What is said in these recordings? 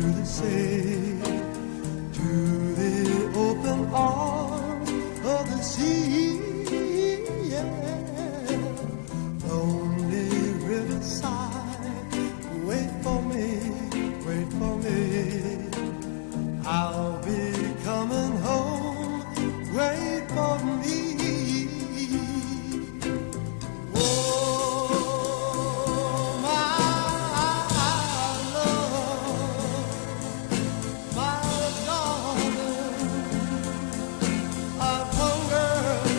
to the sea, to the open arms of the sea. Yeah. Lonely riverside, wait for me, wait for me. I'll be coming home, wait for me. I've hungered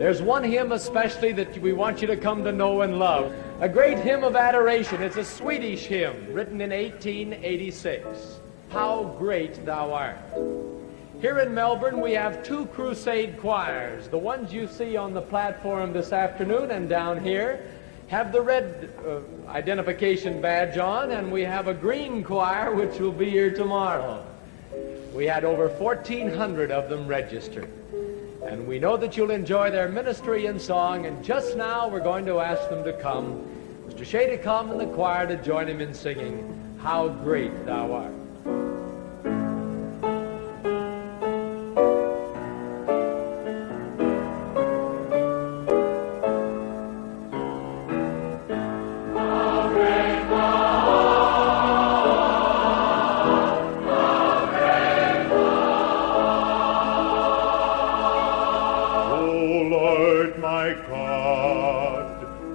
There's one hymn especially that we want you to come to know and love. A great hymn of adoration. It's a Swedish hymn written in 1886. How Great Thou Art. Here in Melbourne, we have two crusade choirs. The ones you see on the platform this afternoon and down here have the red identification badge on, and we have a green choir which will be here tomorrow. We had over 1,400 of them registered. And we know that you'll enjoy their ministry and song, and just now we're going to ask them to come. Mr. Shea to come and the choir to join him in singing, How Great Thou Art.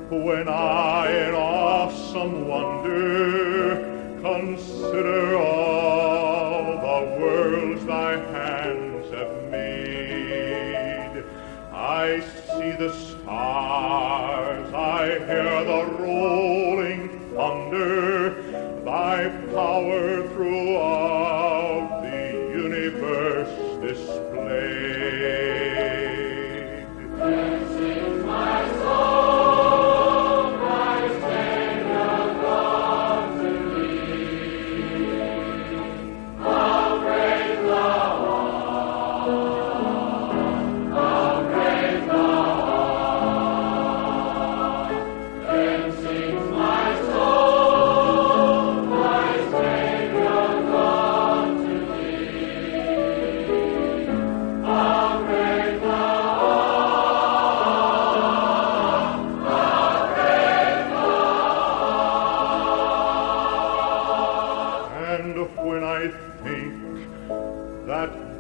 When I in awesome wonder consider all the worlds thy hands have made, I see the stars, I hear the rolling thunder, thy power throughout the universe displayed. Then sings my soul.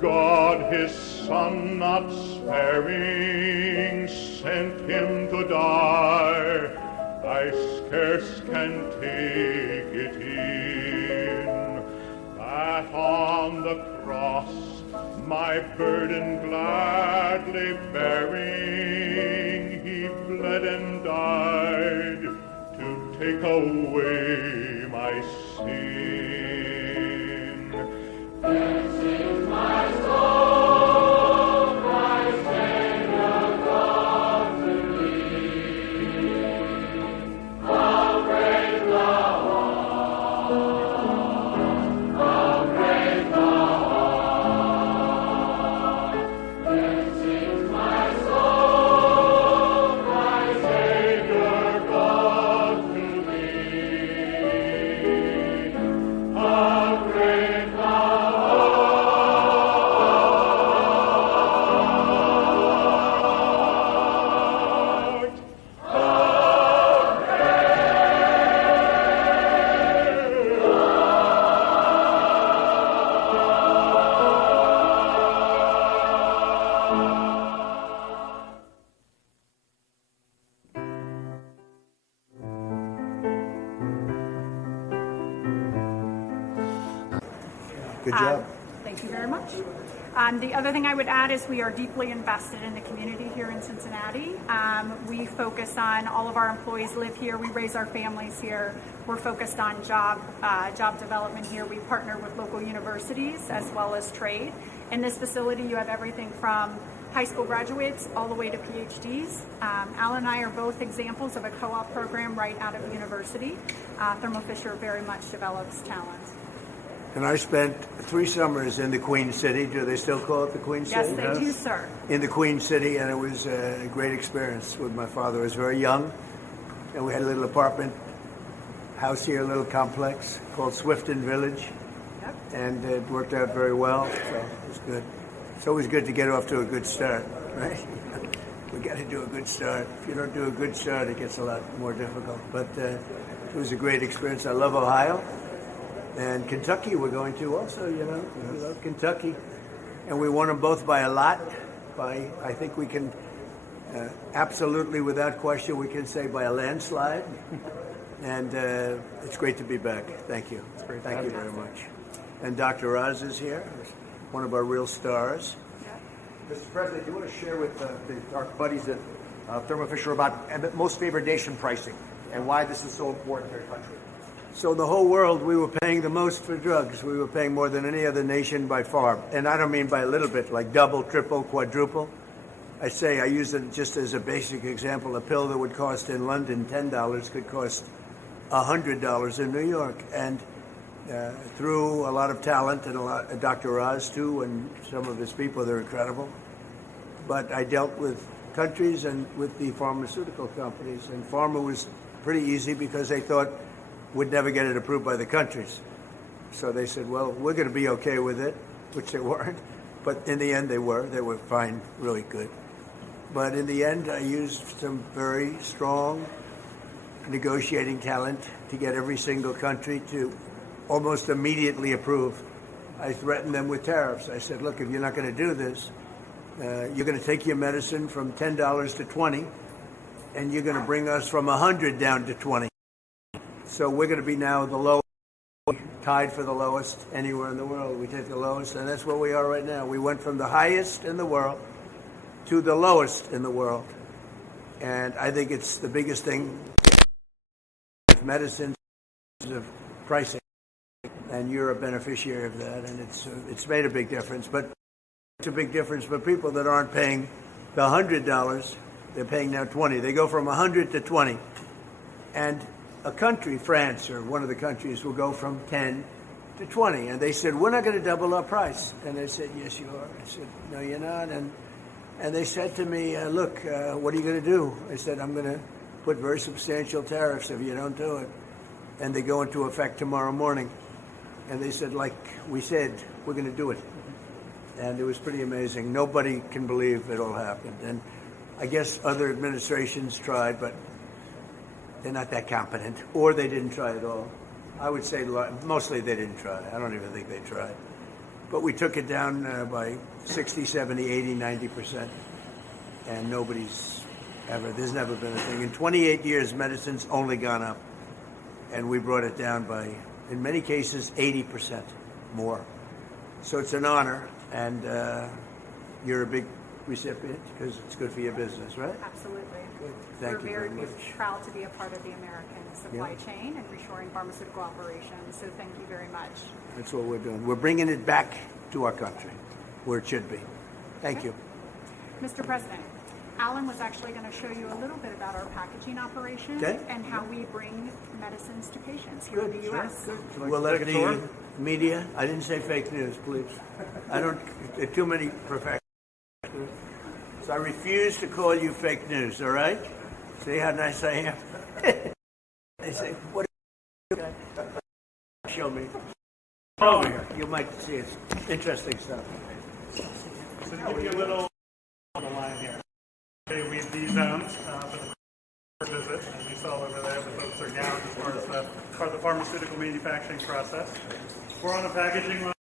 God his Son not sparing sent him to die, I scarce can take it in, that on the cross my burden gladly bearing, he bled and died to take away my sin. Then sings my soul, my Savior God to thee. How great thou art, how great thou art. Then sings my soul, my Savior God to thee. How great thou art. Good job. Thank you very much. The other thing I would add is we are deeply invested in the community here in Cincinnati. We focus on all of our employees live here. We raise our families here. We're focused on job development here. We partner with local universities as well as trade. In this facility, you have everything from high school graduates all the way to PhDs. Al and I are both examples of a co-op program right out of university. Thermo Fisher very much develops talent. And I spent 3 summers in the Queen City. Do they still call it the Queen City? Yes, they do, sir. In the Queen City, and it was a great experience with my father. I was very young, and we had a little apartment house here, a little complex called Swifton Village. Yep. And it worked out very well, so it was good. It's always good to get off to a good start, right? We got to do a good start. If you don't do a good start, it gets a lot more difficult. But it was a great experience. I love Ohio. And Kentucky we're going to also, you know. We love Kentucky. And we won them both by a lot. I think we can, absolutely without question, we can say by a landslide. And it's great to be back. Thank you. Thank you very much. And Dr. Oz is here, one of our real stars. Mr. President, do you want to share with our buddies at Thermo Fisher about most favored nation pricing and why this is so important to our country? So in the whole world, we were paying the most for drugs. We were paying more than any other nation by far. And I don't mean by a little bit, like double, triple, quadruple. I use it just as a basic example. A pill that would cost in London $10 could cost $100 in New York. And through a lot of talent and Dr. Oz too, and some of his people, they're incredible. But I dealt with countries and with the pharmaceutical companies, and pharma was pretty easy because they thought we'd never get it approved by the countries. So they said, well, we're going to be okay with it, which they weren't. But in the end, they were. They were fine, really good. But in the end, I used some very strong negotiating talent to get every single country to almost immediately approve. I threatened them with tariffs. I said, look, if you're not going to do this, you're going to take your medicine from $10 to $20, and you're going to bring us from $100 down to $20. So we're going to be now the lowest, tied for the lowest anywhere in the world. We take the lowest, and that's where we are right now. We went from the highest in the world to the lowest in the world. And I think it's the biggest thing with medicine of pricing. And you're a beneficiary of that, and it's made a big difference. But it's a big difference for people that aren't paying the $100. They're paying now $20. They go from $100 to $20. And a country, France or one of the countries, will go from 10 to 20. And they said, we're not going to double our price. And I said, yes, you are. I said, no, you're not. And they said to me, look, what are you going to do? I said, I'm going to put very substantial tariffs if you don't do it. And they go into effect tomorrow morning. And they said, like we said, we're going to do it. And it was pretty amazing. Nobody can believe it all happened. And I guess other administrations tried, but they're not that competent, or they didn't try at all. I would say mostly they didn't try. I don't even think they tried. But we took it down by 60, 70, 80, 90%. And there's never been a thing. In 28 years, medicine's only gone up. And we brought it down by, in many cases, 80% more. So it's an honor, and you're a big recipient because it's good for your business, right? Absolutely. Good. Thank you very much. We're proud to be a part of the American supply chain and reshoring pharmaceutical operations. So thank you very much. That's what we're doing. We're bringing it back to our country, where it should be. Thank you. Mr. President, Alan was actually going to show you a little bit about our packaging operation and how we bring medicines to patients here in the U.S. Good. We'll let the media, I didn't say fake news, please. There are too many professionals. So I refuse to call you fake news, all right? See how nice I am? They say, what are you show me. Over here. You might see it's interesting stuff. So to give you a little on the line here. Okay, we have these zones for the visit, as you saw over there. The folks are gowned as part of the pharmaceutical manufacturing process. We're on a packaging line,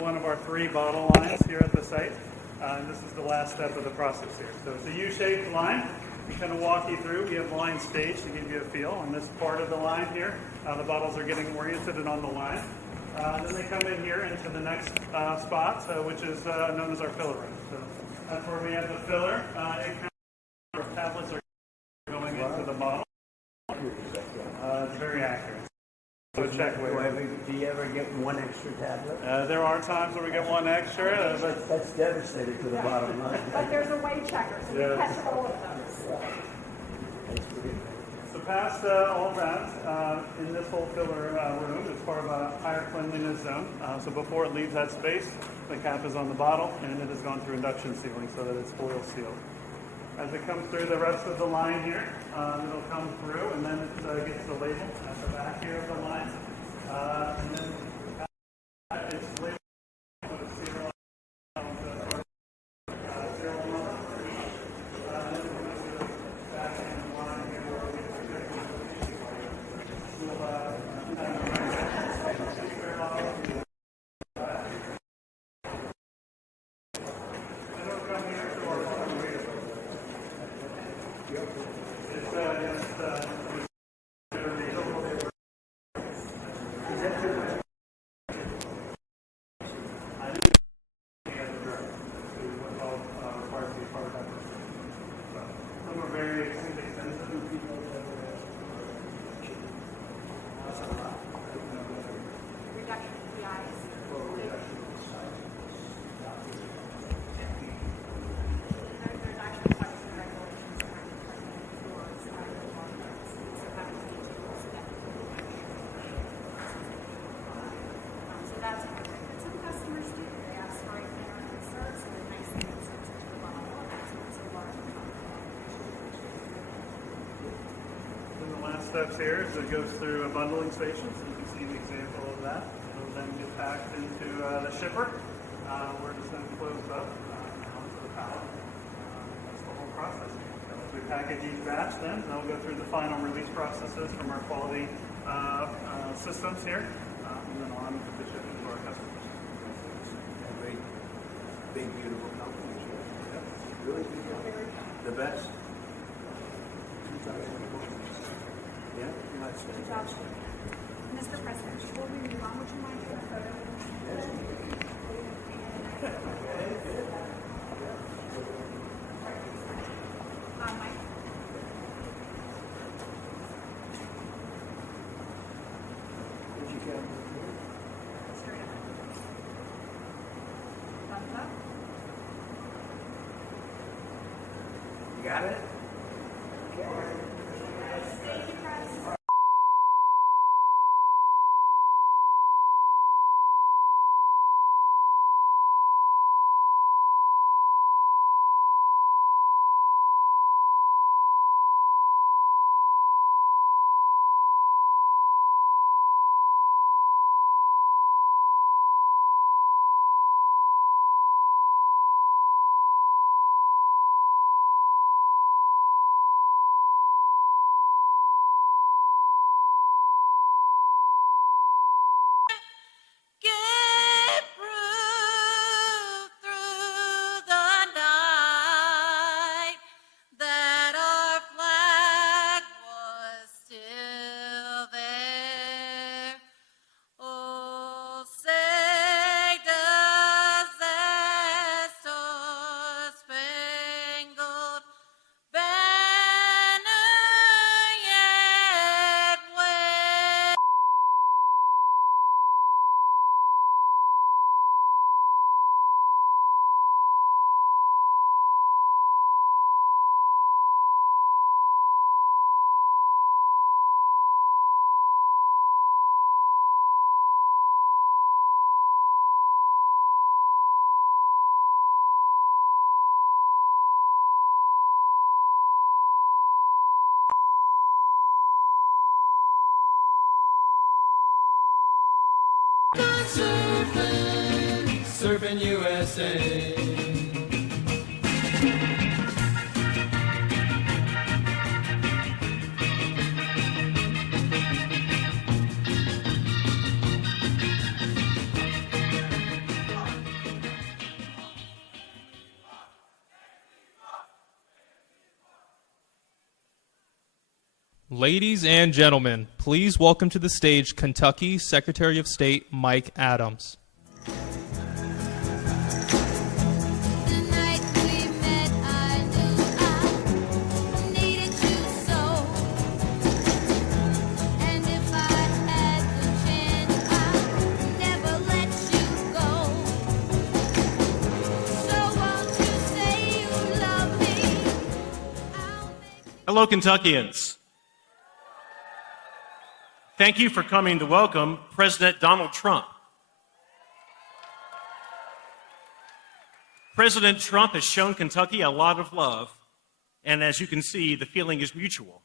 one of our 3 bottle lines here at the site. And this is the last step of the process here. So it's a U-shaped line. We kind of walk you through. We have line stage to give you a feel. On this part of the line here, the bottles are getting oriented and on the line. Then they come in here into the next spot, which is known as our filler room. So that's where we have the filler. 8 tablets are going into the bottle. It's very accurate. So check Do you ever get one extra tablet? there are times where we get one extra. That's devastating to the bottom line. But there's a weight checker, so you catch all of those. So past all that, in this whole filler room, it's part of a higher cleanliness zone. So before it leaves that space, the cap is on the bottle, and it has gone through induction sealing so that it's foil sealed. As it comes through the rest of the line here, it'll come through, and then it gets the label at the back here of the line. And then it's labeled with a serial number. Back in the line here where Reduction in PIs. There's actually quite a few regulations around floors, so having to do that. So that's another thing that some customers do. They ask for a thinner insert, so a nice thin insert into the bottle. That's a lot of fun. Then the last steps here is it goes through a bundling station, so you can see the example of that. It'll then get packed into the shipper, where it's then closed up onto the pallet. That's the whole process. As we package each batch, then they'll go through the final release processes from our quality systems here, and then on to the shipping to our customers. Great, big, beautiful company. Really good company. The best. Yeah, that's fantastic. Mr. President, before we move on, would you mind taking a photo? Mike? Did you get Straight up. Thumbs up. You got it? Thank you, Press. Get through the night that our flag was still there. Oh, say does that star-spangled banner yet wave? Surfing USA. Ladies and gentlemen, please welcome to the stage Kentucky Secretary of State Mike Adams. The night we met, I knew I needed you so. And if I had the chance, I'd never let you go. So won't you say you love me? I'll make Hello, Kentuckians. Thank you for coming to welcome President Donald Trump. President Trump has shown Kentucky a lot of love, and as you can see, the feeling is mutual.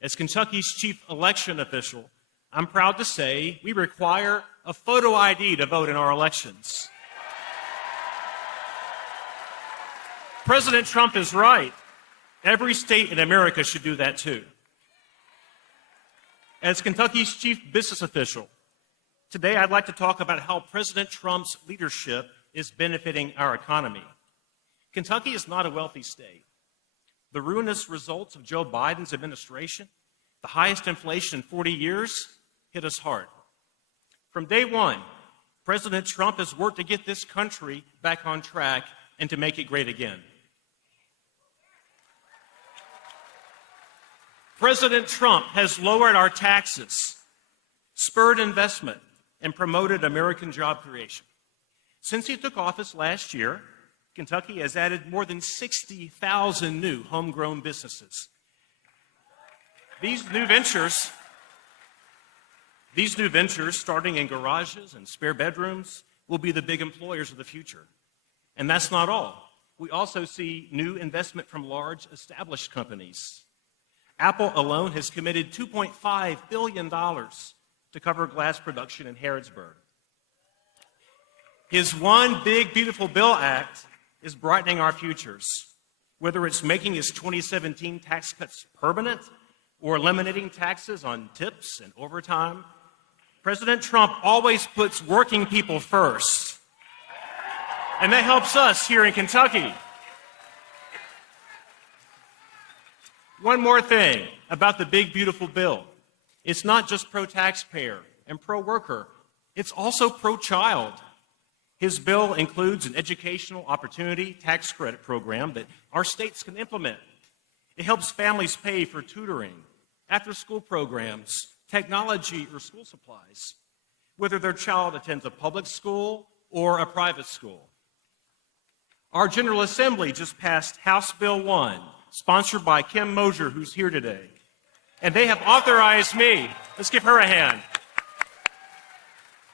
As Kentucky's chief election official, I'm proud to say we require a photo ID to vote in our elections. President Trump is right. Every state in America should do that too. As Kentucky's chief business official, today I'd like to talk about how President Trump's leadership is benefiting our economy. Kentucky is not a wealthy state. The ruinous results of Joe Biden's administration, the highest inflation in 40 years, hit us hard. From day one, President Trump has worked to get this country back on track and to make it great again. President Trump has lowered our taxes, spurred investment, and promoted American job creation. Since he took office last year, Kentucky has added more than 60,000 new homegrown businesses. These new ventures, starting in garages and spare bedrooms, will be the big employers of the future. And that's not all. We also see new investment from large established companies. Apple alone has committed $2.5 billion to cover glass production in Harrodsburg. His One Big Beautiful Bill Act is brightening our futures, whether it's making his 2017 tax cuts permanent or eliminating taxes on tips and overtime. President Trump always puts working people first, and that helps us here in Kentucky. One more thing about the Big Beautiful Bill. It's not just pro-taxpayer and pro-worker, it's also pro-child. His bill includes an educational opportunity tax credit program that our states can implement. It helps families pay for tutoring, after-school programs, technology, or school supplies, whether their child attends a public school or a private school. Our General Assembly just passed House Bill 1, sponsored by Kim Mosier, who's here today. And they have authorized me, let's give her a hand.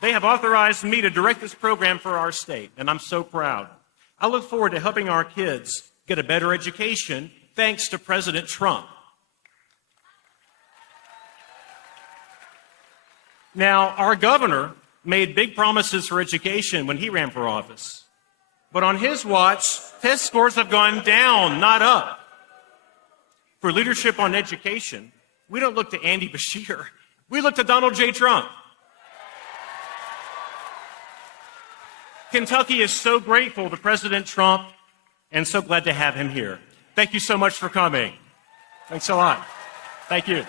They have authorized me to direct this program for our state, and I'm so proud. I look forward to helping our kids get a better education thanks to President Trump. Now, our governor made big promises for education when he ran for office. But on his watch, test scores have gone down, not up. For leadership on education, we don't look to Andy Beshear. We look to Donald J. Trump. Kentucky is so grateful to President Trump and so glad to have him here. Thank you so much for coming. Thanks a lot. Thank you.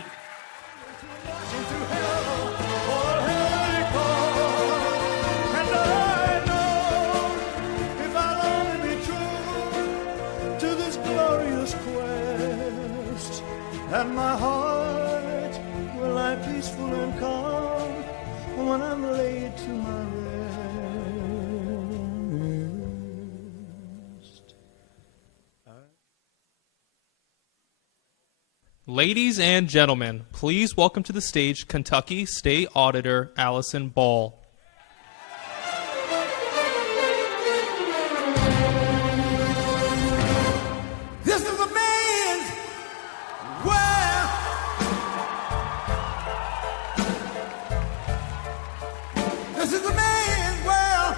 And my heart will lie peaceful and calm when I'm laid to my rest. Ladies and gentlemen, please welcome to the stage Kentucky State Auditor Allison Ball. This is a man's world. This is a man's world.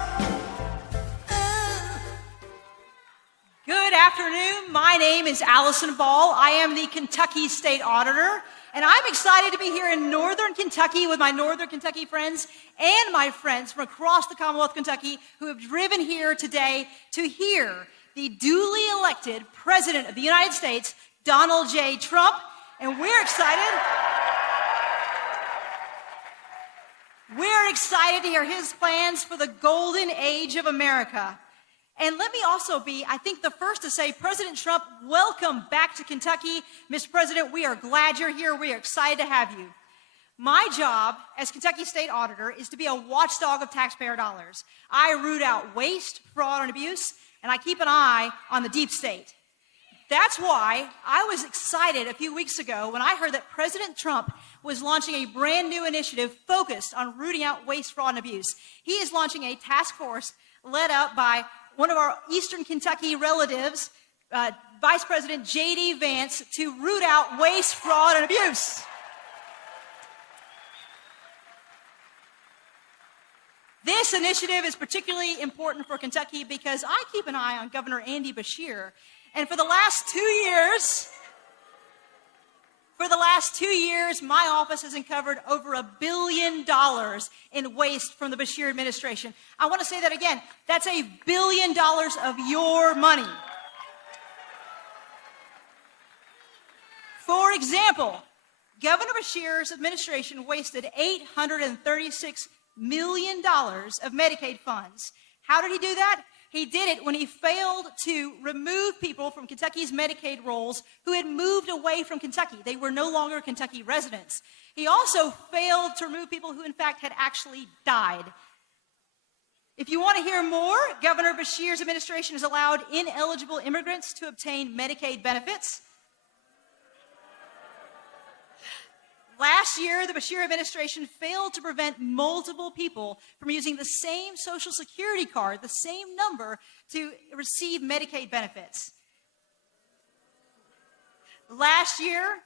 Good afternoon. My name is Allison Ball. I am the Kentucky State Auditor, and I'm excited to be here in Northern Kentucky with my Northern Kentucky friends and my friends from across the Commonwealth of Kentucky who have driven here today to hear the duly elected President of the United States, Donald J. Trump, and we're excited. We're excited to hear his plans for the golden age of America. And let me also be, I think, the first to say, President Trump, welcome back to Kentucky. Mr. President, we are glad you're here. We are excited to have you. My job as Kentucky State Auditor is to be a watchdog of taxpayer dollars. I root out waste, fraud, and abuse, and I keep an eye on the deep state. That's why I was excited a few weeks ago when I heard that President Trump was launching a brand new initiative focused on rooting out waste, fraud, and abuse. He is launching a task force led up by one of our Eastern Kentucky relatives, Vice President J.D. Vance, to root out waste, fraud, and abuse. This initiative is particularly important for Kentucky because I keep an eye on Governor Andy Beshear, and for the last 2 years, my office has uncovered over $1 billion in waste from the Beshear administration. I want to say that again. That's $1 billion of your money. For example, Governor Beshear's administration wasted $836 million of Medicaid funds. How did he do that? He did it when he failed to remove people from Kentucky's Medicaid rolls who had moved away from Kentucky. They were no longer Kentucky residents. He also failed to remove people who, in fact, had actually died. If you want to hear more, Governor Beshear's administration has allowed ineligible immigrants to obtain Medicaid benefits. Last year, the Beshear administration failed to prevent multiple people from using the same Social Security card, the same number, to receive Medicaid benefits. Last year,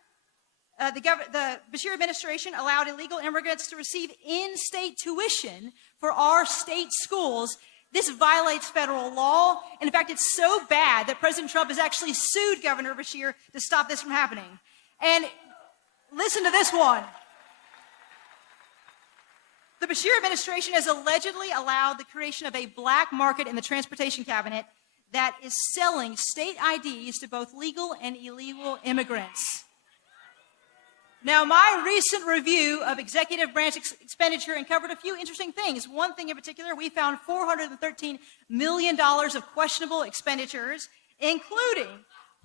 the Beshear administration allowed illegal immigrants to receive in-state tuition for our state schools. This violates federal law. And in fact, it's so bad that President Trump has actually sued Governor Beshear to stop this from happening. And listen to this one. The Beshear administration has allegedly allowed the creation of a black market in the transportation cabinet that is selling state IDs to both legal and illegal immigrants. Now, my recent review of executive branch expenditure uncovered a few interesting things. One thing in particular, we found $413 million of questionable expenditures, including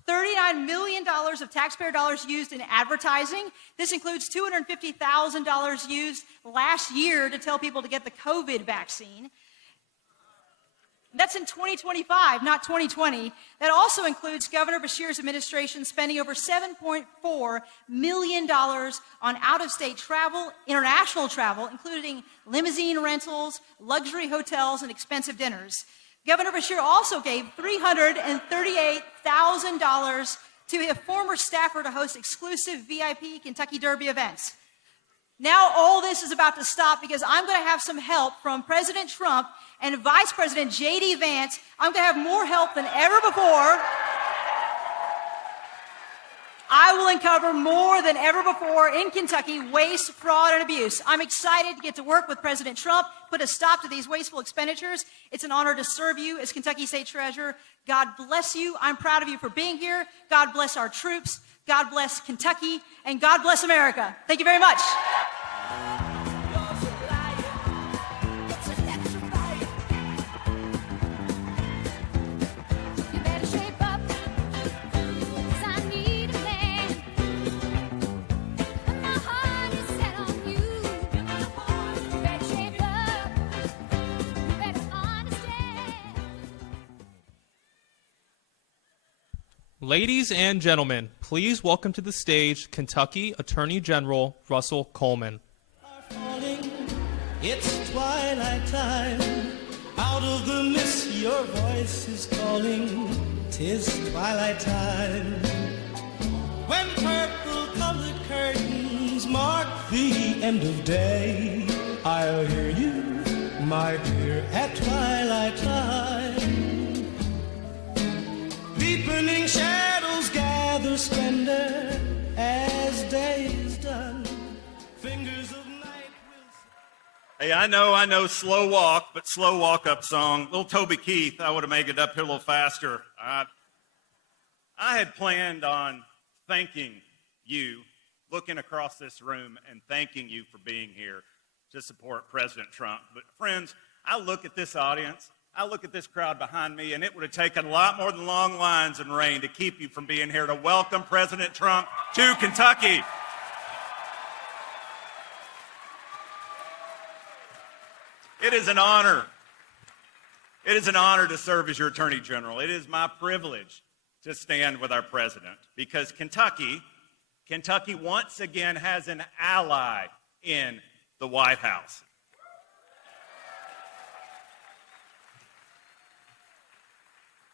$39 million of taxpayer dollars used in advertising. This includes $250,000 used last year to tell people to get the COVID vaccine. That's in 2025, not 2020. That also includes Governor Beshear's administration spending over $7.4 million on out-of-state travel, international travel, including limousine rentals, luxury hotels, and expensive dinners. Governor Beshear also gave $338,000 to a former staffer to host exclusive VIP Kentucky Derby events. Now all this is about to stop because I'm going to have some help from President Trump and Vice President J.D. Vance. I'm going to have more help than ever before. I will uncover more than ever before in Kentucky waste, fraud, and abuse. I'm excited to get to work with President Trump, put a stop to these wasteful expenditures. It's an honor to serve you as Kentucky State Treasurer. God bless you. I'm proud of you for being here. God bless our troops. God bless Kentucky. And God bless America. Thank you very much. Ladies and gentlemen, please welcome to the stage Kentucky Attorney General Russell Coleman. It's twilight time. Out of the mist, your voice is calling. 'Tis twilight time. When purple-colored curtains mark the end of day, I'll hear you, my dear, at twilight time. Deepening shadows gather splendor as day is done. Fingers of night will... Hey, I know, slow walk, but slow walk up song. Little Toby Keith, I would have made it up here a little faster. I had planned on thanking you, looking across this room and thanking you for being here to support President Trump. But friends, I look at this audience, I look at this crowd behind me, and it would have taken a lot more than long lines and rain to keep you from being here to welcome President Trump to Kentucky. It is an honor. It is an honor to serve as your Attorney General. It is my privilege to stand with our president because Kentucky once again has an ally in the White House.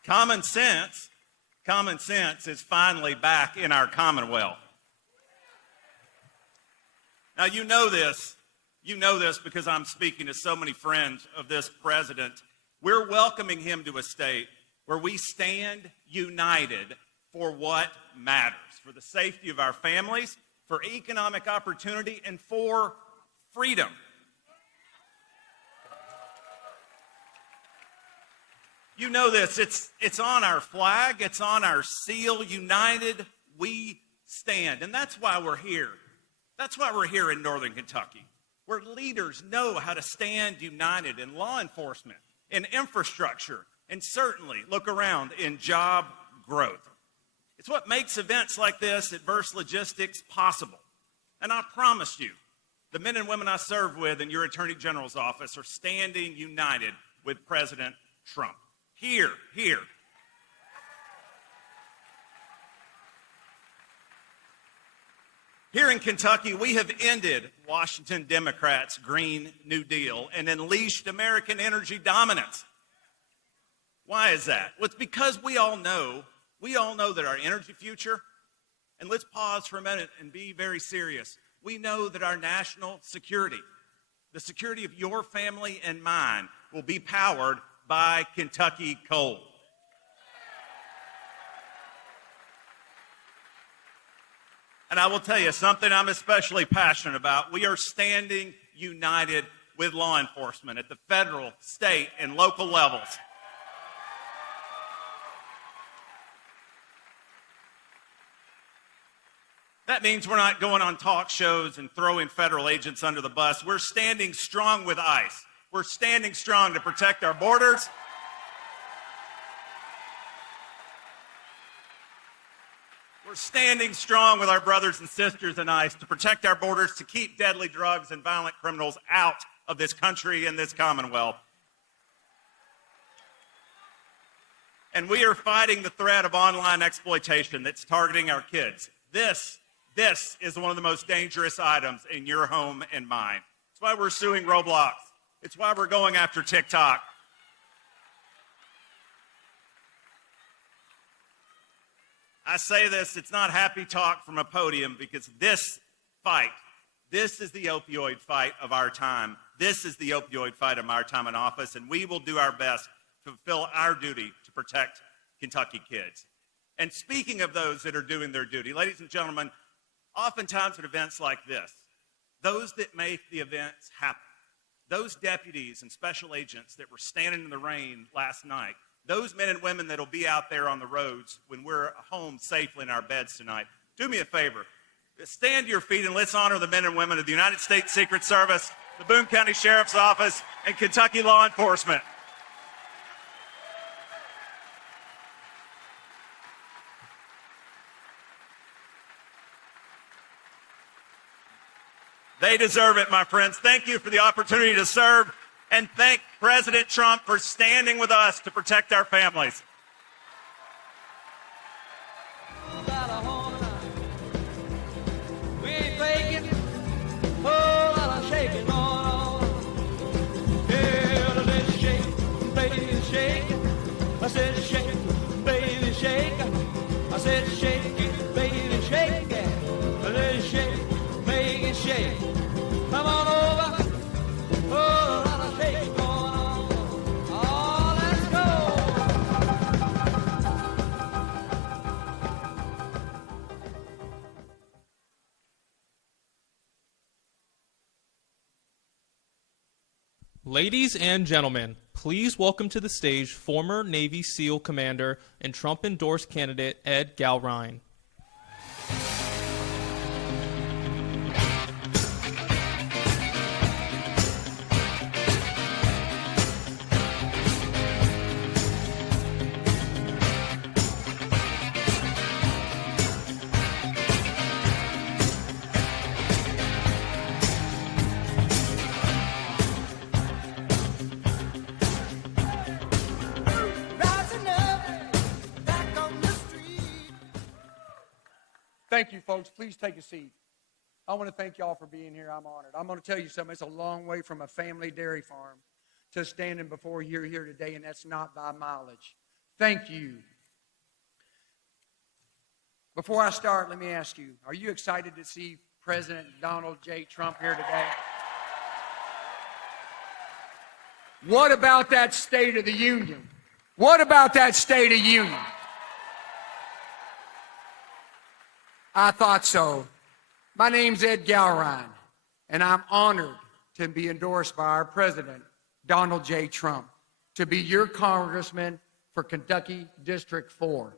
Common sense is finally back in our Commonwealth. Now, you know this because I'm speaking to so many friends of this president. We're welcoming him to a state where we stand united for what matters, for the safety of our families, for economic opportunity, and for freedom. You know this, it's on our flag, it's on our seal, united we stand. And that's why we're here. That's why we're here in Northern Kentucky, where leaders know how to stand united in law enforcement, in infrastructure, and certainly, look around, in job growth. It's what makes events like this at Verst Logistics possible. And I promise you, the men and women I serve with in your Attorney General's office are standing united with President Trump. Here. Here in Kentucky, we have ended Washington Democrats' Green New Deal and unleashed American energy dominance. Why is that? Well, it's because we all know that our energy future, and let's pause for a minute and be very serious. We know that our national security, the security of your family and mine, will be powered by Kentucky coal. And I will tell you something I'm especially passionate about. We are standing united with law enforcement at the federal, state, and local levels. That means we're not going on talk shows and throwing federal agents under the bus. We're standing strong with ICE. We're standing strong to protect our borders. We're standing strong with our brothers and sisters in ICE to protect our borders, to keep deadly drugs and violent criminals out of this country and this Commonwealth. And we are fighting the threat of online exploitation that's targeting our kids. This is one of the most dangerous items in your home and mine. It's why we're suing Roblox. It's why we're going after TikTok. I say this, it's not happy talk from a podium, because this fight, this is the opioid fight of our time. This is the opioid fight of our time in office, and we will do our best to fulfill our duty to protect Kentucky kids. And speaking of those that are doing their duty, ladies and gentlemen, oftentimes at events like this, those that make the events happen, those deputies and special agents that were standing in the rain last night, those men and women that will be out there on the roads when we're home safely in our beds tonight, do me a favor. Stand to your feet and let's honor the men and women of the United States Secret Service, the Boone County Sheriff's Office, and Kentucky law enforcement. They deserve it, my friends. Thank you for the opportunity to serve, and thank President Trump for standing with us to protect our families. We ain't faking, whole lot of shaking going on. Yeah, let's shake, baby, shake. I said shake, baby, shake. I said shake it, baby, shake it. Let's shake, make it shake. Come on over, whole lot of shaking going on. Oh, let's go. Ladies and gentlemen, please welcome to the stage former Navy SEAL commander and Trump-endorsed candidate Ed Galrine. Thank you, folks. Please take a seat. I want to thank y'all for being here. I'm honored. I'm going to tell you something. It's a long way from a family dairy farm to standing before you here today, and that's not by mileage. Thank you. Before I start, let me ask you, are you excited to see President Donald J. Trump here today? What about that State of the Union? What about that State of the Union? I thought so. My name's Ed Galrine, and I'm honored to be endorsed by our president, Donald J. Trump, to be your congressman for Kentucky District 4.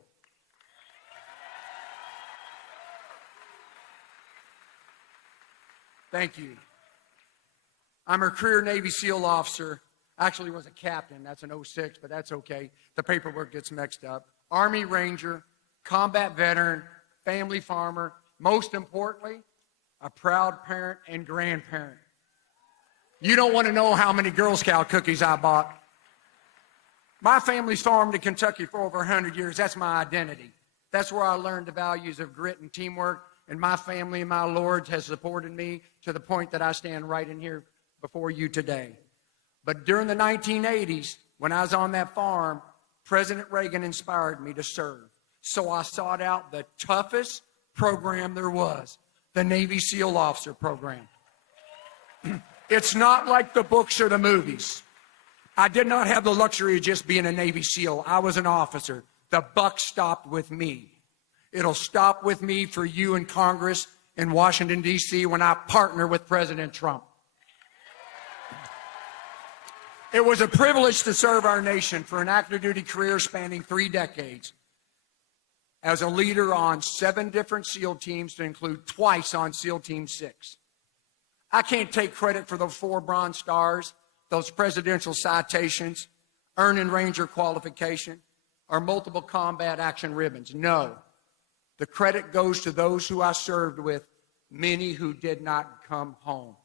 Thank you. I'm a career Navy SEAL officer. Actually was a captain. That's an 06, but that's okay. The paperwork gets mixed up. Army Ranger, combat veteran, family farmer. Most importantly, a proud parent and grandparent. You don't want to know how many Girl Scout cookies I bought. My family's farmed in Kentucky for over 100 years. That's my identity. That's where I learned the values of grit and teamwork, and my family and my Lord has supported me to the point that I stand right in here before you today. But during the 1980s, when I was on that farm, President Reagan inspired me to serve. So I sought out the toughest program there was, the Navy SEAL Officer Program. It's not like the books or the movies. I did not have the luxury of just being a Navy SEAL. I was an officer. The buck stopped with me. It'll stop with me for you in Congress in Washington, D.C. when I partner with President Trump. It was a privilege to serve our nation for an active duty career spanning 3 decades as a leader on 7 different SEAL teams, to include twice on SEAL Team 6. I can't take credit for the 4 Bronze Stars, those presidential citations, earning Ranger qualification, or multiple combat action ribbons. No. The credit goes to those who I served with, many who did not come home.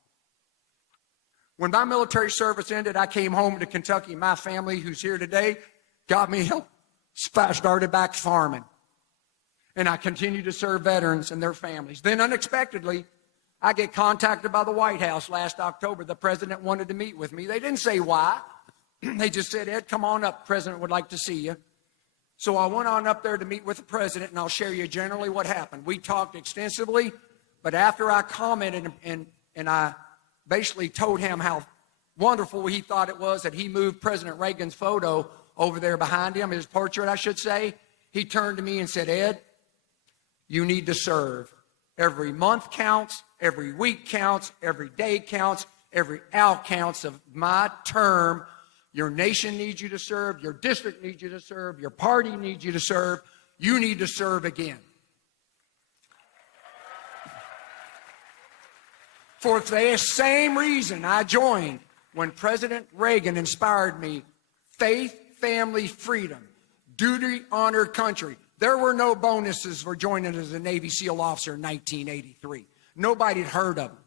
When my military service ended, I came home to Kentucky. My family, who's here today, got me help. Started back farming. And I continued to serve veterans and their families. Then unexpectedly, I get contacted by the White House last October. The president wanted to meet with me. They didn't say why. They just said, Ed, come on up. The president would like to see you. So I went on up there to meet with the president, and I'll share you generally what happened. We talked extensively, but after I commented and I basically told him how wonderful he thought it was that he moved President Reagan's photo over there behind him, his portrait, I should say, he turned to me and said, Ed, you need to serve. Every month counts, every week counts, every day counts, every hour counts of my term. Your nation needs you to serve, your district needs you to serve, your party needs you to serve. You need to serve again. For the same reason I joined when President Reagan inspired me, faith, family, freedom, duty, honor, country. There were no bonuses for joining as a Navy SEAL officer in 1983. Nobody had heard of them.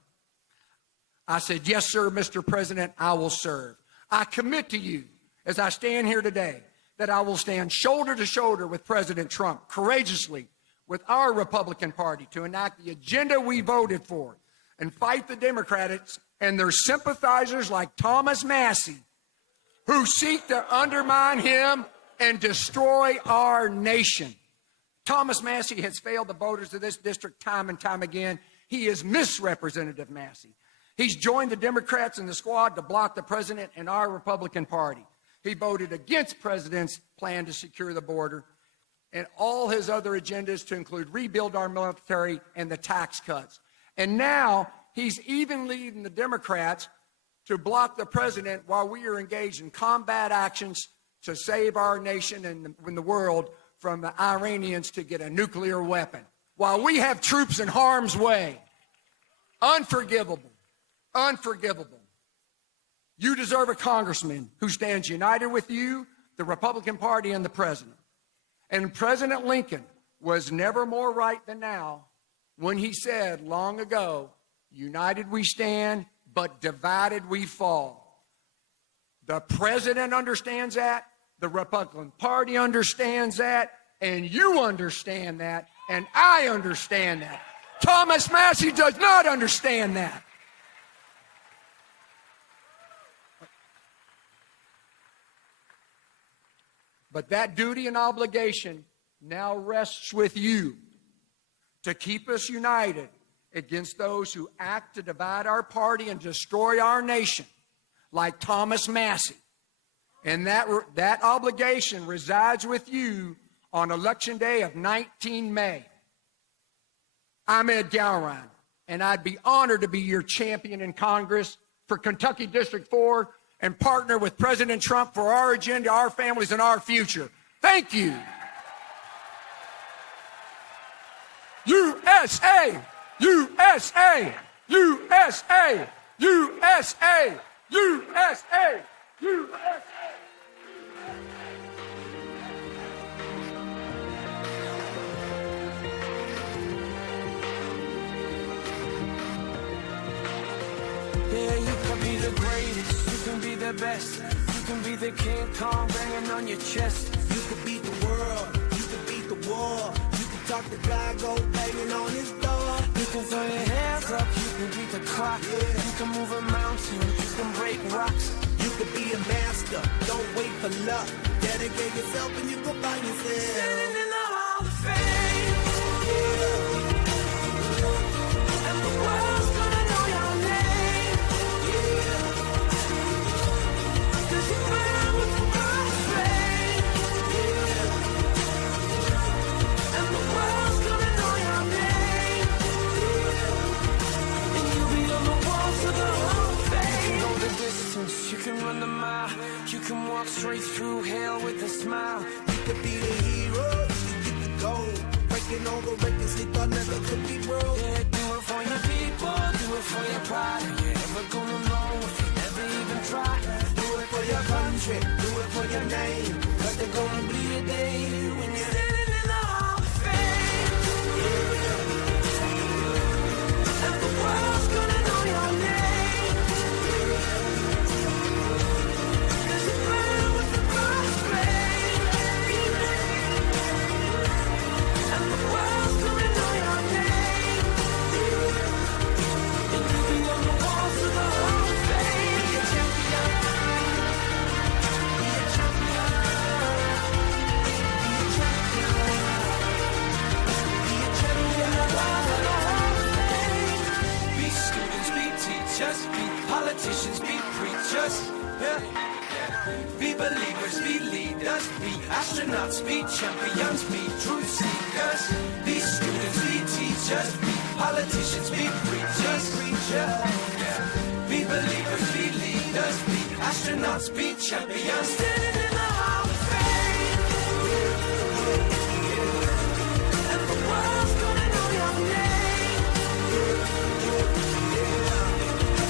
I said, yes, sir, Mr. President, I will serve. I commit to you, as I stand here today, that I will stand shoulder to shoulder with President Trump, courageously with our Republican Party, to enact the agenda we voted for and fight the Democrats and their sympathizers like Thomas Massey, who seek to undermine him and destroy our nation. Thomas Massey has failed the voters of this district time and time again. He is Misrepresentative Massey. He's joined the Democrats in the squad to block the president and our Republican Party. He voted against President's plan to secure the border and all his other agendas, to include rebuild our military and the tax cuts. And now he's even leading the Democrats to block the president while we are engaged in combat actions to save our nation and the world from the Iranians to get a nuclear weapon, while we have troops in harm's way. Unforgivable. Unforgivable. You deserve a congressman who stands united with you, the Republican Party, and the president. And President Lincoln was never more right than now when he said long ago, united we stand, but divided we fall. The president understands that, the Republican Party understands that, and you understand that, and I understand that. Thomas Massey does not understand that. But that duty and obligation now rests with you to keep us united against those who act to divide our party and destroy our nation, like Thomas Massey. And that obligation resides with you on Election Day of 19 May. I'm Ed Gowron, and I'd be honored to be your champion in Congress for Kentucky District 4 and partner with President Trump for our agenda, our families, and our future. Thank you. USA! USA! USA! USA! USA! USA! greatest, you can be the best. You can be the King Kong banging on your chest. You could beat the world, you could beat the war. You could talk to God, go banging on his door. You can throw your hands up, you can beat the clock. You can move a mountain, you can break rocks. You could be a master, don't wait for luck. Dedicate yourself and you go find yourself. Standing in the Hall of Fame. And the world's gonna know your name. Cause you burn with the God's flame. And the world's gonna know your name. And you'll be on the walls of the Hall of Fame. You can go the distance, you can run the mile. You can walk straight through hell with a smile. You could be the hero, you get the gold. Breaking all the records they thought never could be broke. Yeah, do it for your people, do it for your pride. Are you ever gonna know if you never even try? Do it for your country, do it for your name. Cause there's gonna be a day when you're standing in the Hall of Fame. And the world's gonna know your name. Cause you burn with the God's flame. And the world's gonna know your name. And you'll be on the walls of the Hall of Fame. Be a champion. Be a champion. Be a champion. Be a champion. The walls of the Hall of Fame. Be students, be teachers, be politicians, be preachers. Yeah. Be believers, be leaders, be astronauts, be champions, be truth seekers. Be students, be teachers, be politicians, be preachers. Yeah. Be believers, be leaders, be astronauts, be champions. Standing in the Hall of Fame. And the world's gonna know your name.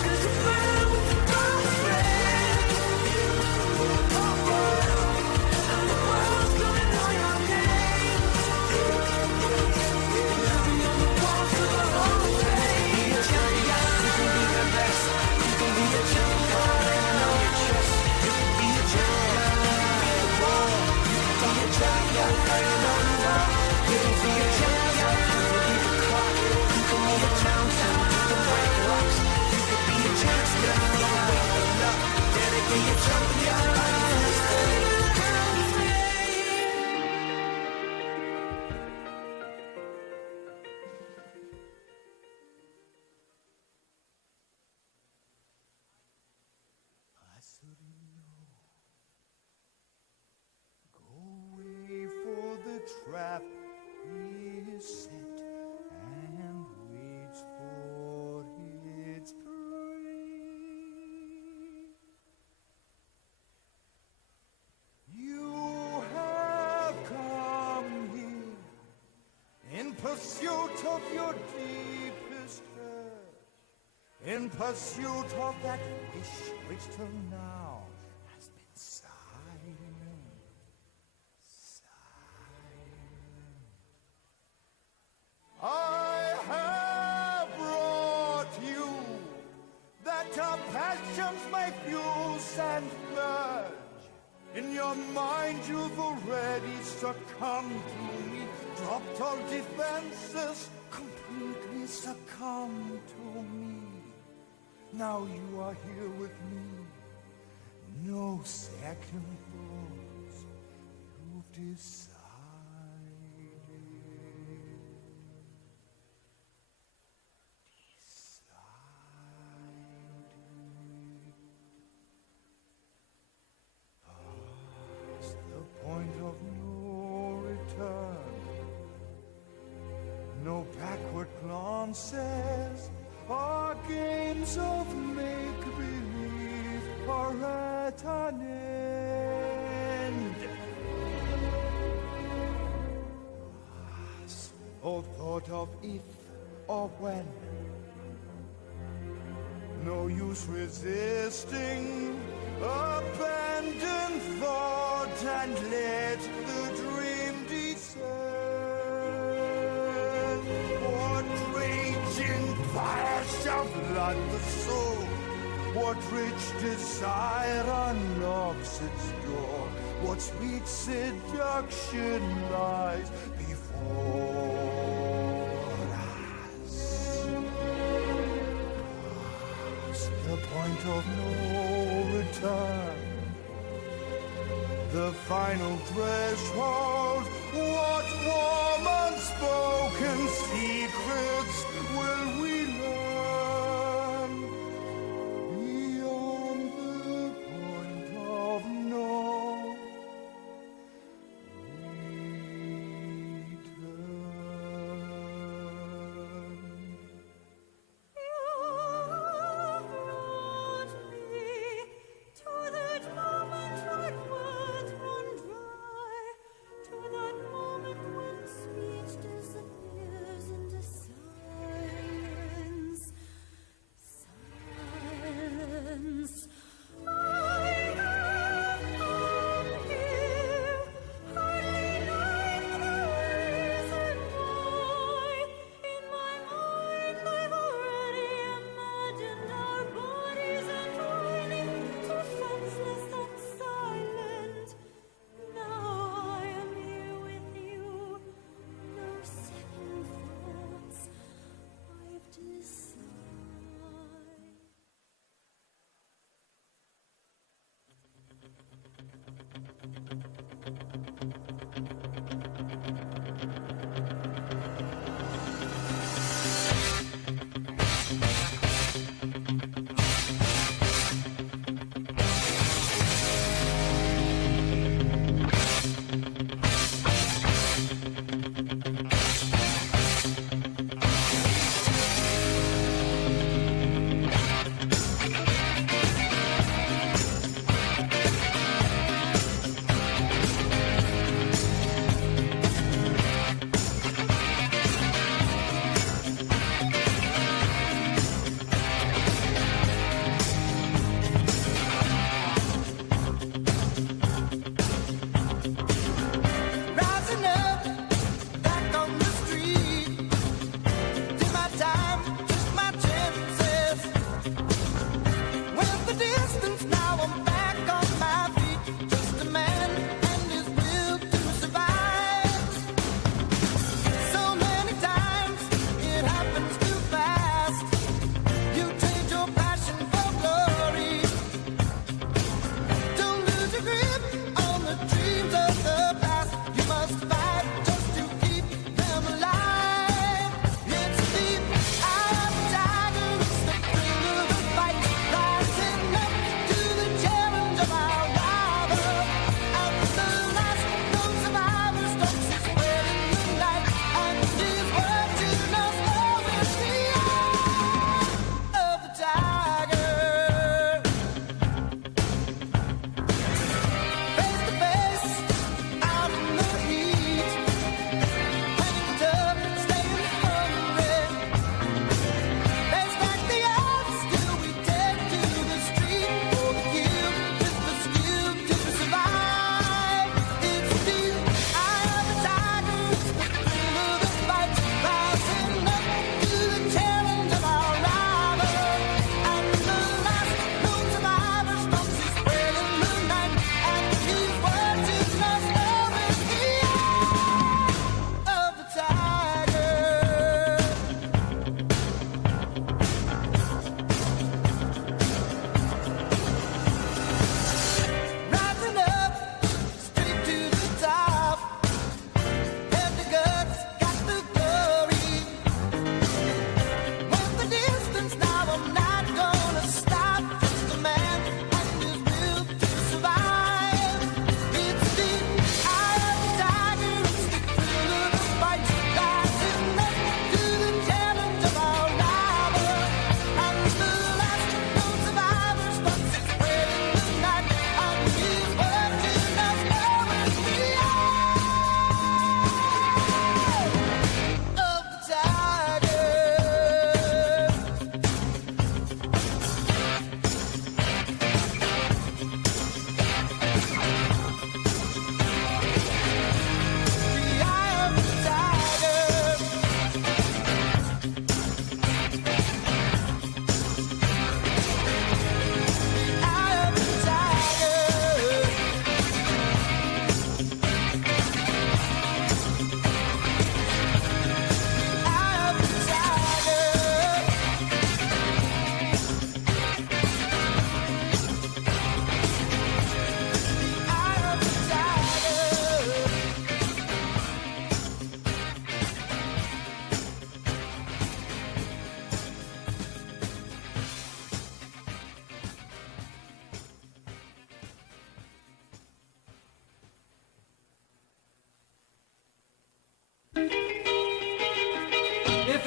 Cause you burn with the God's flame. And the world's gonna know your name. You'll be on the walls of the Hall of Fame. Be a champion, you can be the best. You can be a champion, banging on your chest. You can be a champion, you can be the war. You can be a champion, banging on the wall. You can be a champion, you can be the clock. You can move a mountain, you can break rocks. You could be a champion, don't wait for luck. Dedicate your champion. For the trap is set and waits for its prey. You have come here in pursuit of your deepest hurt, in pursuit of that wish which till now has been silent. I have brought you that our passions may fuse and merge. In your mind you've already succumbed to me, dropped all defenses, completely succumbed to me. Now you are here with me, no second thoughts, you've decided. Point of no return, no backward glances or games of make-believe are at an end. No thought of if or when, no use resisting, abandon thought and let the dream descend. What raging fire shall flood the soul What rich desire unlocks its door? What sweet seduction lies before us? Past the point of no return, the final threshold. What warm unspoken secrets will we learn beyond the point of no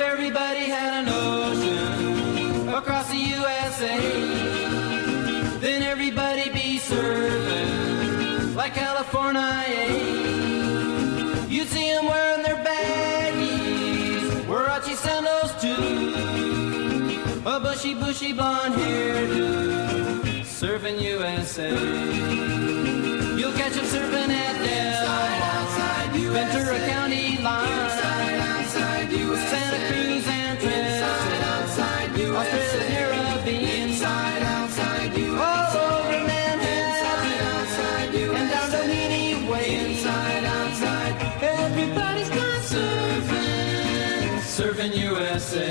if everybody had an ocean across the USA, then everybody be surfing like California. You'd see them wearing their baggies, Warachi sandals too, a bushy, bushy blonde hairdo, surfing USA. You'll catch them surfing at Del, Ventura County line, Santa Cruz and Trinidad, Australia, Caribbean, all over Manhattan, and down Doheny Way. Everybody's gone surfing, surfing USA.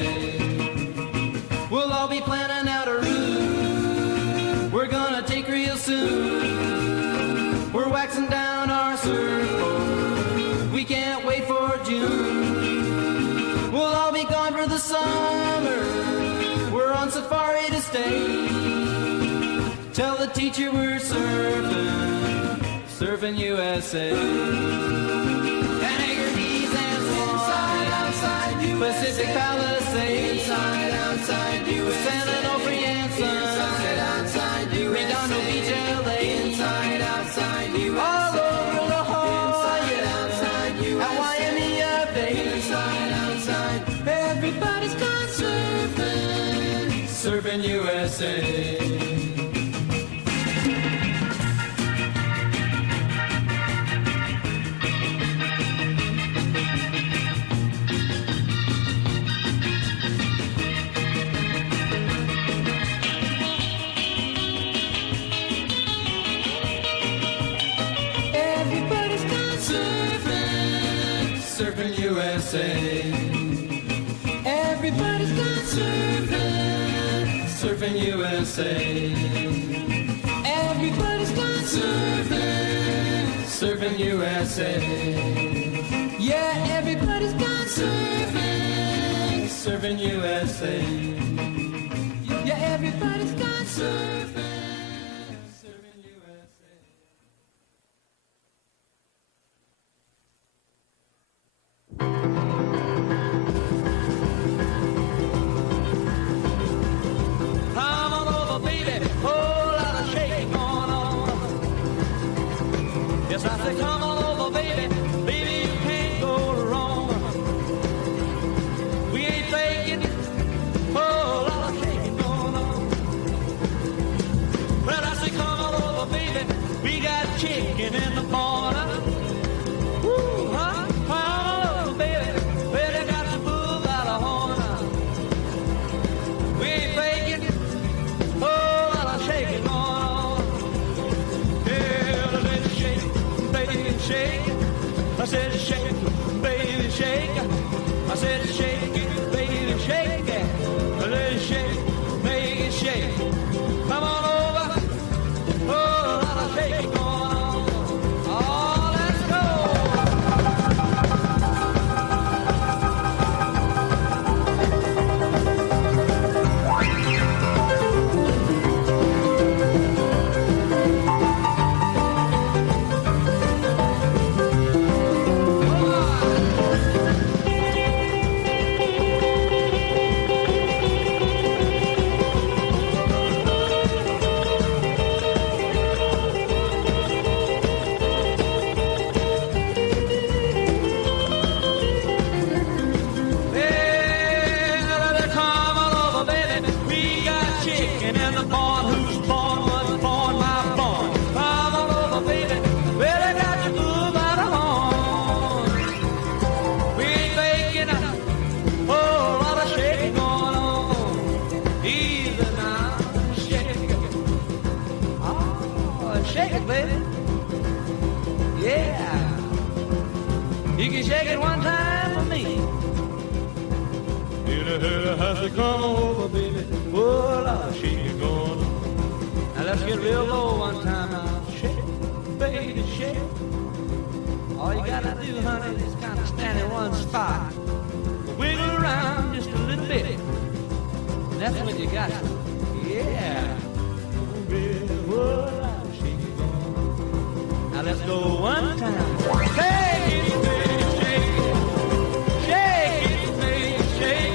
We'll all be planning out a route we're gonna take real soon. We're waxing down our surfboard, we can't wait for June. We'll all be gone for the summer, we're on safari to stay. Tell the teacher we're surfing, surfing USA. And Anchor Keys and Swan, Pacific Palisades, outside USA, San Onofre and Sunset, Redondo Beach, LA, outside USA, all over La Jolla, at Waimea Bay, outside, everybody's gone surfing, surfing USA. Everybody's gone surfing, surfing USA. Everybody's gone surfing, surfing USA. Everybody's gone surfing, surfing USA. Yeah, everybody's gone surfing, surfing USA. Yeah, everybody's gone surfing, surfing USA. Come on over, baby, whole lot of shaking going on. Yes, I say come on over, baby, baby, you can't go wrong. We ain't faking, whole lot of shaking going on. Well, I say come on over, baby, we got chicken in the corner. Woo, huh? Come on over, baby, well, they got the bull by the horn. We ain't faking, whole lot of shaking going on. Yeah, let it shake, baby, shake. I said shake, baby, shake. I said shake it, baby, shake it. Let it shake, make it shake. Come on over, whole lot of shaking going on. Oh, let's go. Hey, come on over, baby. We got chicken and the born who's born was born my born. Come on over, baby. Well, I got your boo by the horn. We ain't faking a whole lot of shaking going on. Easy now, shake it. Oh, shake it, baby. Yeah. You can shake it one time for me. Has to come over, baby. Oh, Lord, shake it going on. Now let's get real low one time now. Shake, baby, shake. All you gotta do, honey, is kind of stand in one spot. Wiggle around just a little bit. And that's when you got it. Yeah. Baby, oh, Lord, shake it going on. Now let's go one time. Shake it, baby, shake it. Shake it, baby, shake it.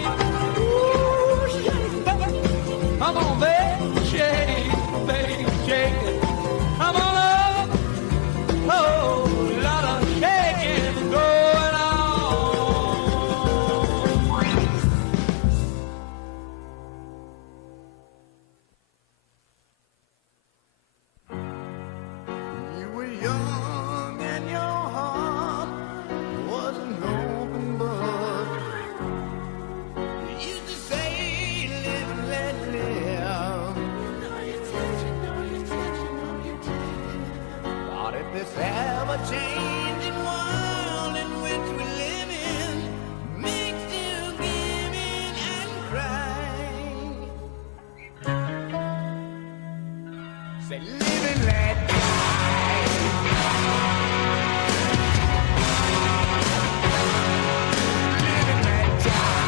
this ever-changing world in which we live in makes you giving and crying. Say, live and let die. Live and let die.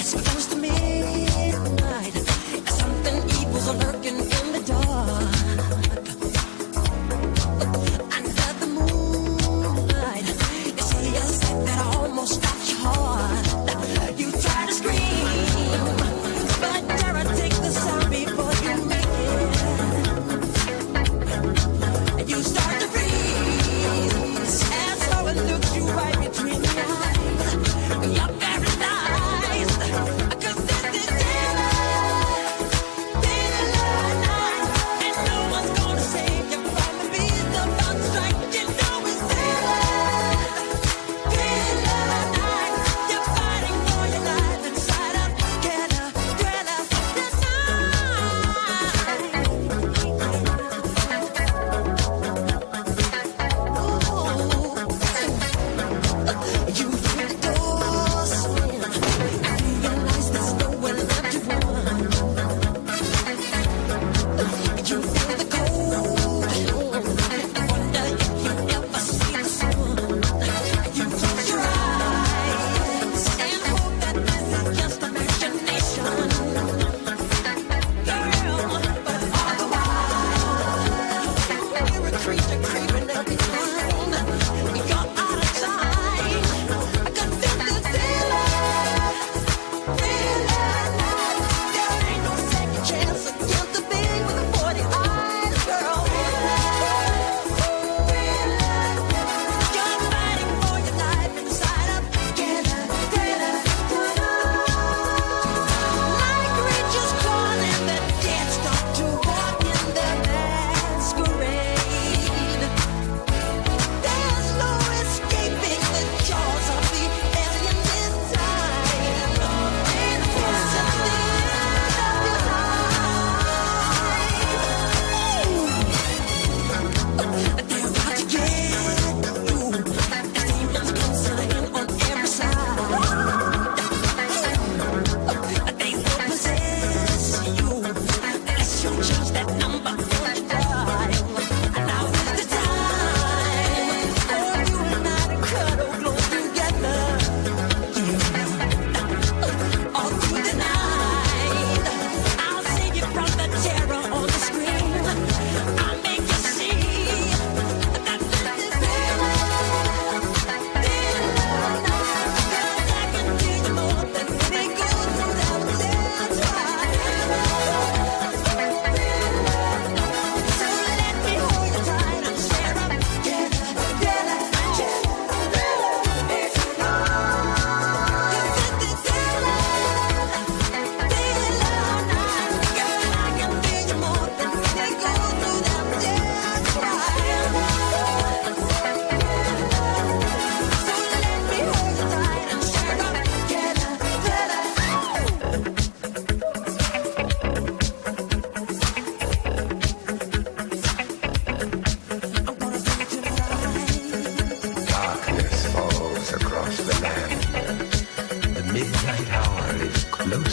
It's close to midnight. Something evil's lurking in the dark. Under the moonlight, you see a sight that almost stops your heart. You try to scream, but terror takes the sound before you make it. You start to freeze as someone looks you right between the eyes. You're paralyzed.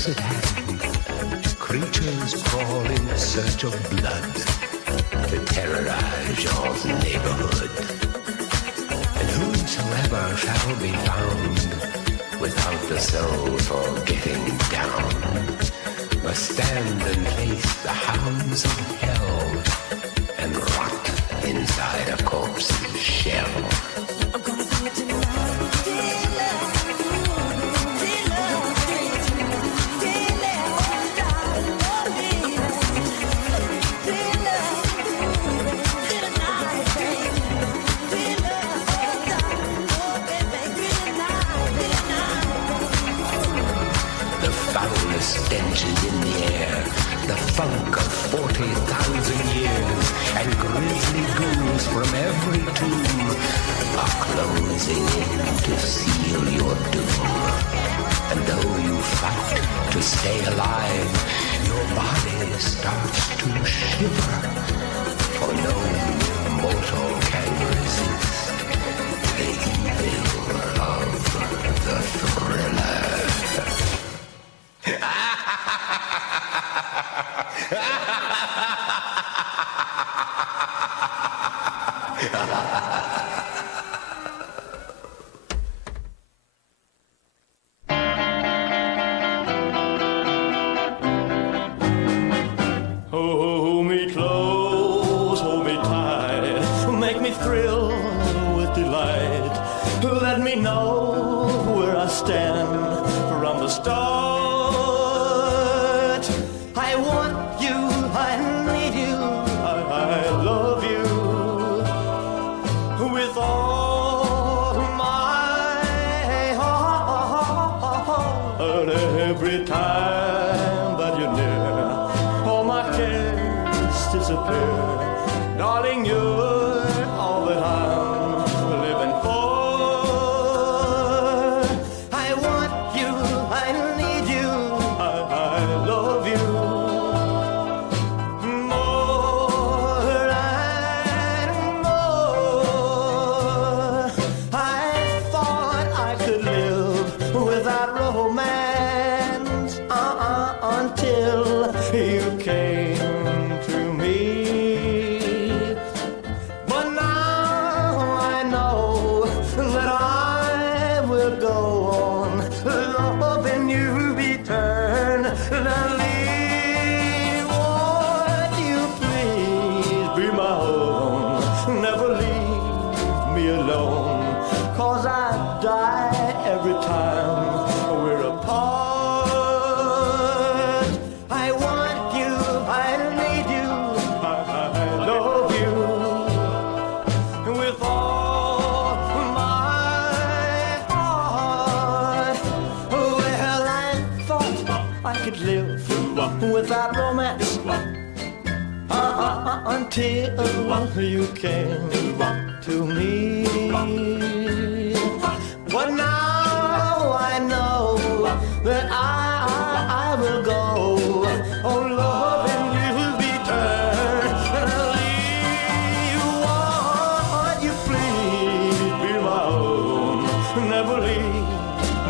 close at hand. Creatures crawl in search of blood to terrorize your neighborhood. And whosoever shall be found without the soul for getting down must stand and face the hounds of hell and rot inside a corpse's shell. stench is in the air, the funk of 40,000 years, and grisly ghouls from every tomb are closing in to seal your doom. And though you fight to stay alive, your body starts to shiver, for no mortal can resist the evil of the thriller. Hold me close, hold me tight, make me thrill with delight. Let me know where I stand from the start. I want you, I need you, I love you with all my heart. Every time that you're near, all my cares disappear. Darling, you're all that I'm living for. I want you, I need you, I love you more and more. I thought I could live without romance until you came to me. But now I know that I will go on loving you eternally. Won't you please be my own? Never leave me alone, 'cause I die every time we're apart. I want you, I need you, I love you with all my heart. Well, I thought I could live without romance until you came to me. But now I know that I will go on loving you eternally. Won't you please be my own? Never leave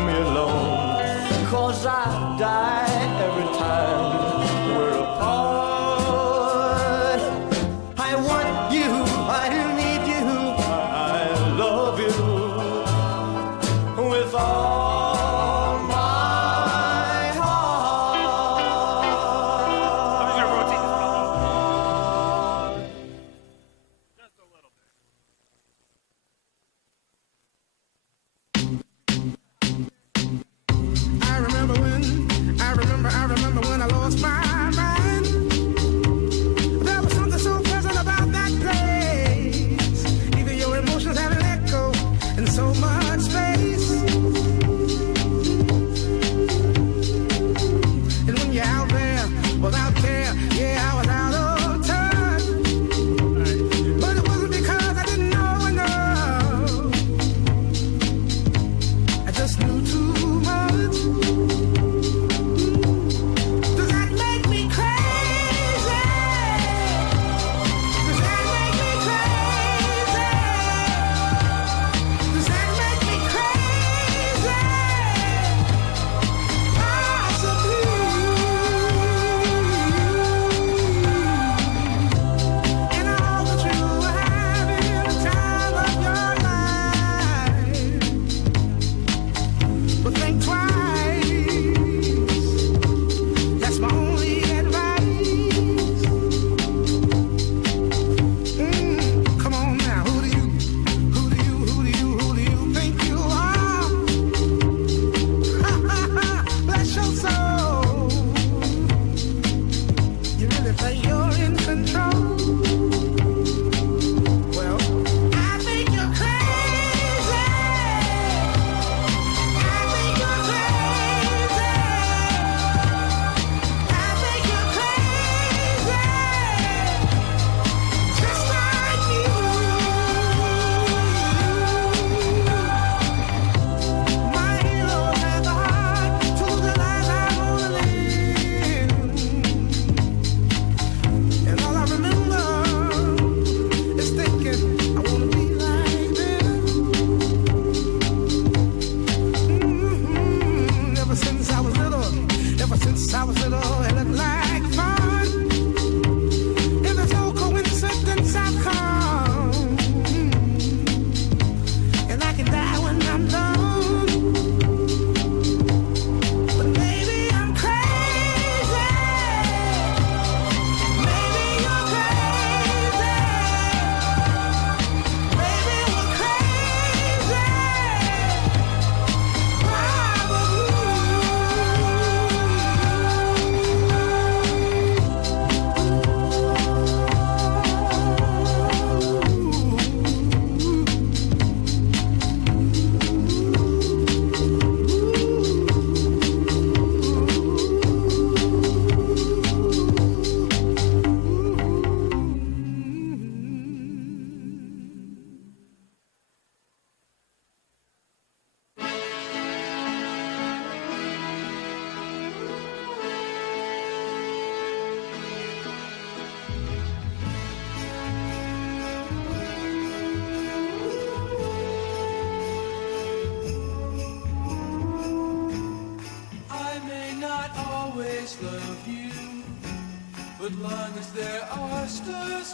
me alone, 'cause I die every time we're apart. I want you, I need you, I love you with all my heart. Just a little bit. I remember when I lost my mind. There was something so pleasant about that place. Even your emotions have an echo in so much space. And when you're out there without care, yeah, I was out of touch. But it wasn't because I didn't know enough. I just knew too much. Does that make me crazy? Does that make me crazy? Does that make me crazy? Possibly. And all that you were having the time of your life.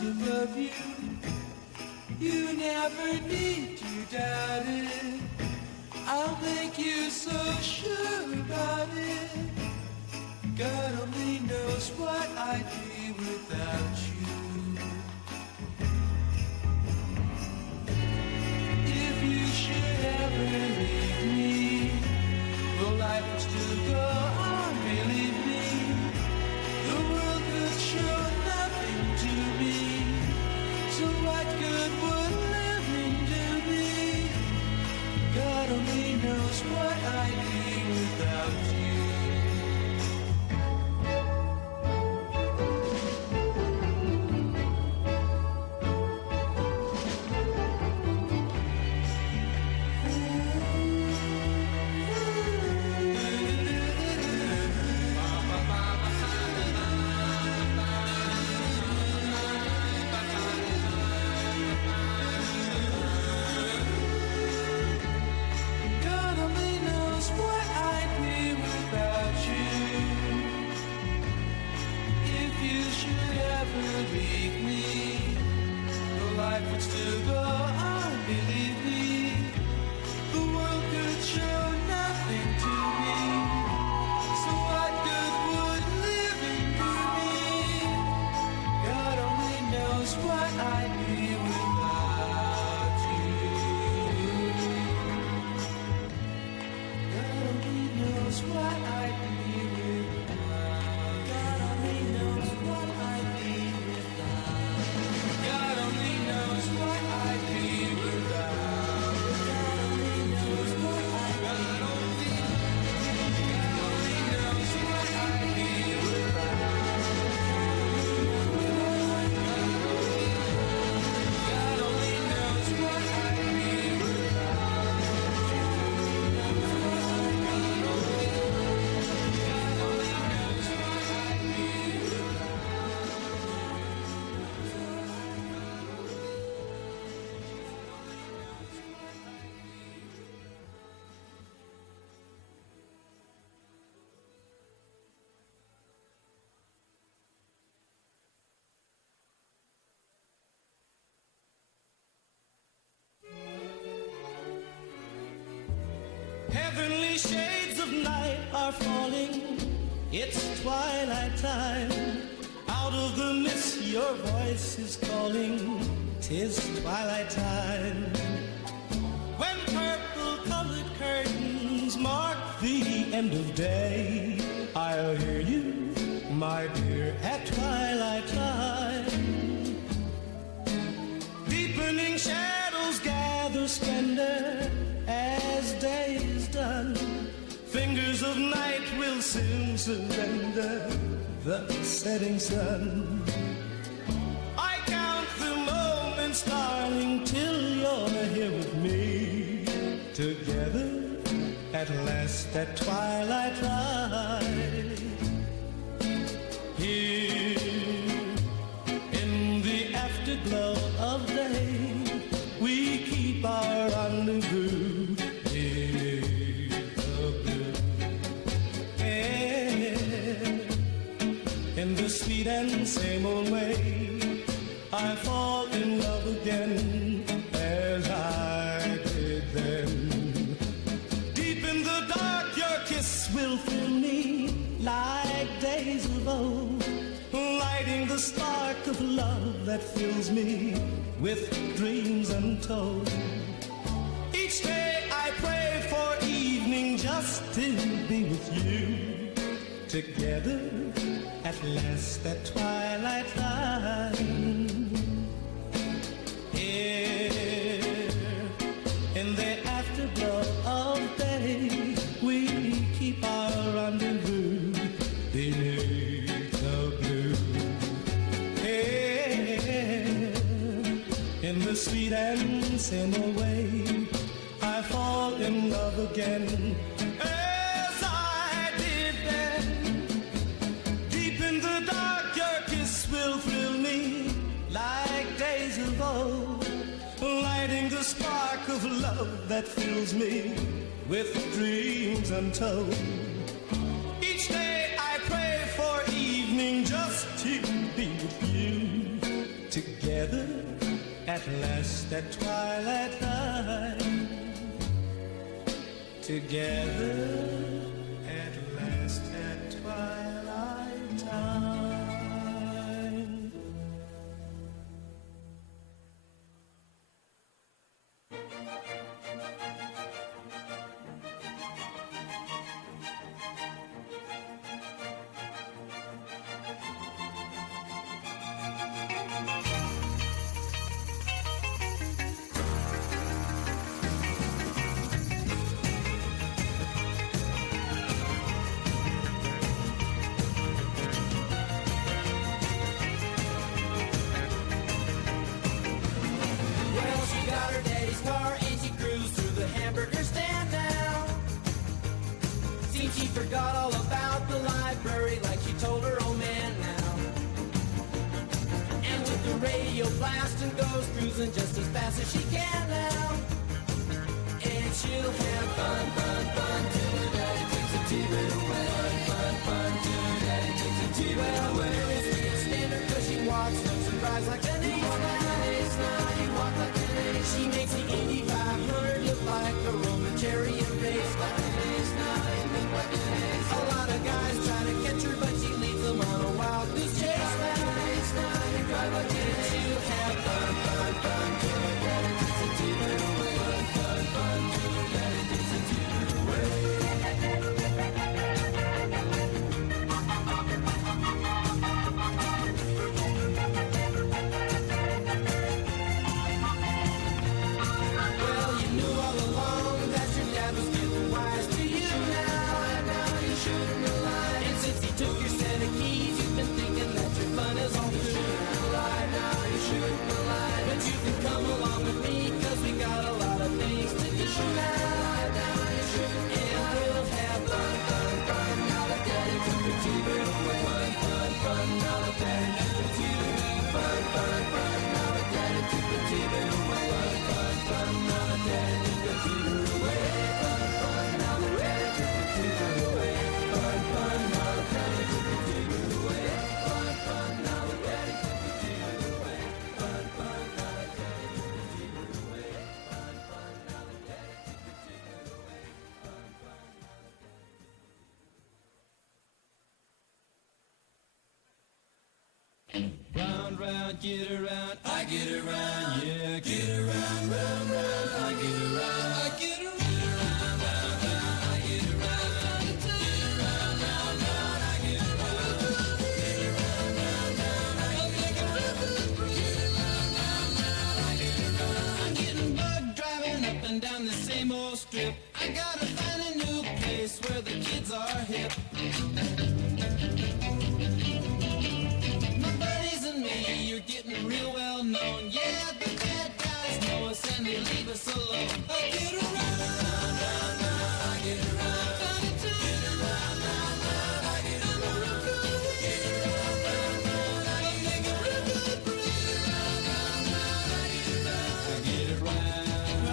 to love you. You never need to doubt it. I'll make you so sure about it. God only knows what I'd be without you. If you should ever leave me, well, life will still go on, believe me. The world could show nothing to me. So what good would living do me? God only knows what I'd be without you. God only knows what I'd be without you. If you should ever leave me, the life would still go on, believe me. The world could show nothing to me. So what good would living do me? God only knows what I'd be without you. God only knows what I'd be without. God only knows what I'd be without. God only knows what I'd be without. God only knows what I'd be without. God only knows what I'd be without. God only knows what I'd be Heavenly shades of night are falling. It's twilight time. Out of the mist your voice is calling. 'Tis twilight time. When purple-colored curtains mark the end of day, I'll hear you, my dear, at twilight time. Deepening shadows gather splendor as day is done. Fingers of night will soon surrender the setting sun. I count the moments, darling, till you're here with me. Together at last at twilight light. Here in the afterglow of day, we keep our rendezvous. In the sweet and same old way, I fall in love again as I did then. Deep in the dark, your kiss will fill me like days of old, lighting the spark of love that fills me with dreams untold. Each day I pray for evening just to be with you. Together at last at twilight time. Here in the afterglow of day, we keep our rendezvous beneath the blue. Here in the sweet and same old way, I fall in love again. Lighting the spark of love that fills me with dreams untold. Each day I pray for evening just to be with you. Together At last at twilight time, together at last at twilight time. Well, she got her daddy's car and she cruised through the hamburger stand now. Seems she forgot all about the library like she told her old man now. And with the radio blasting goes cruising just as fast as she can now. And she'll have fun, fun, fun till her daddy takes the TV away. Fun, fun till her daddy takes the TV away. Well, can't stand her 'cause she walks, looks and drives like an ace. Walk like an ace. She makes the Indy 500 look like a Roman chariot race. Like an ace, like an ace. A lot of guys try to catch her, but she leads them on a wild goose chase. Like an ace, drive like an ace. She'll have fun, fun, fun till her daddy takes the TV away. Fun, fun till her daddy takes the TV away. Well, you knew all along that your dad was getting wise to you now. Now you shouldn't have lied. And since he took your set of keys, you've been thinking that your fun is all through. Now you shouldn't have lied. But you can come along with me, 'cause we got a lot of things to do now. Now you shouldn't. And we'll have fun, fun, fun. Now that daddy took the TV away. Fun, fun, fun. Now that daddy took the TV away. Fun, fun, fun. Now that daddy took the TV away. Fun, fun, fun. Now that daddy took the TV away. Fun, fun. Now that daddy took the TV away. Fun, fun. Now that daddy took the TV away. Fun, fun. Now that daddy took the TV away. Fun, fun. Now that daddy took the TV away. Fun, fun. Now that daddy took the TV away. Fun, fun. Round, round, get around, I get around, yeah, get around, round, round, I get around, I get around, round, round, round, I get around, get around, round, round, I get around, get around, round, round, I get around, get around, round, round, I get around. I'm getting bugged driving up and down the same old strip. I gotta find a new place where the kids are hip. My buddies and me, you're getting real well known. Yeah, the bad guys know us and they leave us alone. I get around, round, round, round, I get around, get around, round, round, I get around, get around, round, round, I get around, get around, round, round, I get around, I get around, get around, round, round.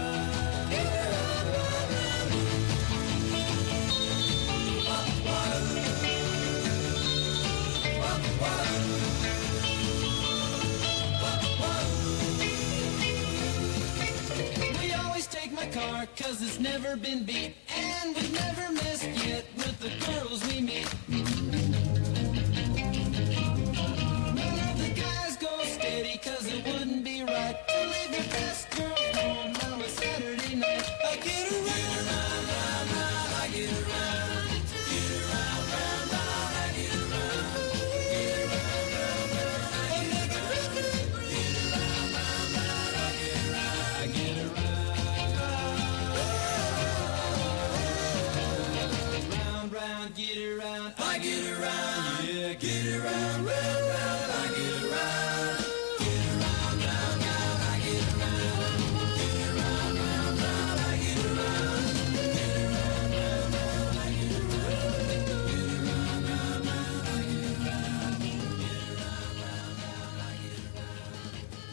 We always take my car 'cause it's never been beat. And we've never missed yet with the girls we meet. None of the guys go steady 'cause it wouldn't be right to leave your best girl home on a Saturday night. I get around, round, round, round, I get around, get around, round, round, I get around, get around, round, round, I get around, get around, round, round, I get around, I get around, round, round, get around, I get around, yeah, get around, round, round, I get around, get around, round, round, I get around, get around, round, round, I get around, get around, round, round, I get around, get around, round, round, I get around, get around, round, round, I get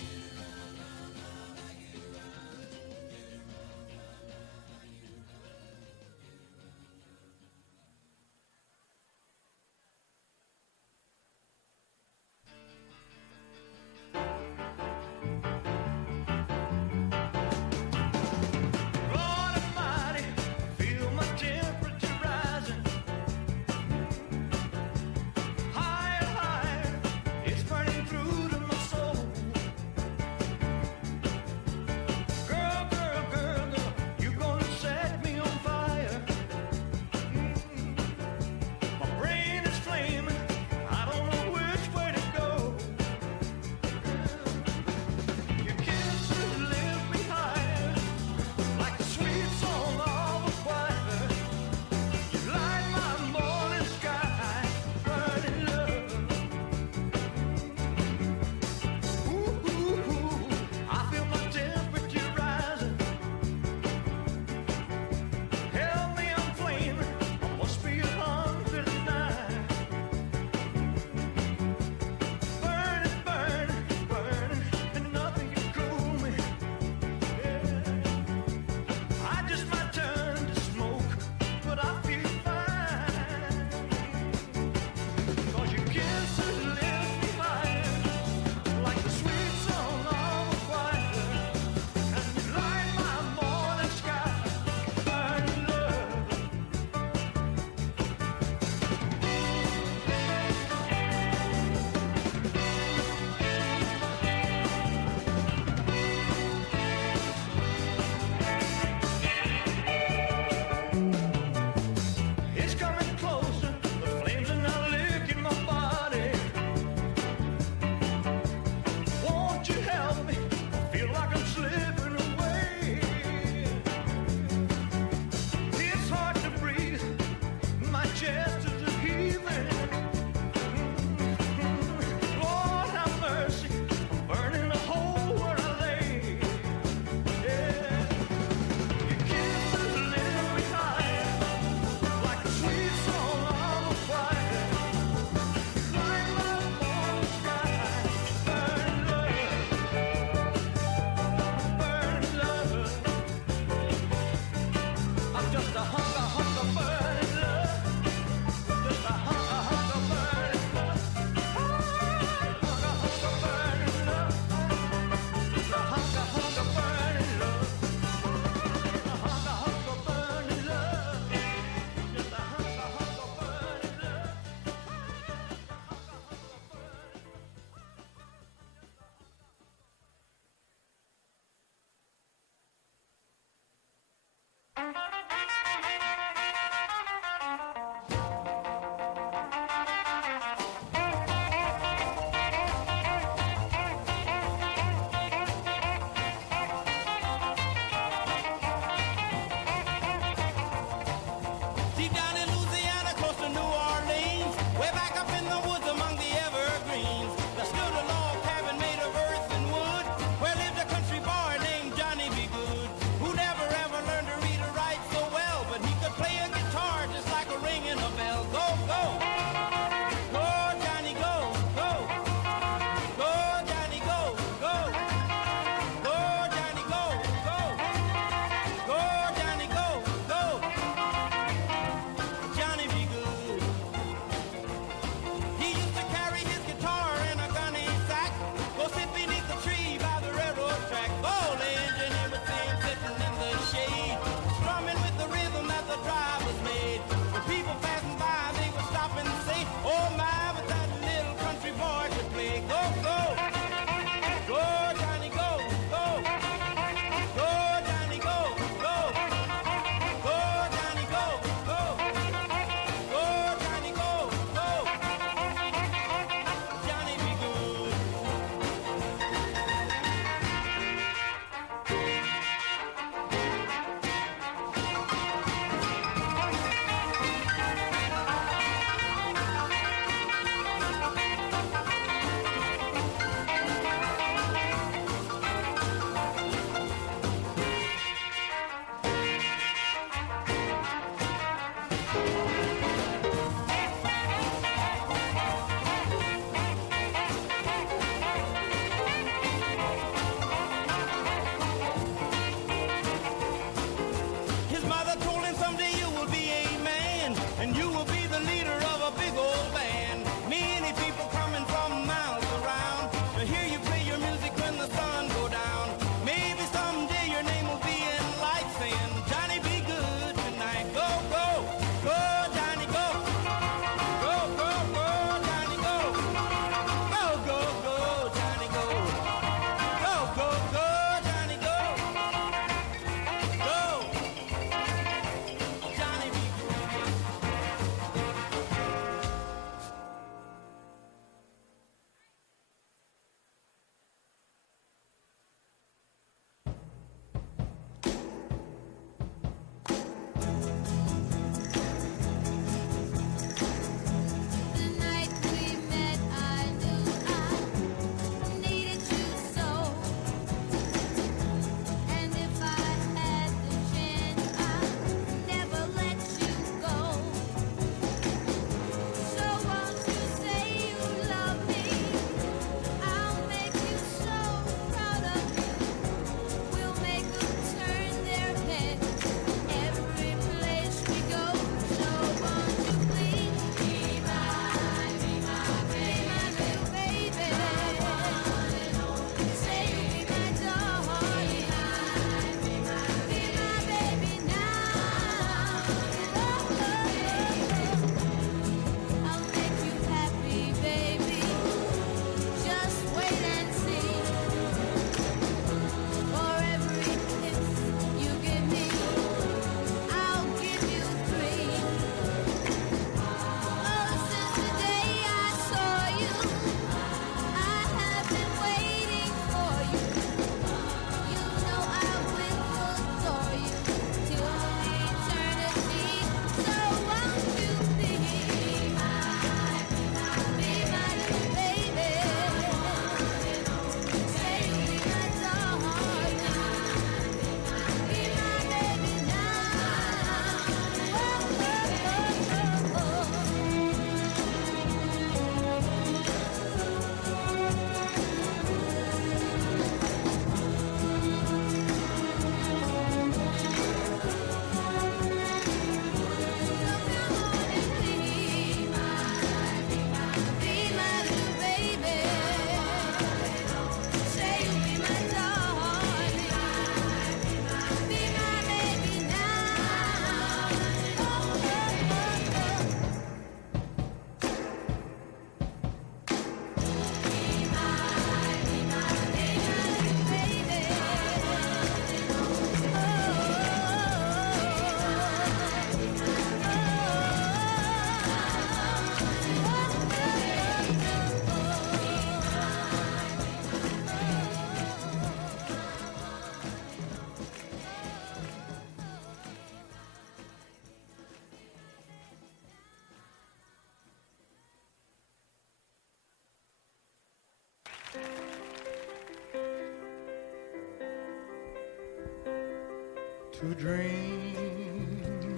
to dream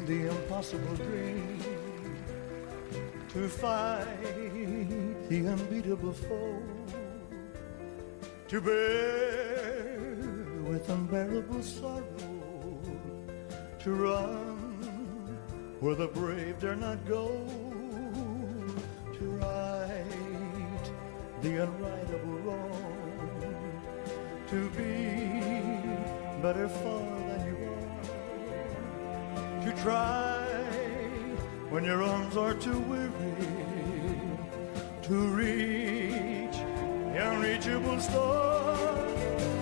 the impossible dream, to fight the unbeatable foe, to bear with unbearable sorrow, to run where the brave dare not go, to right the unrightable wrong, to be better far than you are, to try when your arms are too weary, to reach the unreachable star.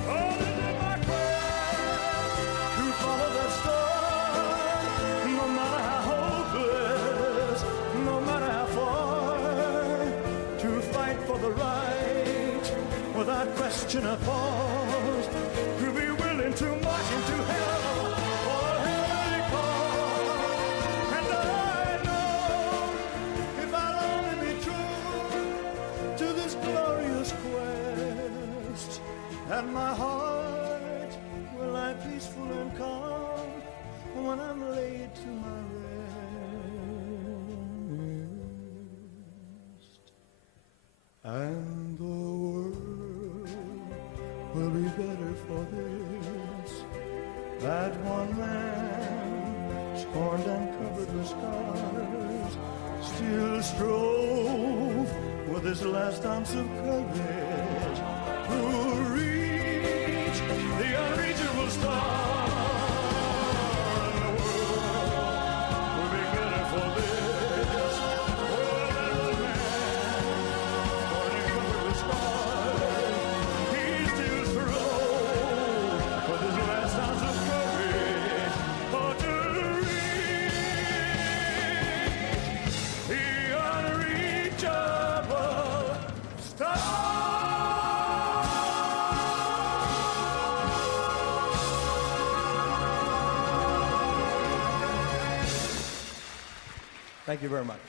Oh, this is my quest, to follow that star, no matter how hopeless, no matter how far, to fight for the right without question or pause, to be willing to march into hell for a heavenly cause. And I know if I'll only be true to this glorious quest, that my heart will lie peaceful and calm when I'm laid to my rest. And the world will be better for this, that one man, scorned and covered with scars, still strove with his last ounce of courage to reach the unreachable star. And the world will be better for this. Oh, that one man, scorned and covered with scars, he still strove with his last ounce of courage, oh, to reach the unreachable star. Thank you very much.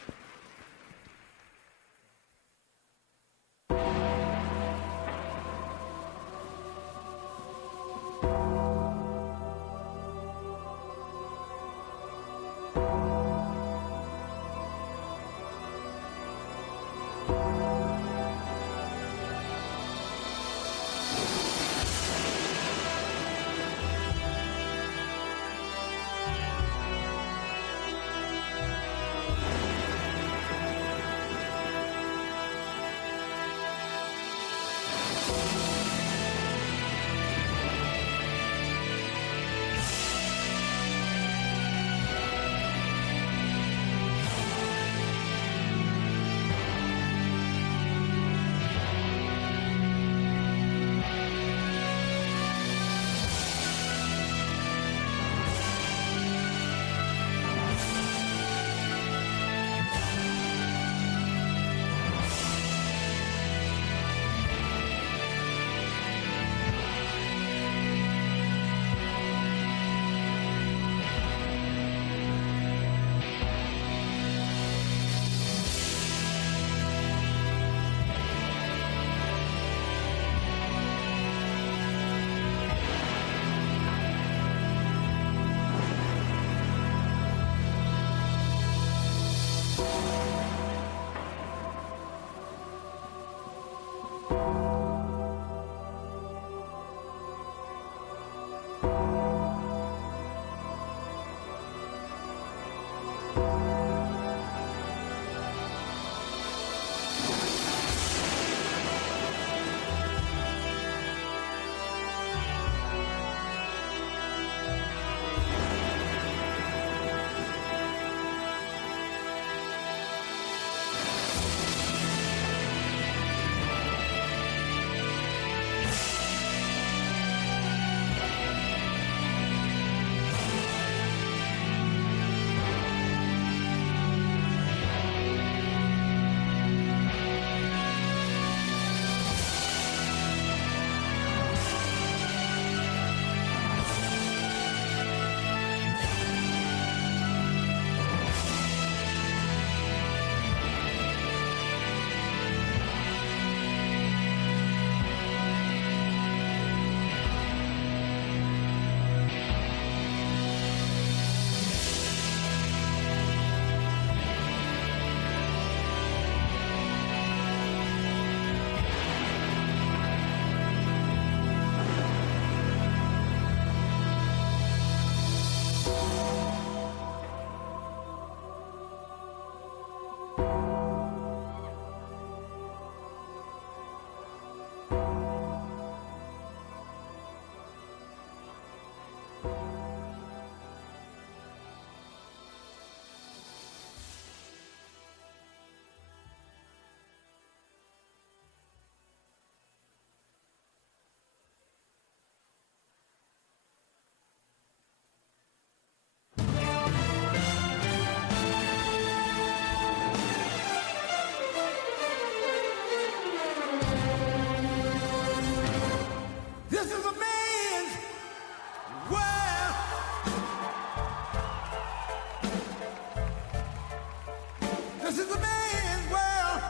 This is a man's world.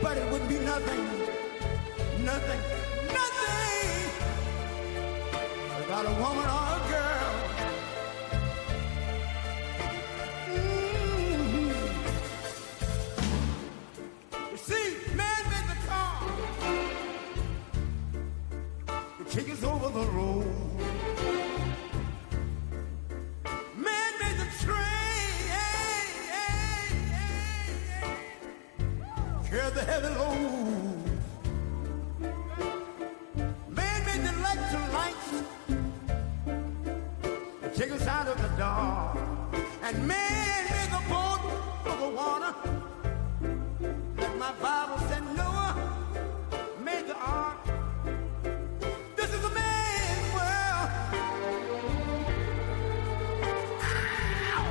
But it would be nothing without a woman or a girl. You see, man made the car. It takes us over the road. Man made the train. Carry the heavy load. Man made the electric lights. It takes us out of the dark. And man made the boat for the water. Like my Bible said, Noah made the ark. This is a man's world. Ow!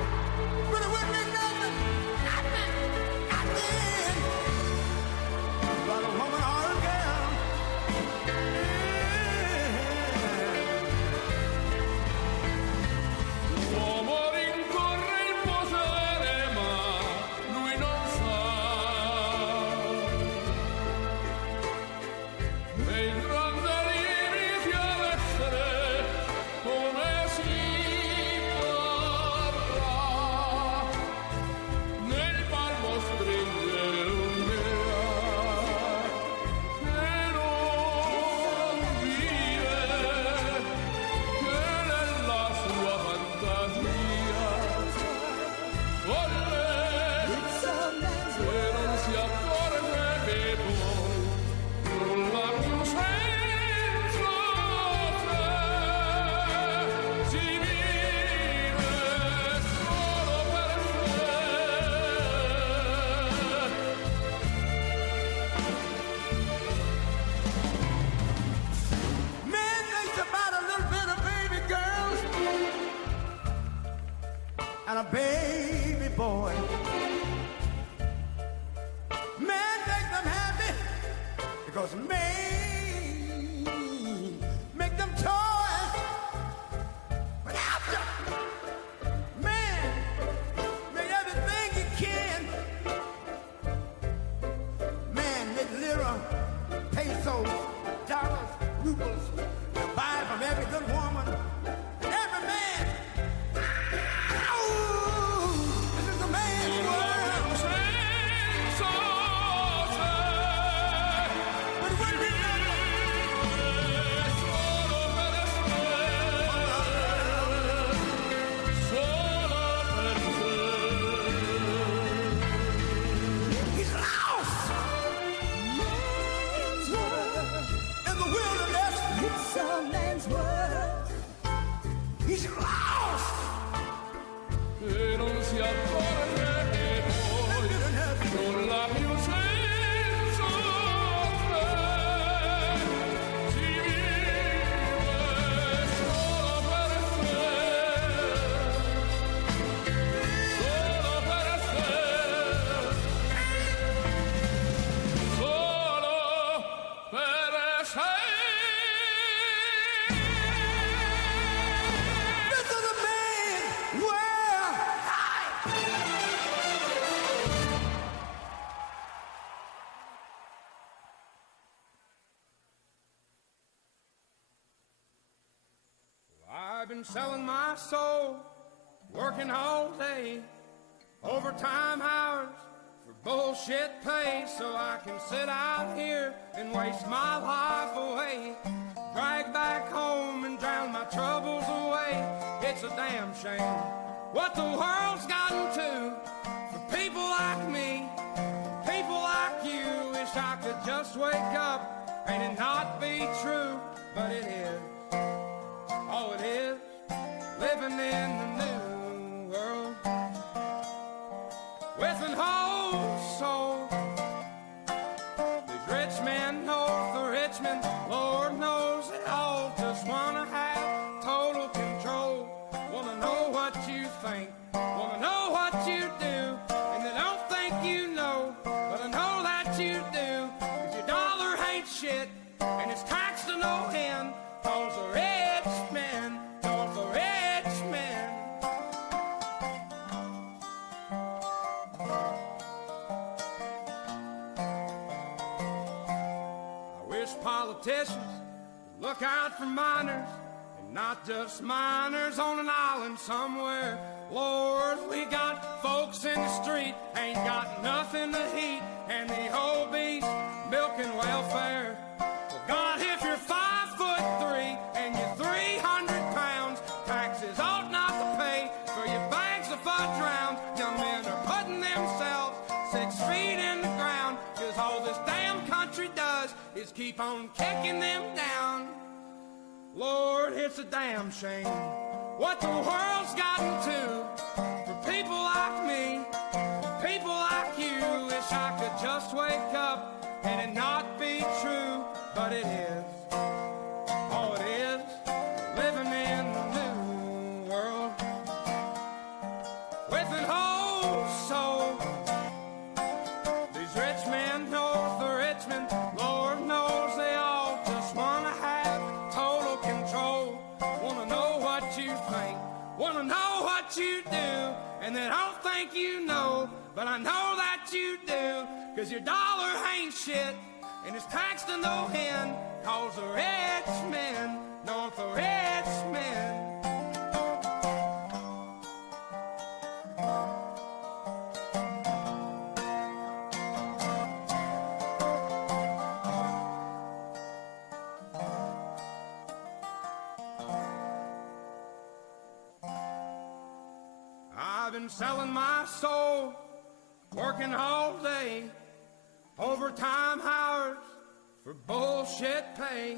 But it wouldn't be nothing but a woman or a girl. L'uomo rincorre il potere ma lui non sa. Nei grandi limiti ad essere come si parla. Nel palmo stringe un'idea che non vive, che nella sua fantasia folle, se non si accorge che poi nulla più senza te, si vive solo per sé. Man thinks about a little bit of baby girls and a baby boy. Man makes them happy because man make them toys. But after man made everything he can. Man made lira, pesos, dollars, rubles to buy from every good woman and every man. Ow! This is a man's world. But it wouldn't be He's lost. Man's world. In the wilderness. It's a man's world. He's lost. E non si accorge che poi nulla più senza te, si vive solo per sé, solo per sé, solo per sé. This is a man's world. I've been selling my soul, working all day, overtime hours for bullshit pay, so I can sit out here and waste my life away, drag back home and drown my troubles away. It's a damn shame what the world's gotten to for people like me, people like you. Wish I could just wake up and it not be true, but it is. Oh, it is living in the new world with an whole soul. These rich men know the rich men, Lord knows they all just wanna have total control. Wanna know what you think, wanna know what you do, and they don't think you know, but I know that you do. 'Cause your dollar ain't shit, and it's taxed to no end, 'cause politicians, look out for miners, and not just miners on an island somewhere. Lord, we got folks in the street, ain't got nothing to eat, and the whole beast milking welfare. Well, God, if you're 5'3" and you're 300 pounds, taxes ought not to pay for your bags of fudge rounds. Young men are putting themselves 6 feet in the ground, 'cause all this damn country does is keep on kicking them down. Lord, it's a damn shame what the world's gotten to for people like me, people like you. Wish I could just wake up and it not be true, but it is. Oh, it is living in the new world with an old soul. These rich men north of Richmond, Lord knows they all just wanna have total control. Wanna know what you think, wanna know what you do, and they don't think you know, but I know that you do. 'Cause your dollar ain't shit, and it's taxed to no end, 'cause the rich men north of Richmond. I've been selling my soul, working all day, overtime hours for bullshit pay.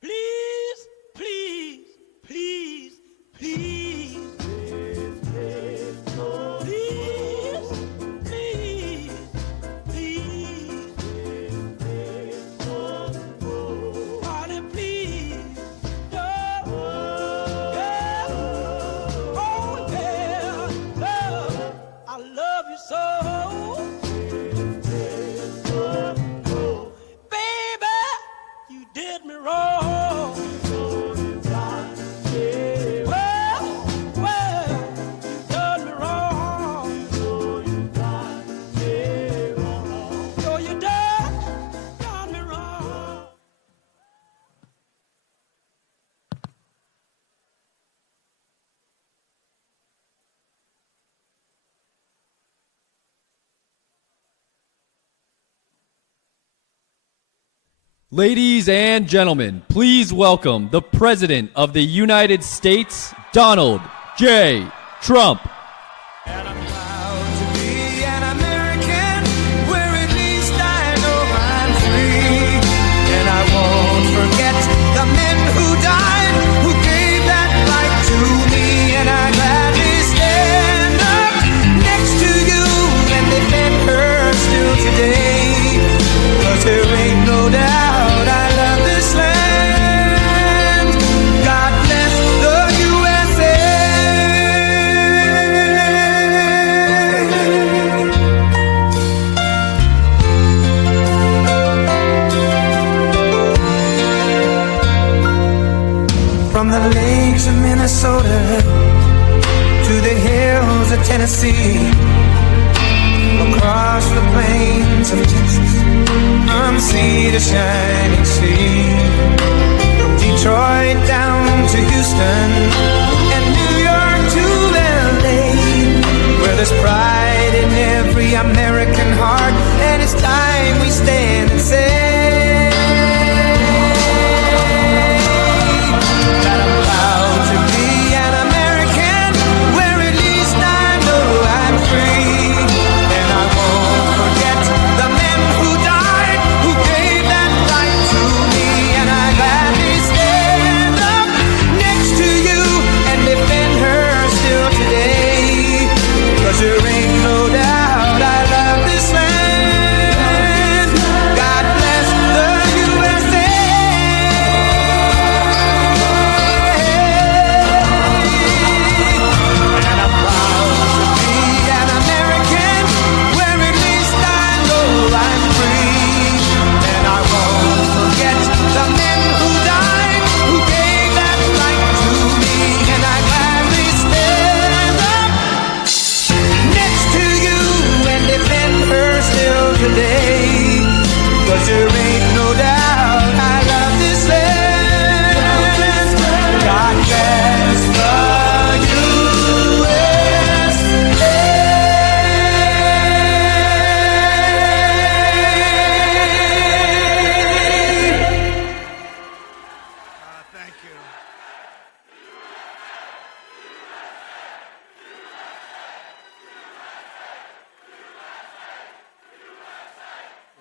Please, please, please, please. Please, please, please. Honey, please, don't go. Oh, yeah, love, I love you so. Baby, you did me wrong. Well, you done me wrong. So you done me wrong. Ladies and gentlemen, please welcome the President of the United States, Donald J. Trump. Be an American, where at least I know I'm free. And I won't forget the men who died, who gave that right to me. And I gladly stand up next to you and defend her still today. 'Cause there ain't no doubt I love this land. God bless the USA. From the lakes of Minnesota to the hills of Tennessee, across the plains of Texas, from sea to shining sea, from Detroit down to Houston and New York to LA, where there's pride in every American heart, and it's time we stand and say that I'm proud to be an American, where at least I know I'm free. And I won't forget the men who died, who gave that right to me. And I gladly stand up next to you and defend her still today. 'Cause there ain't no doubt I love this land.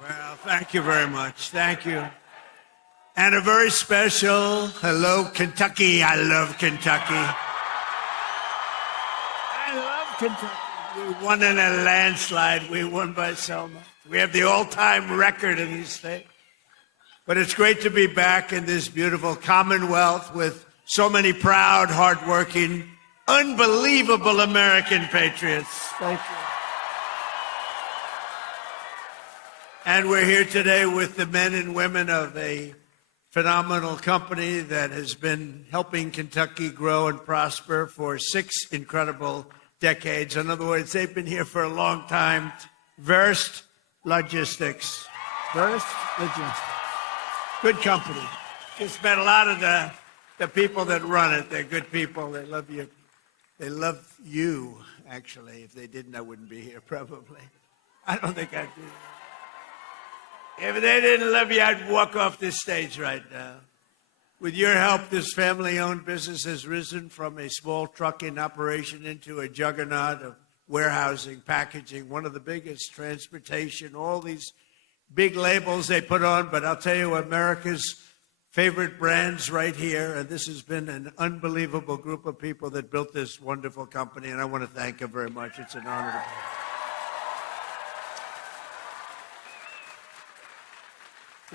Well, thank you very much. Thank you. And a very special hello, Kentucky. I love Kentucky. I love Kentucky. We won in a landslide. We won by so much. We have the all-time record in this state. But it's great to be back in this beautiful Commonwealth with so many proud, hardworking, unbelievable American patriots. Thank you. And we're here today with the men and women of a phenomenal company that has been helping Kentucky grow and prosper for 6 incredible decades. In other words, they've been here for a long time. Verst Logistics. Verst Logistics. Good company. Just met a lot of the people that run it. They're good people. They love you. They love you, actually. If they didn't, I wouldn't be here, probably. I don't think I'd be here. If they didn't love you, I'd walk off this stage right now. With your help, this family-owned business has risen from a small trucking operation into a juggernaut of warehousing, packaging, one of the biggest, transportation, all these big labels they put on. But I'll tell you, America's favorite brands right here, and this has been an unbelievable group of people that built this wonderful company, and I want to thank them very much. It's an honor to be here.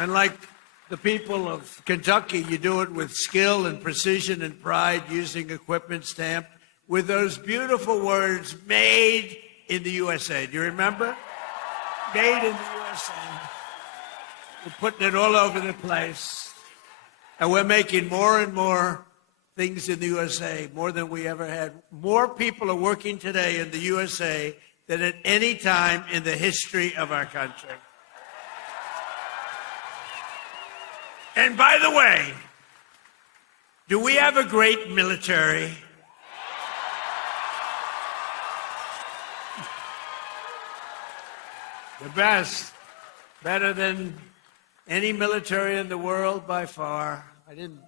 And like the people of Kentucky, you do it with skill and precision and pride, using equipment stamped with those beautiful words, made in the USA. Do you remember? Made in the USA. We're putting it all over the place. And we're making more and more things in the USA, more than we ever had. More people are working today in the USA than at any time in the history of our country. And by the way, do we have a great military? The best. Better than any military in the world by far. I didn't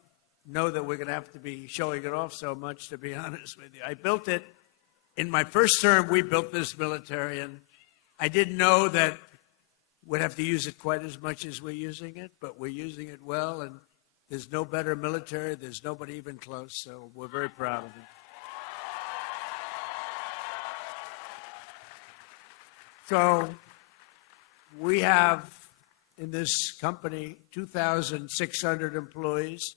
know that we're going to have to be showing it off so much, to be honest with you. I built it. In my first term, we built this military, and I didn't know that we'd have to use it quite as much as we're using it, but we're using it well, and there's no better military. There's nobody even close, so we're very proud of it. So we have in this company 2,600 employees,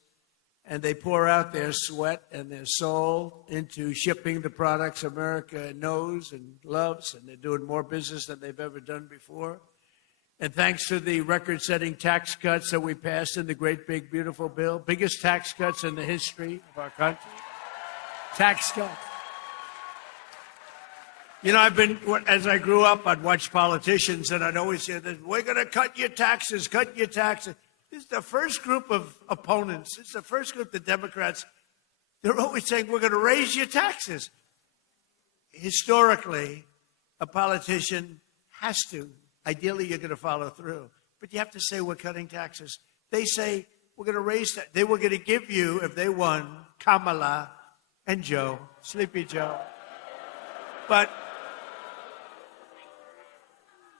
and they pour out their sweat and their soul into shipping the products America knows and loves, and they're doing more business than they've ever done before. And thanks to the record-setting tax cuts that we passed in the great, big, beautiful bill, biggest tax cuts in the history of our country, tax cuts. You know, as I grew up, I'd watch politicians, and I'd always hear that, we're going to cut your taxes, cut your taxes. This is the first group of opponents. It's the first group, the Democrats. They're always saying, we're going to raise your taxes. Historically, a politician has to. Ideally, you're going to follow through. But you have to say, we're cutting taxes. They say, we're going to raise that. They were going to give you, if they won, Kamala and Joe, Sleepy Joe. But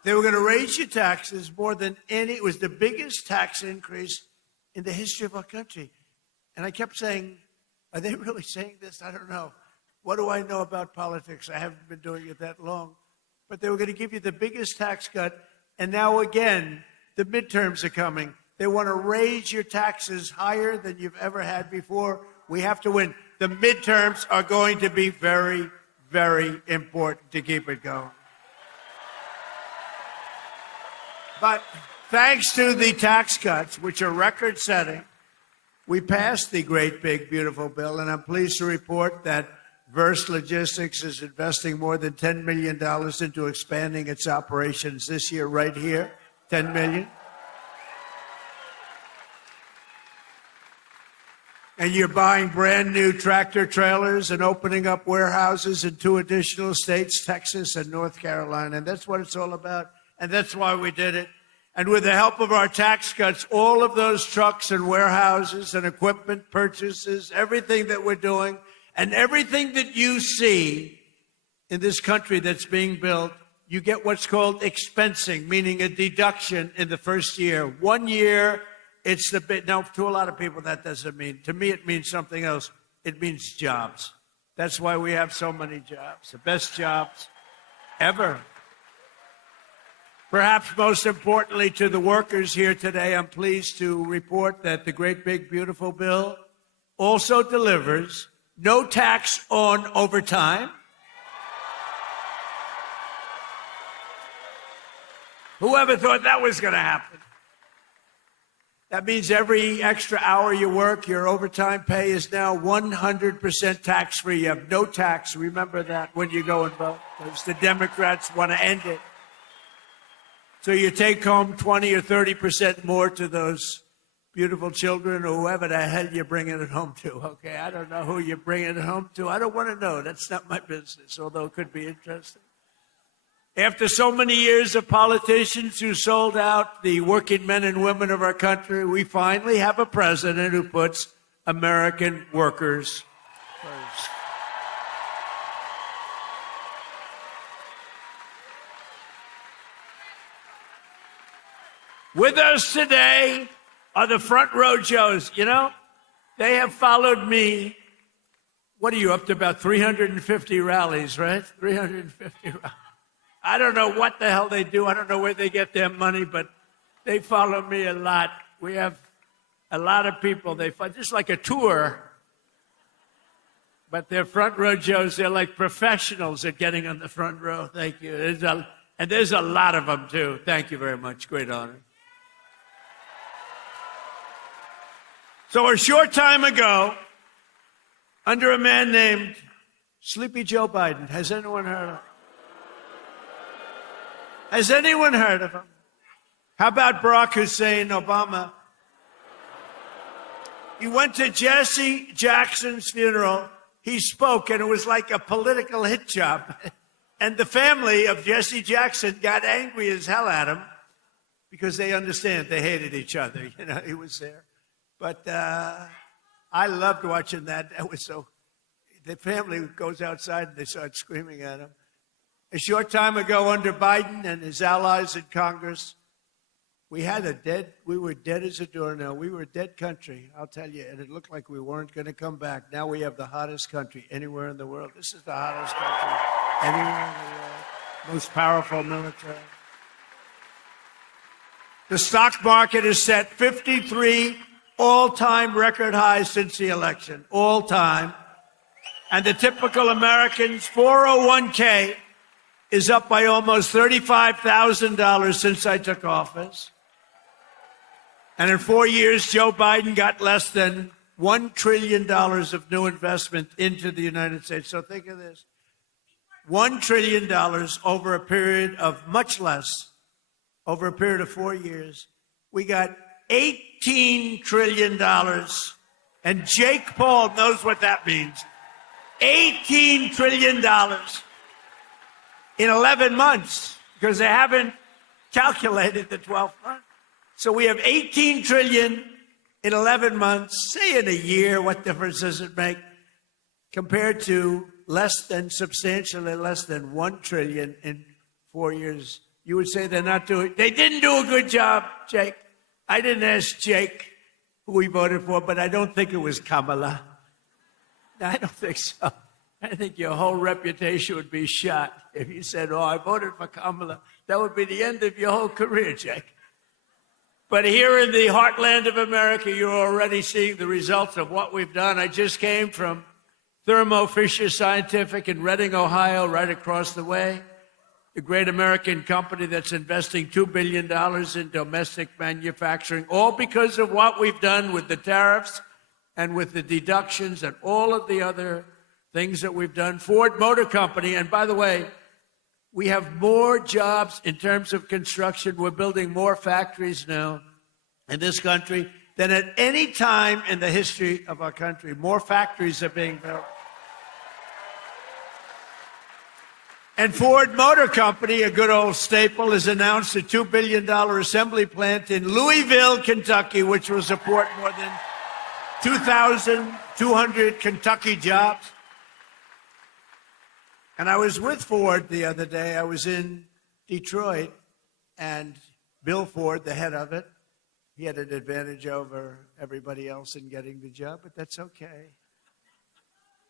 they were going to raise your taxes more than any. It was the biggest tax increase in the history of our country. And I kept saying, are they really saying this? I don't know. What do I know about politics? I haven't been doing it that long. But they were going to give you the biggest tax cut. And now again, the midterms are coming. They want to raise your taxes higher than you've ever had before. We have to win. The midterms are going to be very, very important to keep it going. But thanks to the tax cuts, which are record-setting, we passed the great, big, beautiful bill, and I'm pleased to report that Verst Logistics is investing more than $10 million into expanding its operations this year, right here, $10 million. And you're buying brand new tractor trailers and opening up warehouses in 2 additional states, Texas and North Carolina. And that's what it's all about. And that's why we did it. And with the help of our tax cuts, all of those trucks and warehouses and equipment purchases, everything that we're doing, and everything that you see in this country that's being built you get what's called expensing, meaning a deduction in the first year. 1 year, it's the bit. Now, to a lot of people, that doesn't mean. To me, it means something else. It means jobs. That's why we have so many jobs, the best jobs ever. Perhaps most importantly to the workers here today, I'm pleased to report that the great big beautiful bill also delivers no tax on overtime. Whoever thought that was going to happen? That means every extra hour you work, your overtime pay is now 100% tax-free. You have no tax. Remember that when you go and vote, because the Democrats want to end it. So you take home 20 or 30% more to those beautiful children or whoever the hell you're bringing it home to, okay? I don't know who you're bringing it home to. I don't want to know. That's not my business, although it could be interesting. After so many years of politicians who sold out the working men and women of our country, we finally have a president who puts American workers first. With us today are the front row Joes. You know, they have followed me. What are you up to? About 350 rallies, right? 350 rallies. I don't know what the hell they do. I don't know where they get their money, but they follow me a lot. We have a lot of people. They just like a tour, but they're front row Joes. They're like professionals at getting on the front row. Thank you. And there's a lot of them, too. Thank you very much. Great honor. So a short time ago, under a man named Sleepy Joe Biden, has anyone heard of him? Has anyone heard of him? How about Barack Hussein Obama? He went to Jesse Jackson's funeral. He spoke, and it was like a political hit job. And the family of Jesse Jackson got angry as hell at him because they understand they hated each other. You know, he was there. But I loved watching that. That was so. The family goes outside and they start screaming at him. A short time ago, under Biden and his allies in Congress, we were dead as a doornail. We were a dead country, I'll tell you, and it looked like we weren't going to come back. Now we have the hottest country anywhere in the world. This is the hottest country anywhere in the world. Most powerful military. The stock market has set 53 all-time record highs since the election, all time. And the typical American's 401k is up by almost $35,000 since I took office. And in 4 years, Joe Biden got less than $1 trillion of new investment into the United States. So think of this. $1 trillion over a period of much less, over a period of 4 years. We got $18 trillion. And Jake Paul knows what that means. $18 trillion in 11 months, because they haven't calculated the 12th month. So we have 18 trillion in 11 months. Say in a year, what difference does it make compared to substantially less than 1 trillion in 4 years? You would say they didn't do a good job, Jake. I didn't ask Jake who he voted for, but I don't think it was Kamala. I don't think so. I think your whole reputation would be shot if you said, oh, I voted for Kamala. That would be the end of your whole career, Jake. But here in the heartland of America, you're already seeing the results of what we've done. I just came from Thermo Fisher Scientific in Reading, Ohio, right across the way. The great American company that's investing $2 billion in domestic manufacturing, all because of what we've done with the tariffs and with the deductions and all of the other things that we've done. Ford Motor Company, and by the way, we have more jobs in terms of construction. We're building more factories now in this country than at any time in the history of our country. More factories are being built. And Ford Motor Company, a good old staple, has announced a $2 billion assembly plant in Louisville, Kentucky, which will support more than 2,200 Kentucky jobs. And I was with Ford the other day. I was in Detroit, and Bill Ford, the head of it, he had an advantage over everybody else in getting the job, but that's okay.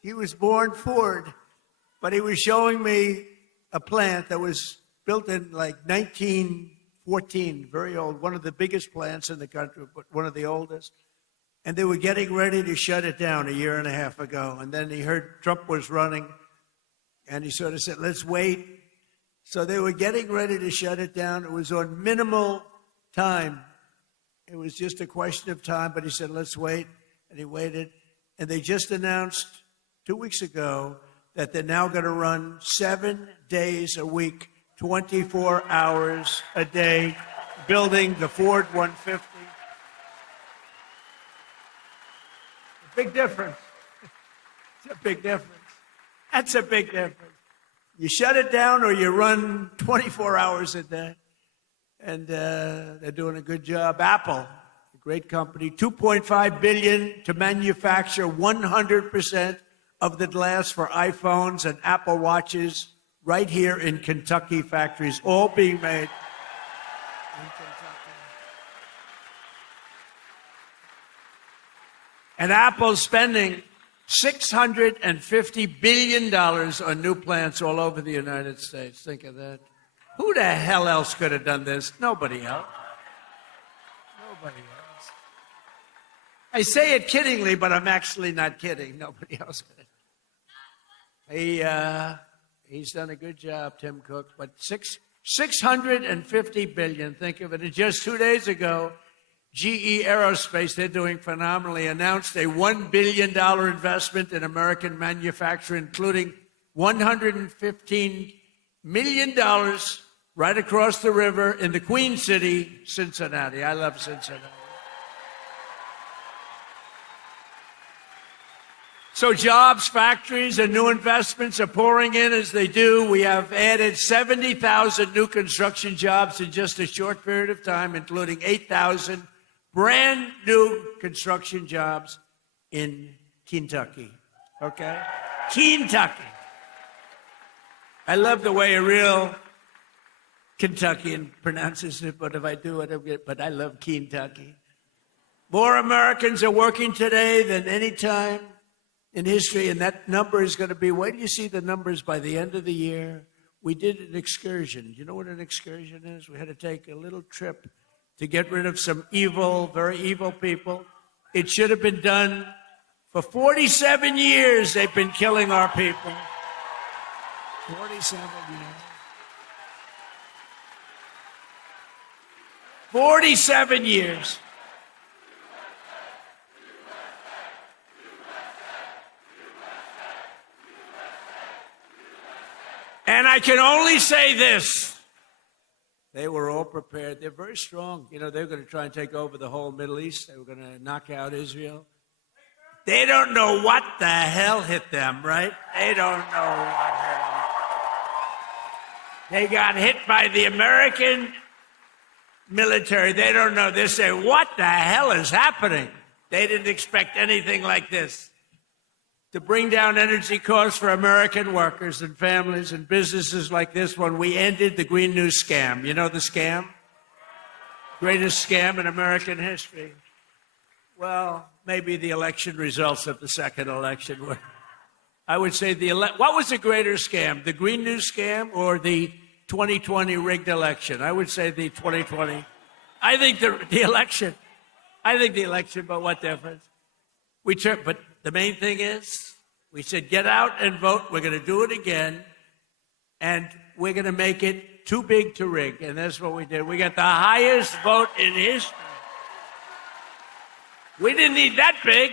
He was born Ford, but he was showing me a plant that was built in like 1914, very old, one of the biggest plants in the country, but one of the oldest. And they were getting ready to shut it down a year and a half ago. And then he heard Trump was running, and he sort of said, let's wait. So they were getting ready to shut it down. It was on minimal time. It was just a question of time, but he said, let's wait. And he waited. And they just announced 2 weeks ago that they're now going to run 7 days a week, 24 hours a day, building the Ford 150. A big difference. It's a big difference. That's a big difference. You shut it down or you run 24 hours a day. And they're doing a good job. Apple, a great company, $2.5 billion to manufacture 100% of the glass for iPhones and Apple Watches right here in Kentucky factories, all being made in Kentucky. And Apple's spending $650 billion on new plants all over the United States. Think of that. Who the hell else could have done this? Nobody else. Nobody else. I say it kiddingly, but I'm actually not kidding. Nobody else could have. He's done a good job, Tim Cook. But $650 billion, think of it. And just 2 days ago, GE Aerospace, they're doing phenomenally, announced a $1 billion investment in American manufacturing, including $115 million right across the river in the Queen City, Cincinnati. I love Cincinnati. So jobs, factories, and new investments are pouring in as they do. We have added 70,000 new construction jobs in just a short period of time, including 8,000 brand new construction jobs in Kentucky. Okay? Kentucky. I love the way a real Kentuckian pronounces it, but if I do it, but I love Kentucky. More Americans are working today than any time in history, and that number is going to be, wait till you see the numbers by the end of the year. We did an excursion. Do you know what an excursion is? We had to take a little trip to get rid of some evil, very evil people. It should have been done for 47 years. They've been killing our people. 47 years. 47 years. And I can only say this. They were all prepared. They're very strong. You know, they're going to try and take over the whole Middle East. They were going to knock out Israel. They don't know what the hell hit them, right? They don't know what hit them. They got hit by the American military. They don't know. They say, what the hell is happening? They didn't expect anything like this. To bring down energy costs for American workers and families and businesses like this one, we ended the Green New scam. You know the scam? Greatest scam in American history. Well, maybe the election results of the second election were. I would say what was the greater scam? The Green New scam or the 2020 rigged election? I would say the 2020. I think the election. I think the election, but what difference? But the main thing is, we said, get out and vote. We're going to do it again. And we're going to make it too big to rig. And that's what we did. We got the highest vote in history. We didn't need that big.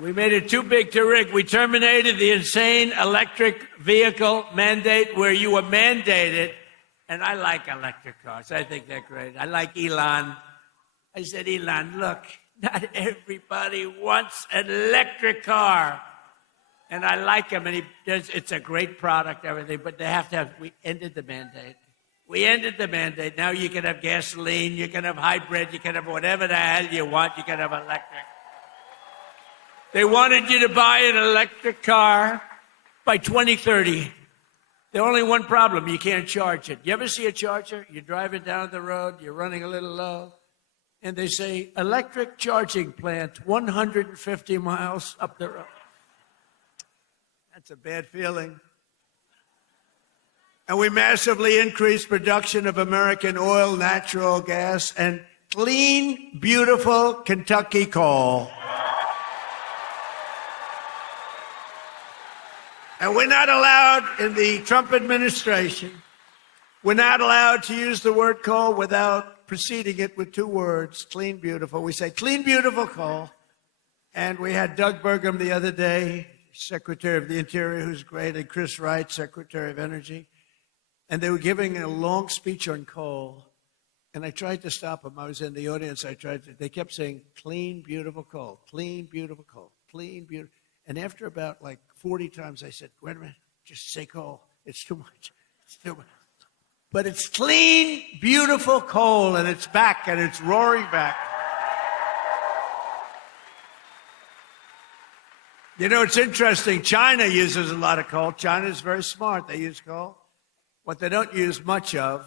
We made it too big to rig. We terminated the insane electric vehicle mandate where you were mandated. And I like electric cars. I think they're great. I like Elon. I said, Elon, look, not everybody wants an electric car. And I like him, and it's a great product, everything, but they have to have, we ended the mandate. We ended the mandate. Now you can have gasoline, you can have hybrid, you can have whatever the hell you want, you can have electric. They wanted you to buy an electric car by 2030. The only one problem, you can't charge it. You ever see a charger? You're driving down the road, you're running a little low, and they say, electric charging plant 150 miles up the road. That's a bad feeling. And we massively increased production of American oil, natural gas, and clean, beautiful Kentucky coal. And we're not allowed in the Trump administration, we're not allowed to use the word coal without preceding it with 2 words, clean, beautiful. We say clean, beautiful coal. And we had Doug Burgum the other day, Secretary of the Interior, who's great, and Chris Wright, Secretary of Energy. And they were giving a long speech on coal. And I tried to stop them. I was in the audience. They kept saying, clean, beautiful coal, clean, beautiful coal, clean, beautiful. And after about like 40 times, I said, wait a minute, just say coal. It's too much. It's too much. But it's clean, beautiful coal, and it's back, and it's roaring back. You know, it's interesting. China uses a lot of coal. China's very smart. They use coal. What they don't use much of,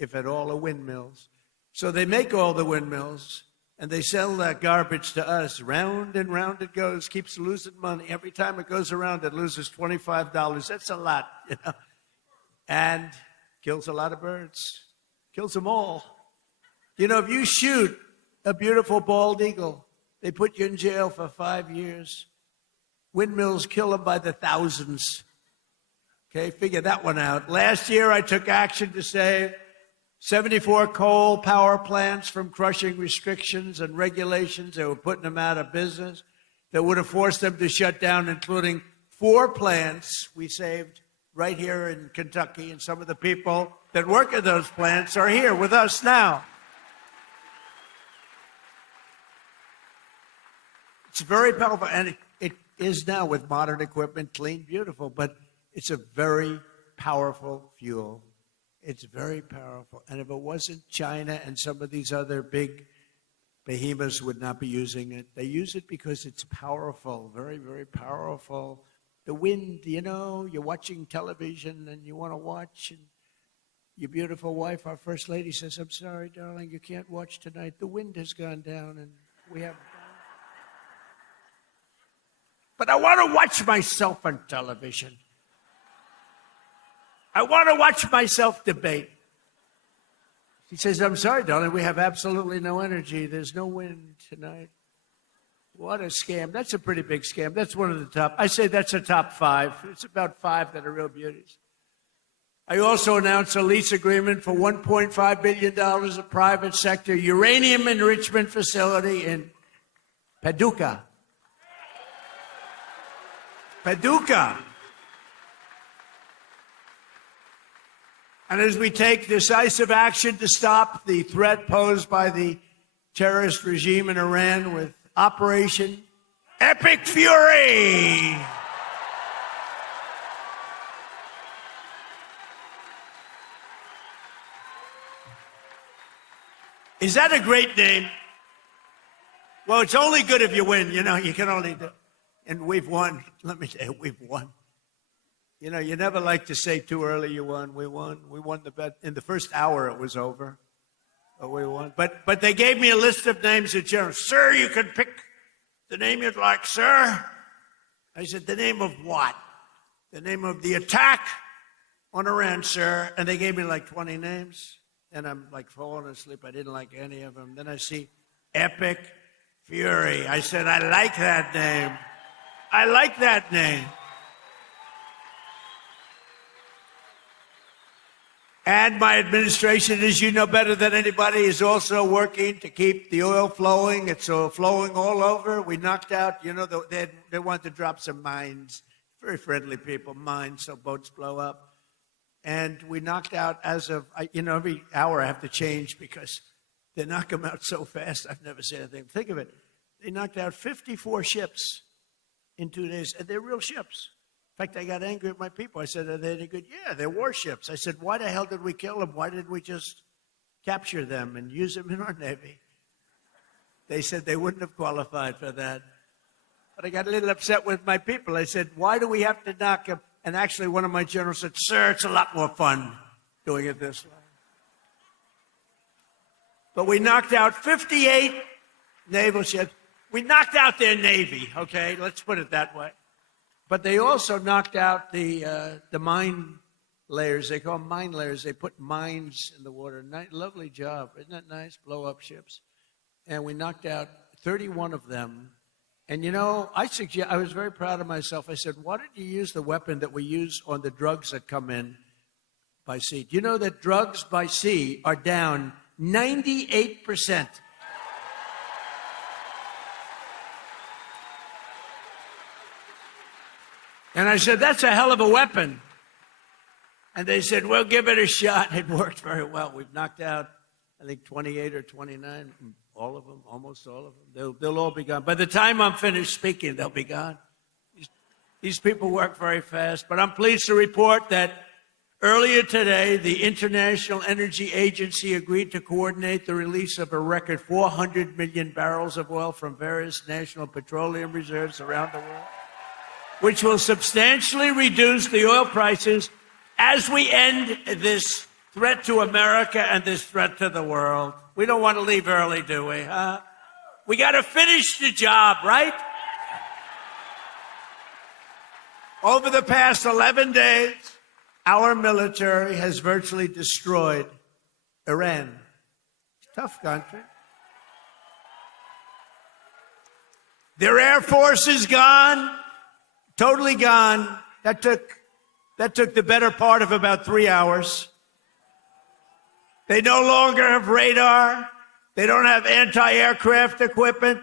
if at all, are windmills. So they make all the windmills, and they sell that garbage to us. Round and round it goes, keeps losing money. Every time it goes around, it loses $25. That's a lot, you know. And kills a lot of birds. Kills them all. You know, if you shoot a beautiful bald eagle, they put you in jail for 5 years. Windmills kill them by the thousands. Okay, figure that one out. Last year, I took action to save 74 coal power plants from crushing restrictions and regulations that were putting them out of business, that would have forced them to shut down, including 4 plants we saved right here in Kentucky. And some of the people that work at those plants are here with us now. It's very powerful, and it is now with modern equipment, clean, beautiful, but it's a very powerful fuel. It's very powerful. And if it wasn't, China and some of these other big behemoths would not be using it. They use it because it's powerful, very, very powerful. The wind, you know, you're watching television and you want to watch, and your beautiful wife, our First Lady, says, I'm sorry, darling, you can't watch tonight. The wind has gone down and we have... But I want to watch myself on television. I want to watch myself debate. She says, I'm sorry, darling, we have absolutely no energy. There's no wind tonight. What a scam. That's a pretty big scam. That's one of the top. I say that's a top 5. It's about 5 that are real beauties. I also announced a lease agreement for $1.5 billion of private sector uranium enrichment facility in Paducah. Paducah. And as we take decisive action to stop the threat posed by the terrorist regime in Iran with Operation Epic Fury. Is that a great name? Well, it's only good if you win. You know, you can only do. And we've won. Let me tell you, we've won. You know, you never like to say too early you won. We won. We won the bet. In the first hour, it was over. But we won. But they gave me a list of names at general. Sir, you can pick the name you'd like, sir. I said, the name of what? The name of the attack on Iran, sir. And they gave me like 20 names. And I'm like falling asleep. I didn't like any of them. Then I see Epic Fury. I said, I like that name. I like that name. And my administration, as you know better than anybody, is also working to keep the oil flowing. It's flowing all over. We knocked out, you know, they want to drop some mines. Very friendly people, mines, so boats blow up. And we knocked out as of, you know, every hour I have to change because they knock them out so fast. I've never seen anything. Think of it. They knocked out 54 ships in 2 days. And they're real ships. In fact, I got angry at my people. I said, are they any good? Yeah, they're warships. I said, why the hell did we kill them? Why didn't we just capture them and use them in our Navy? They said they wouldn't have qualified for that. But I got a little upset with my people. I said, why do we have to knock them? And actually, one of my generals said, "Sir, it's a lot more fun doing it this way." But we knocked out 58 naval ships. We knocked out their Navy, okay? Let's put it that way. But they also knocked out the mine layers. They call them mine layers. They put mines in the water. Lovely job. Isn't that nice? Blow up ships. And we knocked out 31 of them. And you know, I was very proud of myself. I said, why didn't you use the weapon that we use on the drugs that come in by sea? Do you know that drugs by sea are down 98%? And I said, that's a hell of a weapon. And they said, well, give it a shot. It worked very well. We've knocked out, I think, 28 or 29, all of them, almost all of them. They'll all be gone. By the time I'm finished speaking, they'll be gone. These people work very fast. But I'm pleased to report that earlier today, the International Energy Agency agreed to coordinate the release of a record 400 million barrels of oil from various national petroleum reserves around the world, which will substantially reduce the oil prices as we end this threat to America and this threat to the world. We don't want to leave early, do we? We got to finish the job, right? Over the past 11 days, our military has virtually destroyed Iran. Tough country. Their air force is gone, totally gone. That took the better part of about 3 hours. They no longer have radar. They don't have anti-aircraft equipment.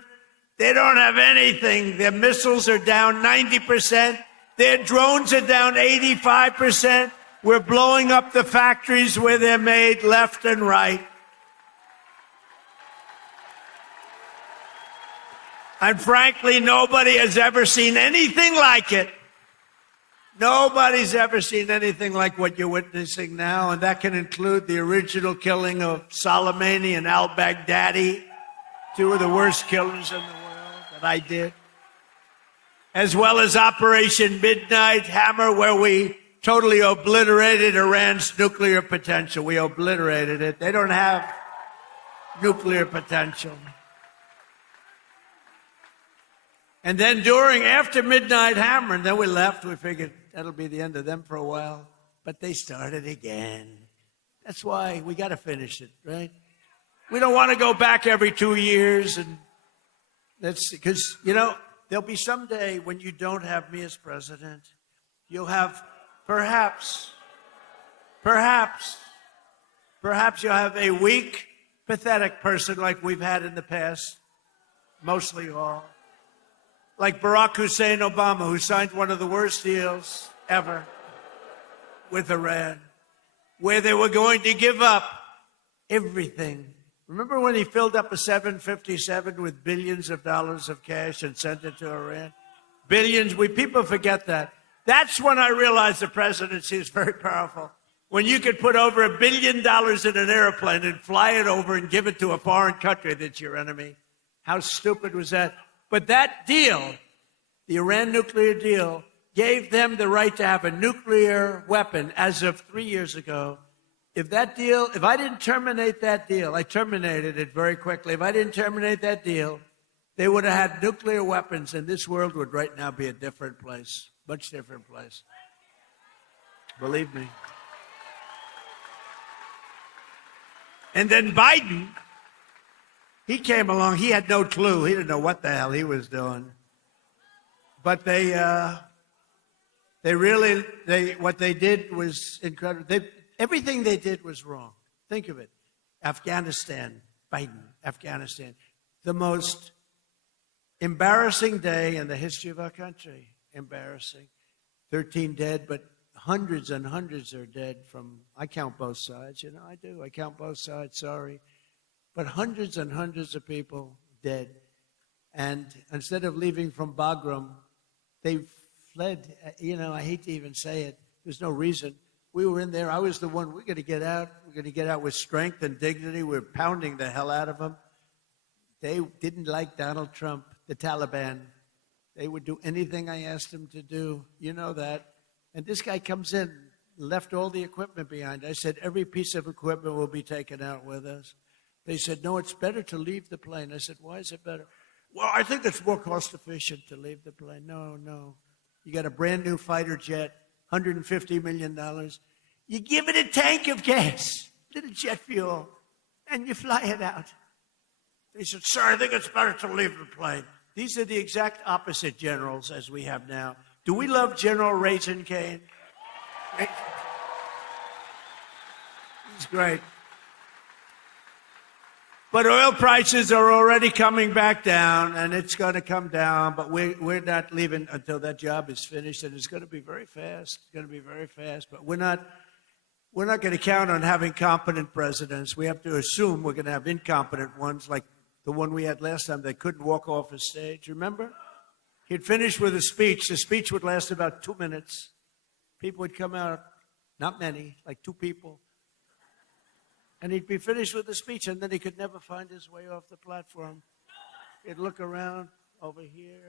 They don't have anything. Their missiles are down 90%. Their drones are down 85%. We're blowing up the factories where they're made left and right. And frankly, nobody has ever seen anything like it. Nobody's ever seen anything like what you're witnessing now, and that can include the original killing of Soleimani and al-Baghdadi, two of the worst killers in the world that I did, as well as Operation Midnight Hammer, where we totally obliterated Iran's nuclear potential. We obliterated it. They don't have nuclear potential. And then after Midnight Hammer, and then we left, we figured that'll be the end of them for a while. But they started again. That's why we got to finish it, right? We don't want to go back every 2 years. And that's because, you know, there'll be some day when you don't have me as president. You'll have perhaps you'll have a weak, pathetic person like we've had in the past, mostly all. Like Barack Hussein Obama, who signed one of the worst deals ever with Iran, where they were going to give up everything. Remember when he filled up a 757 with billions of dollars of cash and sent it to Iran? Billions. People forget that. That's when I realized the presidency is very powerful. When you could put over $1 billion in an airplane and fly it over and give it to a foreign country that's your enemy. How stupid was that? But that deal, the Iran nuclear deal, gave them the right to have a nuclear weapon as of 3 years ago. If I didn't terminate that deal, I terminated it very quickly. If I didn't terminate that deal, they would have had nuclear weapons, and this world would right now be a different place, much different place. Believe me. And then Biden, he came along. He had no clue. He didn't know what the hell he was doing. But what they did was incredible. Everything they did was wrong. Think of it. Afghanistan, Biden, Afghanistan. The most embarrassing day in the history of our country. Embarrassing. 13 dead, but hundreds and hundreds are dead I count both sides. You know, I do. I count both sides, sorry. But hundreds and hundreds of people dead. And instead of leaving from Bagram, they fled. You know, I hate to even say it. There's no reason. We were in there. I was the one. We're going to get out. We're going to get out with strength and dignity. We're pounding the hell out of them. They didn't like Donald Trump, the Taliban. They would do anything I asked them to do. You know that. And this guy comes in, left all the equipment behind. I said, every piece of equipment will be taken out with us. They said, no, it's better to leave the plane. I said, why is it better? Well, I think it's more cost efficient to leave the plane. No. You got a brand new fighter jet, $150 million. You give it a tank of gas, little jet fuel, and you fly it out. They said, sir, I think it's better to leave the plane. These are the exact opposite generals as we have now. Do we love General Raisin Cane? He's great. But oil prices are already coming back down, and it's going to come down, but we're not leaving until that job is finished, and it's going to be very fast. It's going to be very fast, but we're not going to count on having competent presidents. We have to assume we're going to have incompetent ones, like the one we had last time that couldn't walk off a stage. Remember? He'd finish with a speech. The speech would last about 2 minutes. People would come out, not many, like 2 people. And he'd be finished with the speech, and then he could never find his way off the platform. He'd look around over here.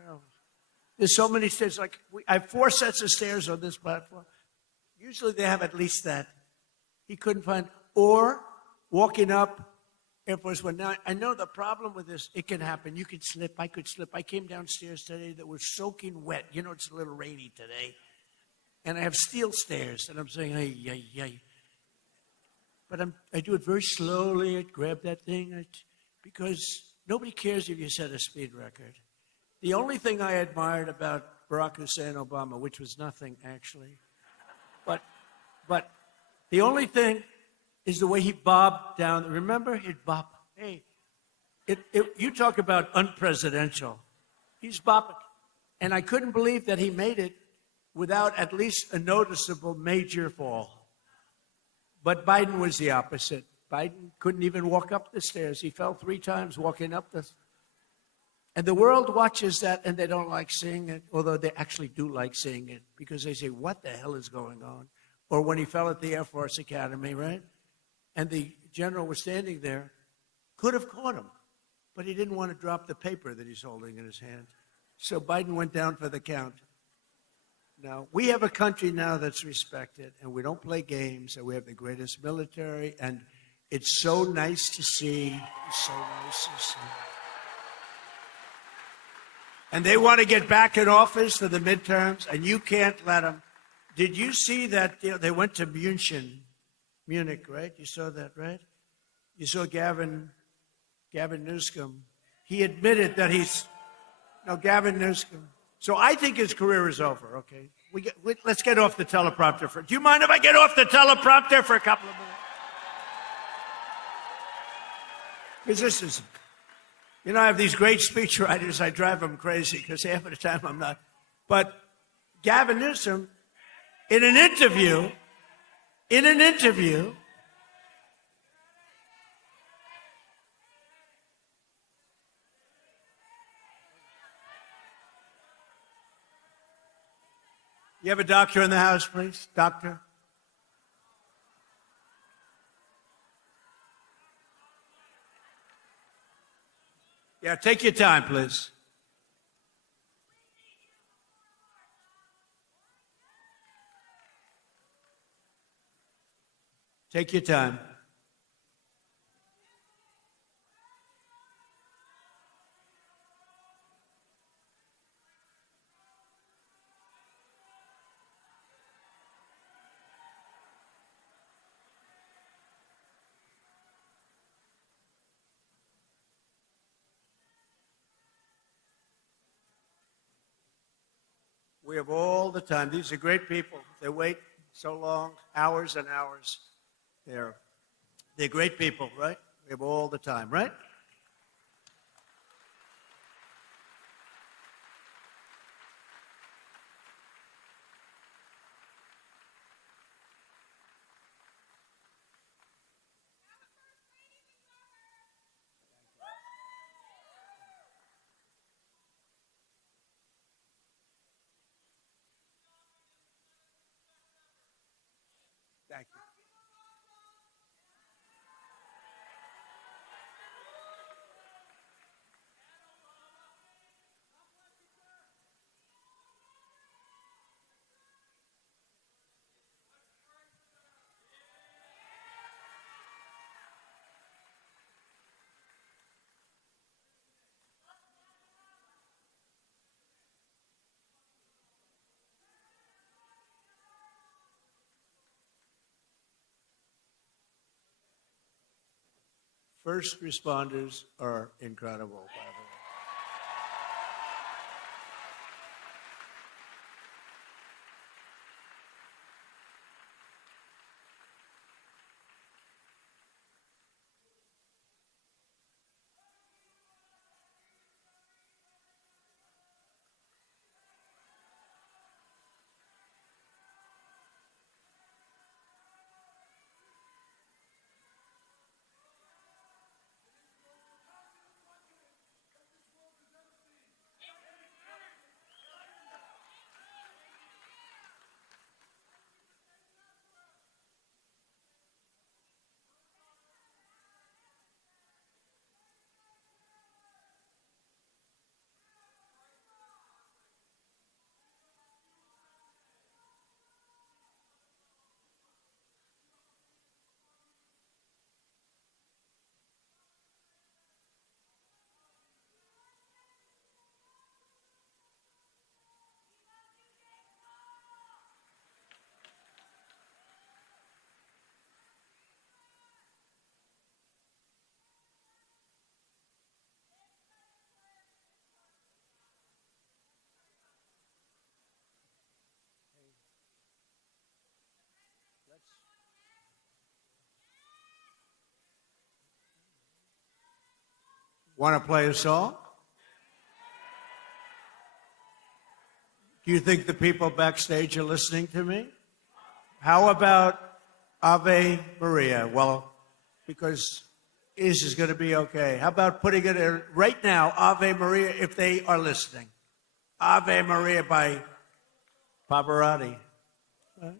There's so many stairs. I have 4 sets of stairs on this platform. Usually they have at least that. He couldn't find, or walking up Air Force One. Now, I know the problem with this, it can happen. You could slip. I could slip. I came downstairs today that was soaking wet. You know, it's a little rainy today. And I have steel stairs, and I'm saying, hey. But I do it very slowly. I grab that thing because nobody cares if you set a speed record. The only thing I admired about Barack Hussein Obama, which was nothing actually, but the only thing is the way he bobbed down. Remember, he'd bob. Hey, you talk about unpresidential. He's bobbing, and I couldn't believe that he made it without at least a noticeable major fall. But Biden was the opposite. Biden couldn't even walk up the stairs. He fell 3 times walking up the. And the world watches that, and they don't like seeing it, although they actually do like seeing it, because they say, what the hell is going on? Or when he fell at the Air Force Academy, right? And the general was standing there, could have caught him, but he didn't want to drop the paper that he's holding in his hand. So Biden went down for the count. Now, we have a country now that's respected, and we don't play games, and we have the greatest military, and it's so nice to see. It's so nice to see. And they want to get back in office for the midterms, and you can't let them. Did you see that they went to Munich, right? You saw that, right? You saw Gavin Newsom. He admitted that Gavin Newsom. So I think his career is over, okay? Let's get off the teleprompter. Do you mind if I get off the teleprompter for a couple of minutes? Because this is, I have these great speechwriters. I drive them crazy because half of the time I'm not. But Gavin Newsom, in an interview, you have a doctor in the house, please? Doctor? Yeah, take your time, please. Take your time. We have all the time. These are great people. They wait so long, hours and hours. They're great people, right? We have all the time, right? Thank you. first responders are incredible, by the way. Want to play a song? Do you think the people backstage are listening to me? How about Ave Maria? Well, because is going to be okay. How about putting it in right now, Ave Maria, if they are listening? Ave Maria by Pavarotti. Right?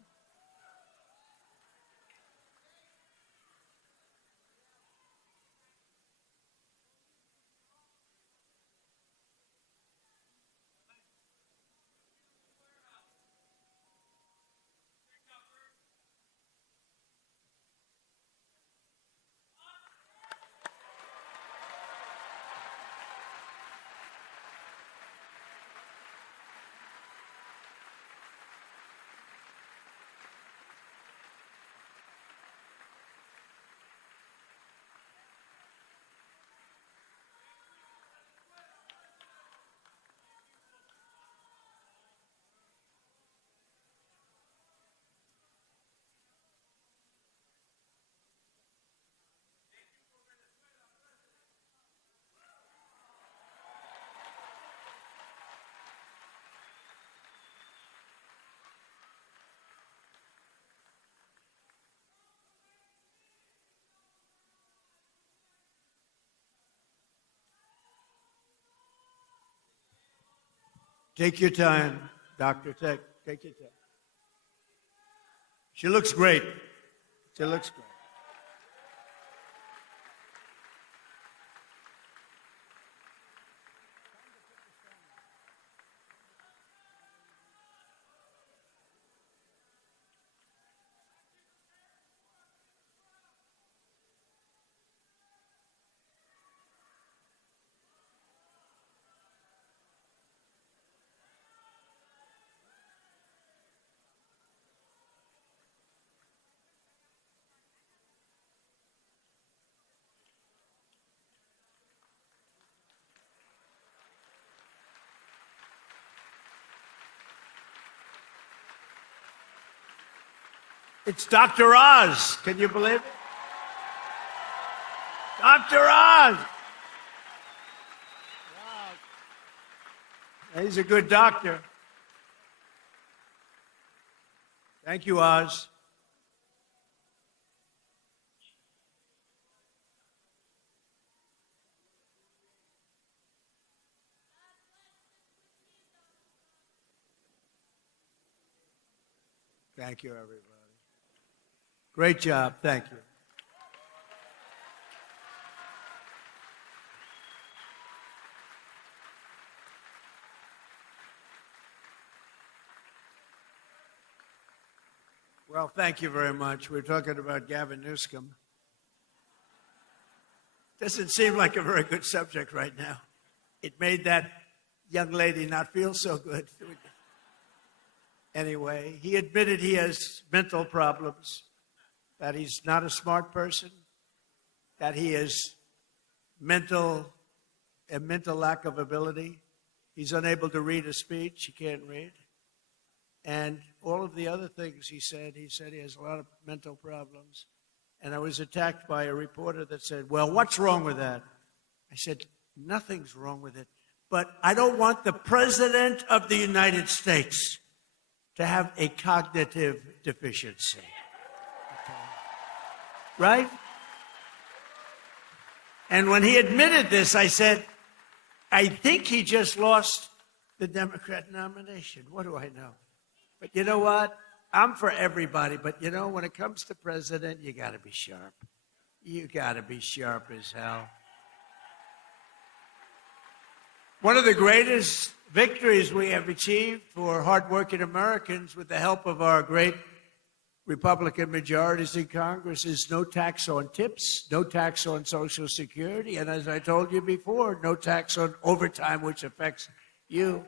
Take your time, doctor. Take your time. She looks great. She looks great. It's Dr. Oz. Can you believe it? Dr. Oz. Wow. He's a good doctor. Thank you, Oz. Thank you, everybody. Great job. Thank you. Well, thank you very much. We're talking about Gavin Newsom. Doesn't seem like a very good subject right now. It made that young lady not feel so good. Anyway, he admitted he has mental problems, that he's not a smart person, that he is a mental lack of ability. He's unable to read a speech. He can't read. And all of the other things he said he has a lot of mental problems. And I was attacked by a reporter that said, well, what's wrong with that? I said, nothing's wrong with it. But I don't want the President of the United States to have a cognitive deficiency. Okay. Right? And when he admitted this, I said, I think he just lost the Democrat nomination. What do I know? But you know what? I'm for everybody. But you know, when it comes to president, you got to be sharp. You got to be sharp as hell. One of the greatest victories we have achieved for hardworking Americans with the help of our great Republican majorities in Congress is no tax on tips, no tax on Social Security, and as I told you before, no tax on overtime, which affects you.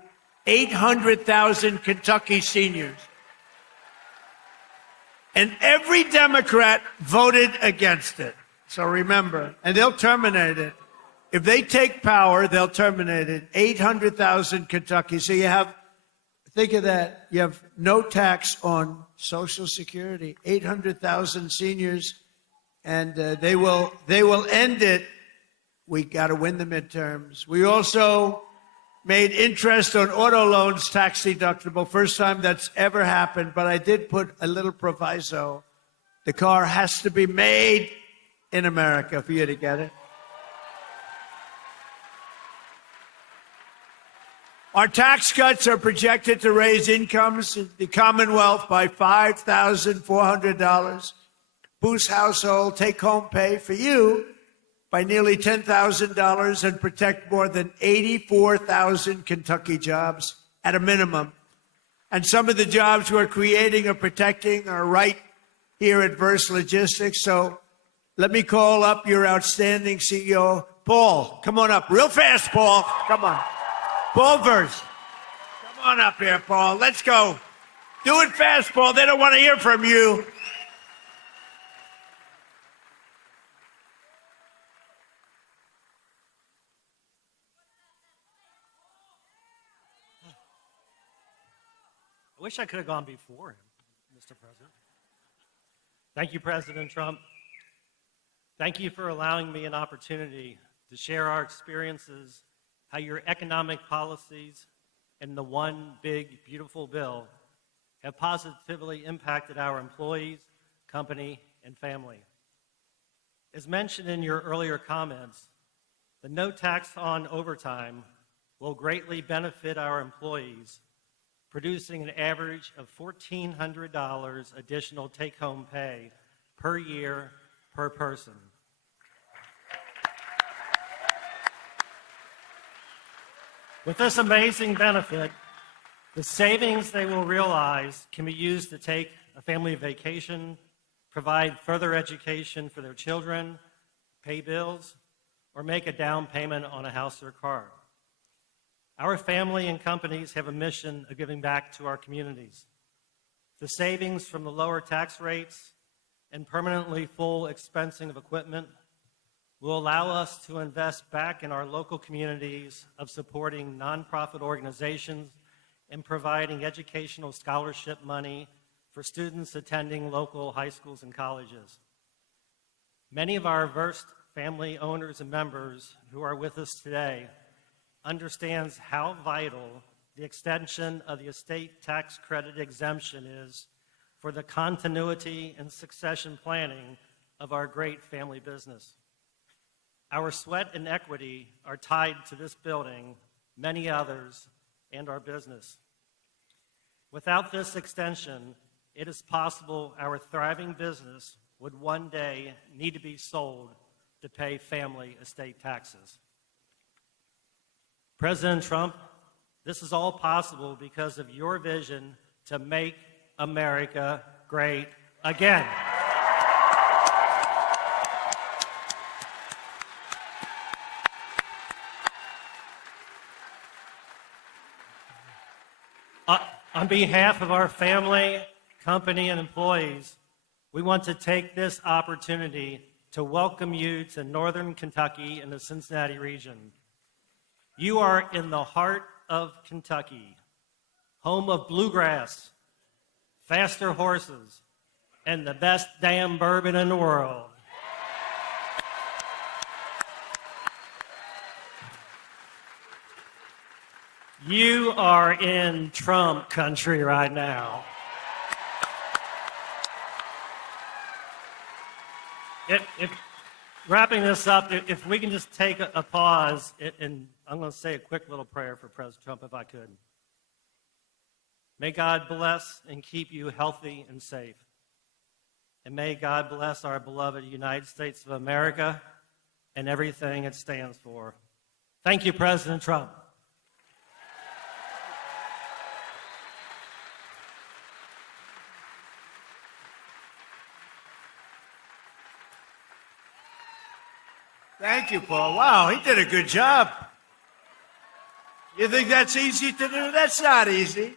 800,000 Kentucky seniors. And every Democrat voted against it. So remember, and they'll terminate it. If they take power, they'll terminate it. 800,000 Kentucky. So you have, think of that. You have no tax on Social Security. 800,000 seniors, and they will end it. We got to win the midterms. We also made interest on auto loans tax deductible. First time that's ever happened, but I did put a little proviso. The car has to be made in America for you to get it. Our tax cuts are projected to raise incomes in the Commonwealth by $5,400, boost household take-home pay for you by nearly $10,000, and protect more than 84,000 Kentucky jobs at a minimum. And some of the jobs we're creating or protecting are right here at Verst Logistics. So let me call up your outstanding CEO, Paul. Come on up. Real fast, Paul. Come on. Paul Verst. Come on up here, Paul. Let's go. Do it fast, Paul. They don't want to hear from you. I wish I could have gone before him, Mr. President. Thank you, President Trump. Thank you for allowing me an opportunity to share our experiences, how your economic policies and the one big, beautiful bill have positively impacted our employees, company, and family. As mentioned in your earlier comments, the no tax on overtime will greatly benefit our employees, producing an average of $1,400 additional take-home pay per year per person. With this amazing benefit, the savings they will realize can be used to take a family vacation, provide further education for their children, pay bills, or make a down payment on a house or car. Our family and companies have a mission of giving back to our communities. The savings from the lower tax rates and permanently full expensing of equipment will allow us to invest back in our local communities of supporting nonprofit organizations and providing educational scholarship money for students attending local high schools and colleges. Many of our Verst family owners and members who are with us today understands how vital the extension of the estate tax credit exemption is for the continuity and succession planning of our great family business. Our sweat and equity are tied to this building, many others, and our business. Without this extension, it is possible our thriving business would one day need to be sold to pay family estate taxes. President Trump, this is all possible because of your vision to make America great again. On behalf of our family, company, and employees, we want to take this opportunity to welcome you to northern Kentucky and the Cincinnati region. You are in the heart of Kentucky, home of bluegrass, faster horses, and the best damn bourbon in the world. You are in Trump country right now. Wrapping this up, if we can just take a pause, and I'm going to say a quick little prayer for President Trump, if I could. May God bless and keep you healthy and safe. And may God bless our beloved United States of America and everything it stands for. Thank you, President Trump. Thank you, Paul. Wow, he did a good job. You think that's easy to do? That's not easy.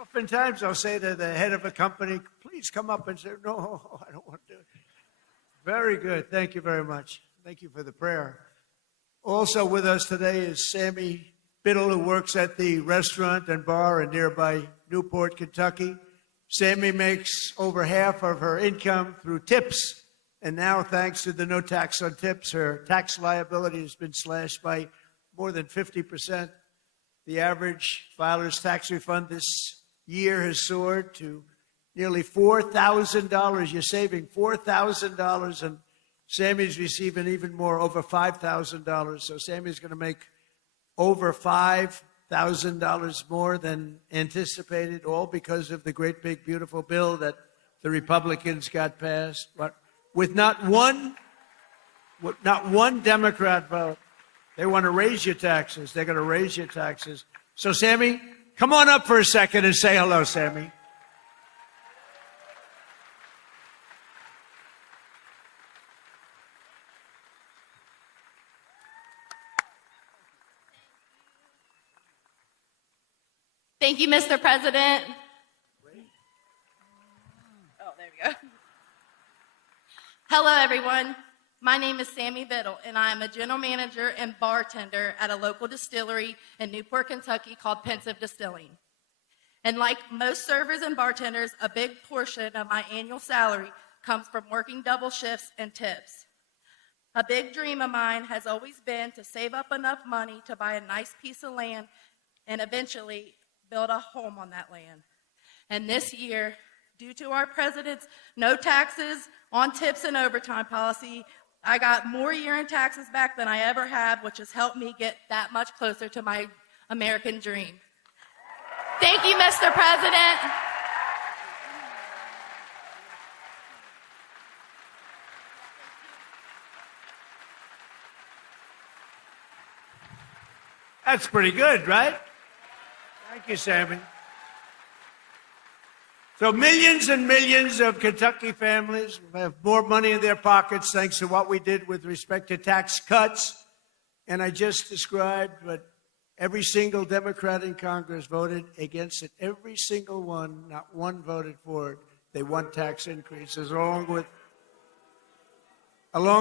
Oftentimes I'll say to the head of a company, please come up and say, no, I don't want to do it. Very good. Thank you very much. Thank you for the prayer. Also with us today is Sammy Biddle, who works at the restaurant and bar in nearby Newport, Kentucky. Sammy makes over half of her income through tips. And now, thanks to the no tax on tips, her tax liability has been slashed by more than 50%. The average filer's tax refund this year has soared to nearly $4,000. You're saving $4,000, and Sammy's receiving even more, over $5,000. So Sammy's going to make over $5,000 more than anticipated, all because of the great, big, beautiful bill that the Republicans got passed. But with not one Democrat vote. They want to raise your taxes. They're going to raise your taxes. So, Sammy, come on up for a second and say hello, Sammy. Thank you, Mr. President. Oh, there we go. Hello, everyone. My name is Sammy Biddle, and I am a general manager and bartender at a local distillery in Newport, Kentucky called Pensive Distilling. And like most servers and bartenders, a big portion of my annual salary comes from working double shifts and tips. A big dream of mine has always been to save up enough money to buy a nice piece of land and eventually build a home on that land. And this year, due to our president's no taxes on tips and overtime policy, I got more year-end taxes back than I ever have, which has helped me get that much closer to my American dream. Thank you, Mr. President. That's pretty good, right? Thank you, Sammy. So millions and millions of Kentucky families have more money in their pockets thanks to what we did with respect to tax cuts. And I just described what every single Democrat in Congress voted against it. Every single one, not one voted for it. They want tax increases, along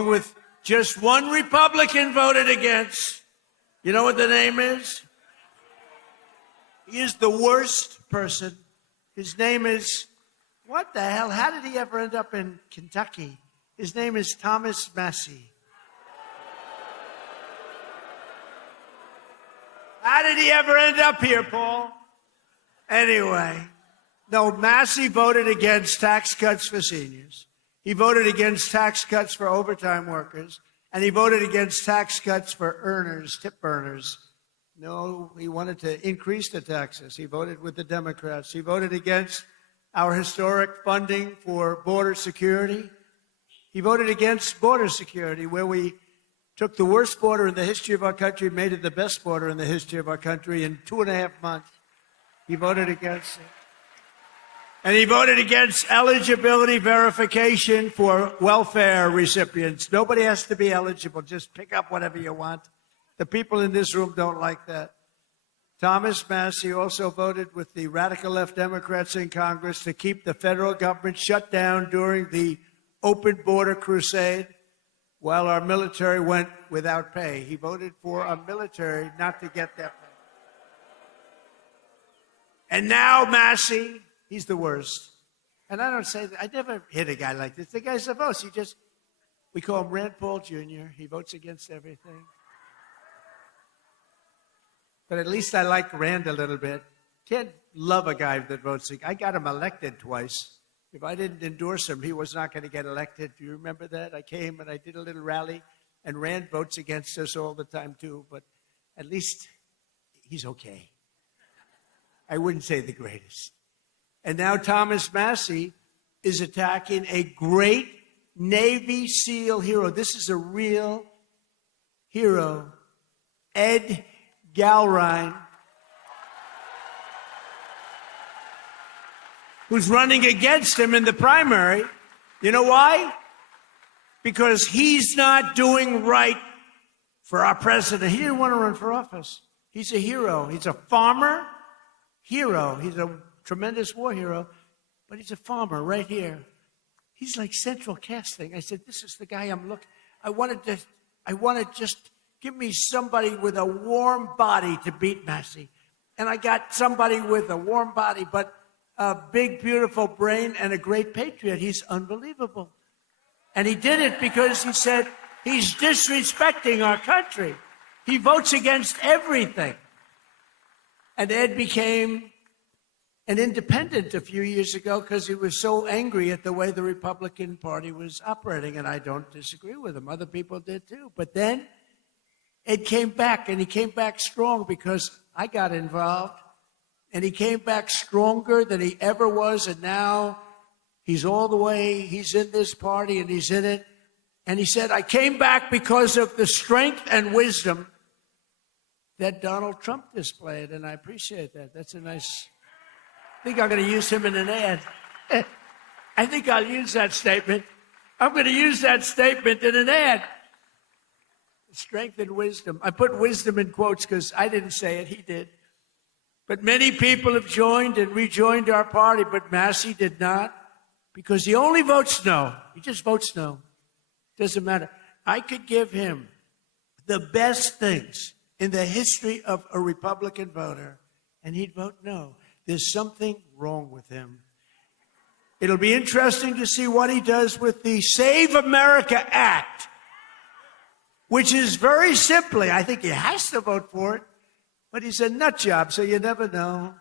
with just one Republican voted against. You know what the name is? He is the worst person. His name is, what the hell? How did he ever end up in Kentucky? His name is Thomas Massie. How did he ever end up here, Paul? Anyway, no, Massie voted against tax cuts for seniors. He voted against tax cuts for overtime workers. And he voted against tax cuts for earners, tip earners. No, he wanted to increase the taxes. He voted with the Democrats. He voted against our historic funding for border security. He voted against border security, where we took the worst border in the history of our country, made it the best border in the history of our country in 2.5 months. He voted against it. And he voted against eligibility verification for welfare recipients. Nobody has to be eligible. Just pick up whatever you want. The people in this room don't like that. Thomas Massie also voted with the radical left Democrats in Congress to keep the federal government shut down during the open border crusade while our military went without pay. He voted for our military not to get that pay. And now Massey, he's the worst. And I don't say that. I never hit a guy like this. The guy's the most. We call him Rand Paul Jr. He votes against everything. But at least I like Rand a little bit. Can't love a guy that votes. I got him elected twice. If I didn't endorse him, he was not going to get elected. Do you remember that? I came and I did a little rally, and Rand votes against us all the time too, but at least he's okay. I wouldn't say the greatest. And now Thomas Massey is attacking a great Navy SEAL hero. This is a real hero, Ed Galrine, who's running against him in the primary. You know why? Because he's not doing right for our president. He didn't want to run for office. He's a hero. He's a farmer hero. He's a tremendous war hero, but he's a farmer right here. He's like central casting. I said, this is the guy I'm looking. I wanted to just give me somebody with a warm body to beat Massey. And I got somebody with a warm body, but a big, beautiful brain and a great patriot. He's unbelievable. And he did it because he said he's disrespecting our country. He votes against everything. And Ed became an independent a few years ago because he was so angry at the way the Republican Party was operating. And I don't disagree with him. Other people did too. But then Ed came back, and he came back strong because I got involved. And he came back stronger than he ever was. And now he's all the way, he's in this party and he's in it. And he said, I came back because of the strength and wisdom that Donald Trump displayed. And I appreciate that. That's a nice, I think I'm going to use him in an ad. I think I'll use that statement. I'm going to use that statement in an ad. Strength and wisdom. I put wisdom in quotes because I didn't say it, he did. But many people have joined and rejoined our party, but Massey did not because he only votes no. He just votes no. Doesn't matter. I could give him the best things in the history of a Republican voter, and he'd vote no. There's something wrong with him. It'll be interesting to see what he does with the Save America Act, which is very simply, I think he has to vote for it, but he's a nut job, so you never know.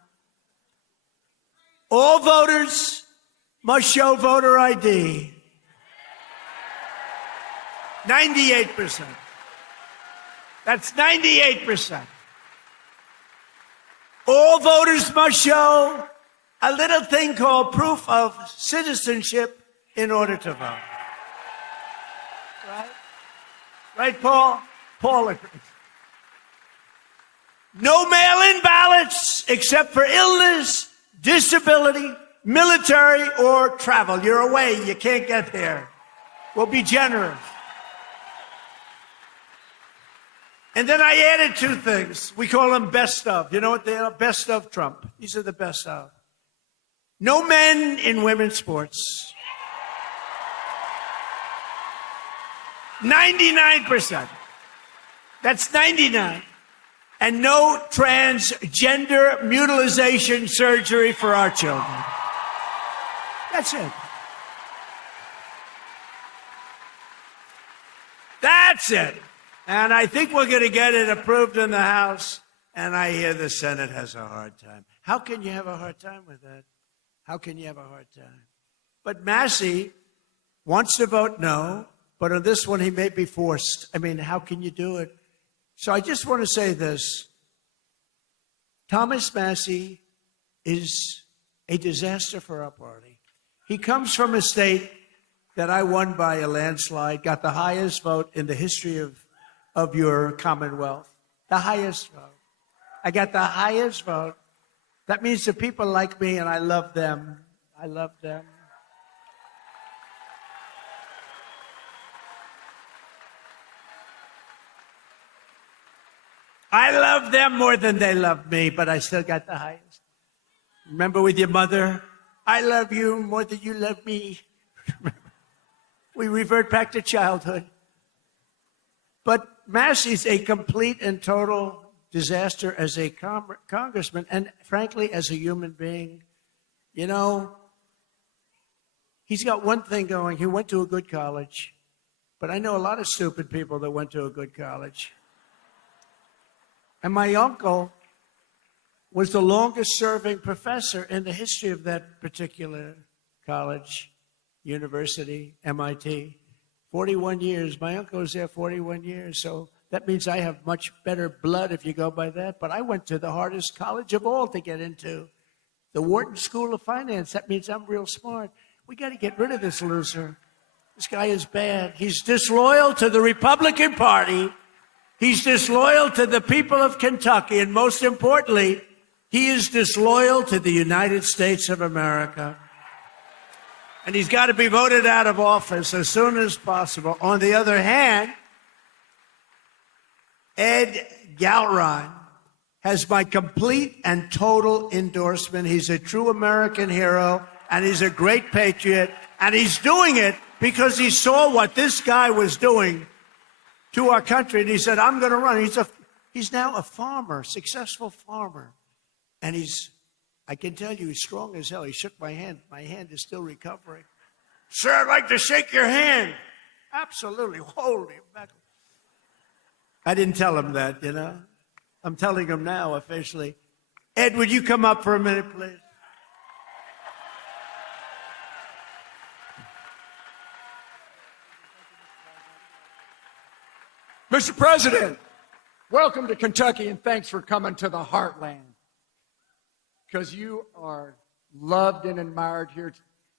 All voters must show voter ID. 98%. That's 98%. All voters must show a little thing called proof of citizenship in order to vote. Right? Right, Paul? Paul agrees. No mail-in ballots except for illness, disability, military, or travel. You're away. You can't get there. We'll be generous. And then I added two things. We call them best of. You know what they are? Best of Trump. These are the best of. No men in women's sports. 99%. That's 99. And no transgender mutilization surgery for our children. That's it. That's it. And I think we're going to get it approved in the House, and I hear the Senate has a hard time. How can you have a hard time with that? How can you have a hard time? But Massey wants to vote no, but on this one he may be forced. I mean, how can you do it? So I just want to say this. Thomas Massey is a disaster for our party. He comes from a state that I won by a landslide, got the highest vote in the history of your Commonwealth. The highest vote. I got the highest vote. That means the people like me, and I love them. I love them. I love them more than they love me, but I still got the highest. Remember with your mother, I love you more than you love me. We revert back to childhood. But Massey's a complete and total disaster as a congressman and, frankly, as a human being. You know, he's got one thing going. He went to a good college. But I know a lot of stupid people that went to a good college. And my uncle was the longest serving professor in the history of that particular college, university, MIT. 41 years. My uncle was there 41 years. So that means I have much better blood if you go by that. But I went to the hardest college of all to get into, the Wharton School of Finance. That means I'm real smart. We got to get rid of this loser. This guy is bad. He's disloyal to the Republican Party. He's disloyal to the people of Kentucky. And most importantly, he is disloyal to the United States of America. And he's got to be voted out of office as soon as possible. On the other hand, Ed Galron has my complete and total endorsement. He's a true American hero, and he's a great patriot, and he's doing it because he saw what this guy was doing to our country, and he said, I'm going to run. He's now a farmer, successful farmer, and I can tell you, he's strong as hell. He shook my hand. My hand is still recovering. Sir, I'd like to shake your hand. Absolutely. Holy mackerel. I didn't tell him that, you know. I'm telling him now officially. Ed, would you come up for a minute, please? Mr. President, welcome to Kentucky and thanks for coming to the heartland. Because you are loved and admired here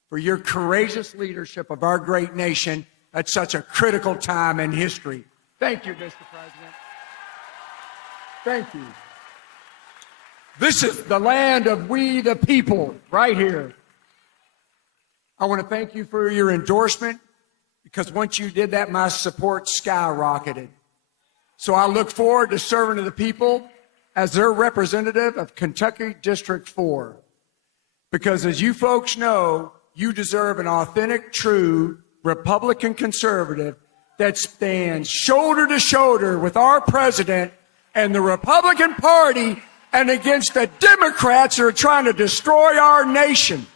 for your courageous leadership of our great nation at such a critical time in history. Thank you, Mr. President. Thank you. This is the land of we the people, right here. I want to thank you for your endorsement, because once you did that, my support skyrocketed. So I look forward to serving to the people as their representative of Kentucky District 4. Because as you folks know, you deserve an authentic, true Republican conservative that stands shoulder to shoulder with our president and the Republican Party and against the Democrats who are trying to destroy our nation.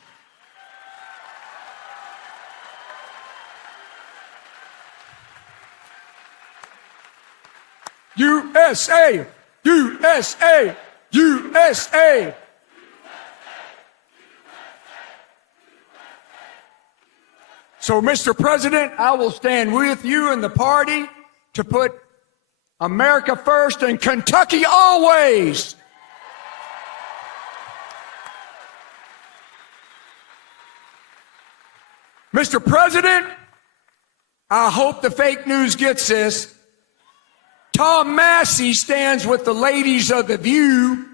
USA! USA! USA! So, Mr. President, I will stand with you and the party to put America first and Kentucky always. Mr. President, I hope the fake news gets this. Tom Massey stands with the ladies of The View.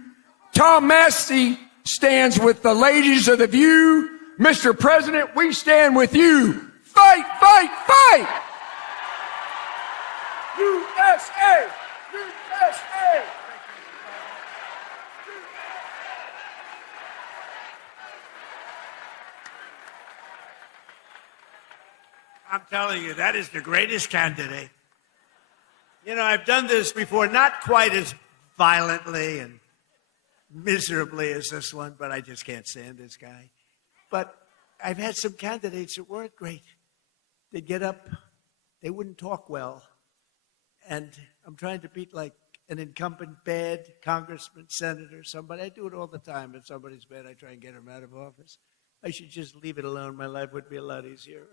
Tom Massey stands with the ladies of The View. Mr. President, we stand with you. Fight, fight, fight! USA! USA! I'm telling you, that is the greatest candidate. You know, I've done this before, not quite as violently and miserably as this one, but I just can't stand this guy. But I've had some candidates that weren't great. They'd get up, they wouldn't talk well. And I'm trying to beat like an incumbent bad congressman, senator, somebody. I do it all the time. If somebody's bad, I try and get him out of office. I should just leave it alone. My life would be a lot easier.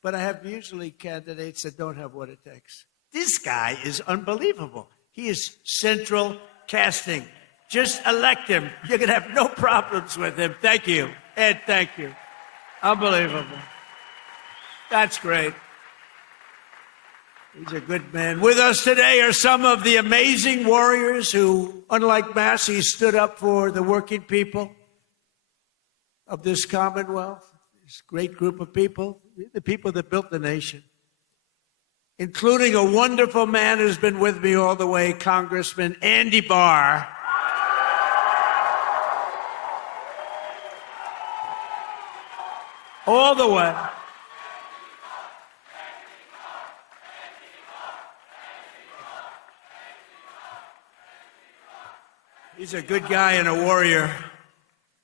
But I have usually candidates that don't have what it takes. This guy is unbelievable. He is central casting. Just elect him. You're going to have no problems with him. Thank you. Ed, thank you. Unbelievable. That's great. He's a good man. With us today are some of the amazing warriors who, unlike Massey, stood up for the working people of this Commonwealth, this great group of people, the people that built the nation, including a wonderful man who's been with me all the way, Congressman Andy Barr. All the way. He's a good guy and a warrior.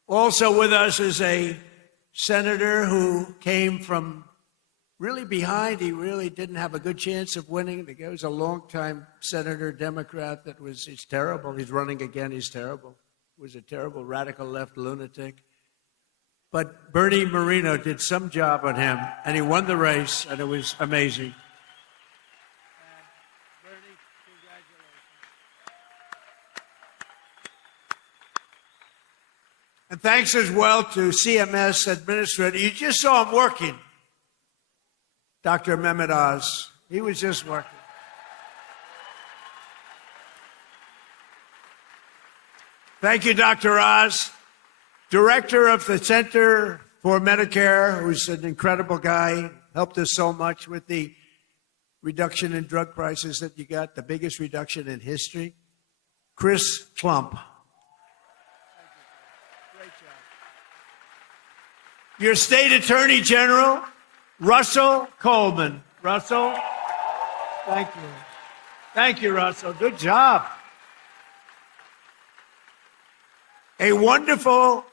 Also with us is a senator who came from really behind. He really didn't have a good chance of winning. The guy was a longtime senator, Democrat. He's terrible. He's running again. He's terrible. He was a terrible radical left lunatic. But Bernie Moreno did some job on him, and he won the race, and it was amazing. And thanks as well to CMS administrator. You just saw him working. Dr. Mehmet Oz. He was just working. Thank you, Dr. Oz. Director of the Center for Medicare, who's an incredible guy, helped us so much with the reduction in drug prices that you got, the biggest reduction in history. Chris Plump. Your state attorney general, Russell Coleman. Russell, thank you. Thank you, Russell. Good job. A wonderful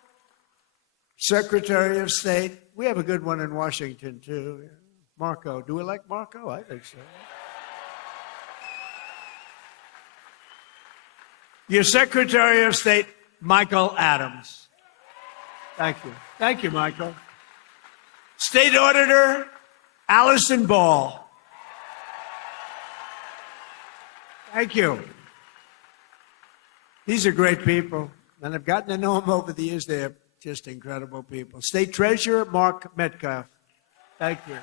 Secretary of State. We have a good one in Washington, too. Marco. Do we like Marco? I think so. Your Secretary of State, Michael Adams. Thank you. Thank you, Michael. State Auditor, Allison Ball. Thank you. These are great people, and I've gotten to know them over the years. They're just incredible people. State Treasurer, Mark Metcalf. Thank you.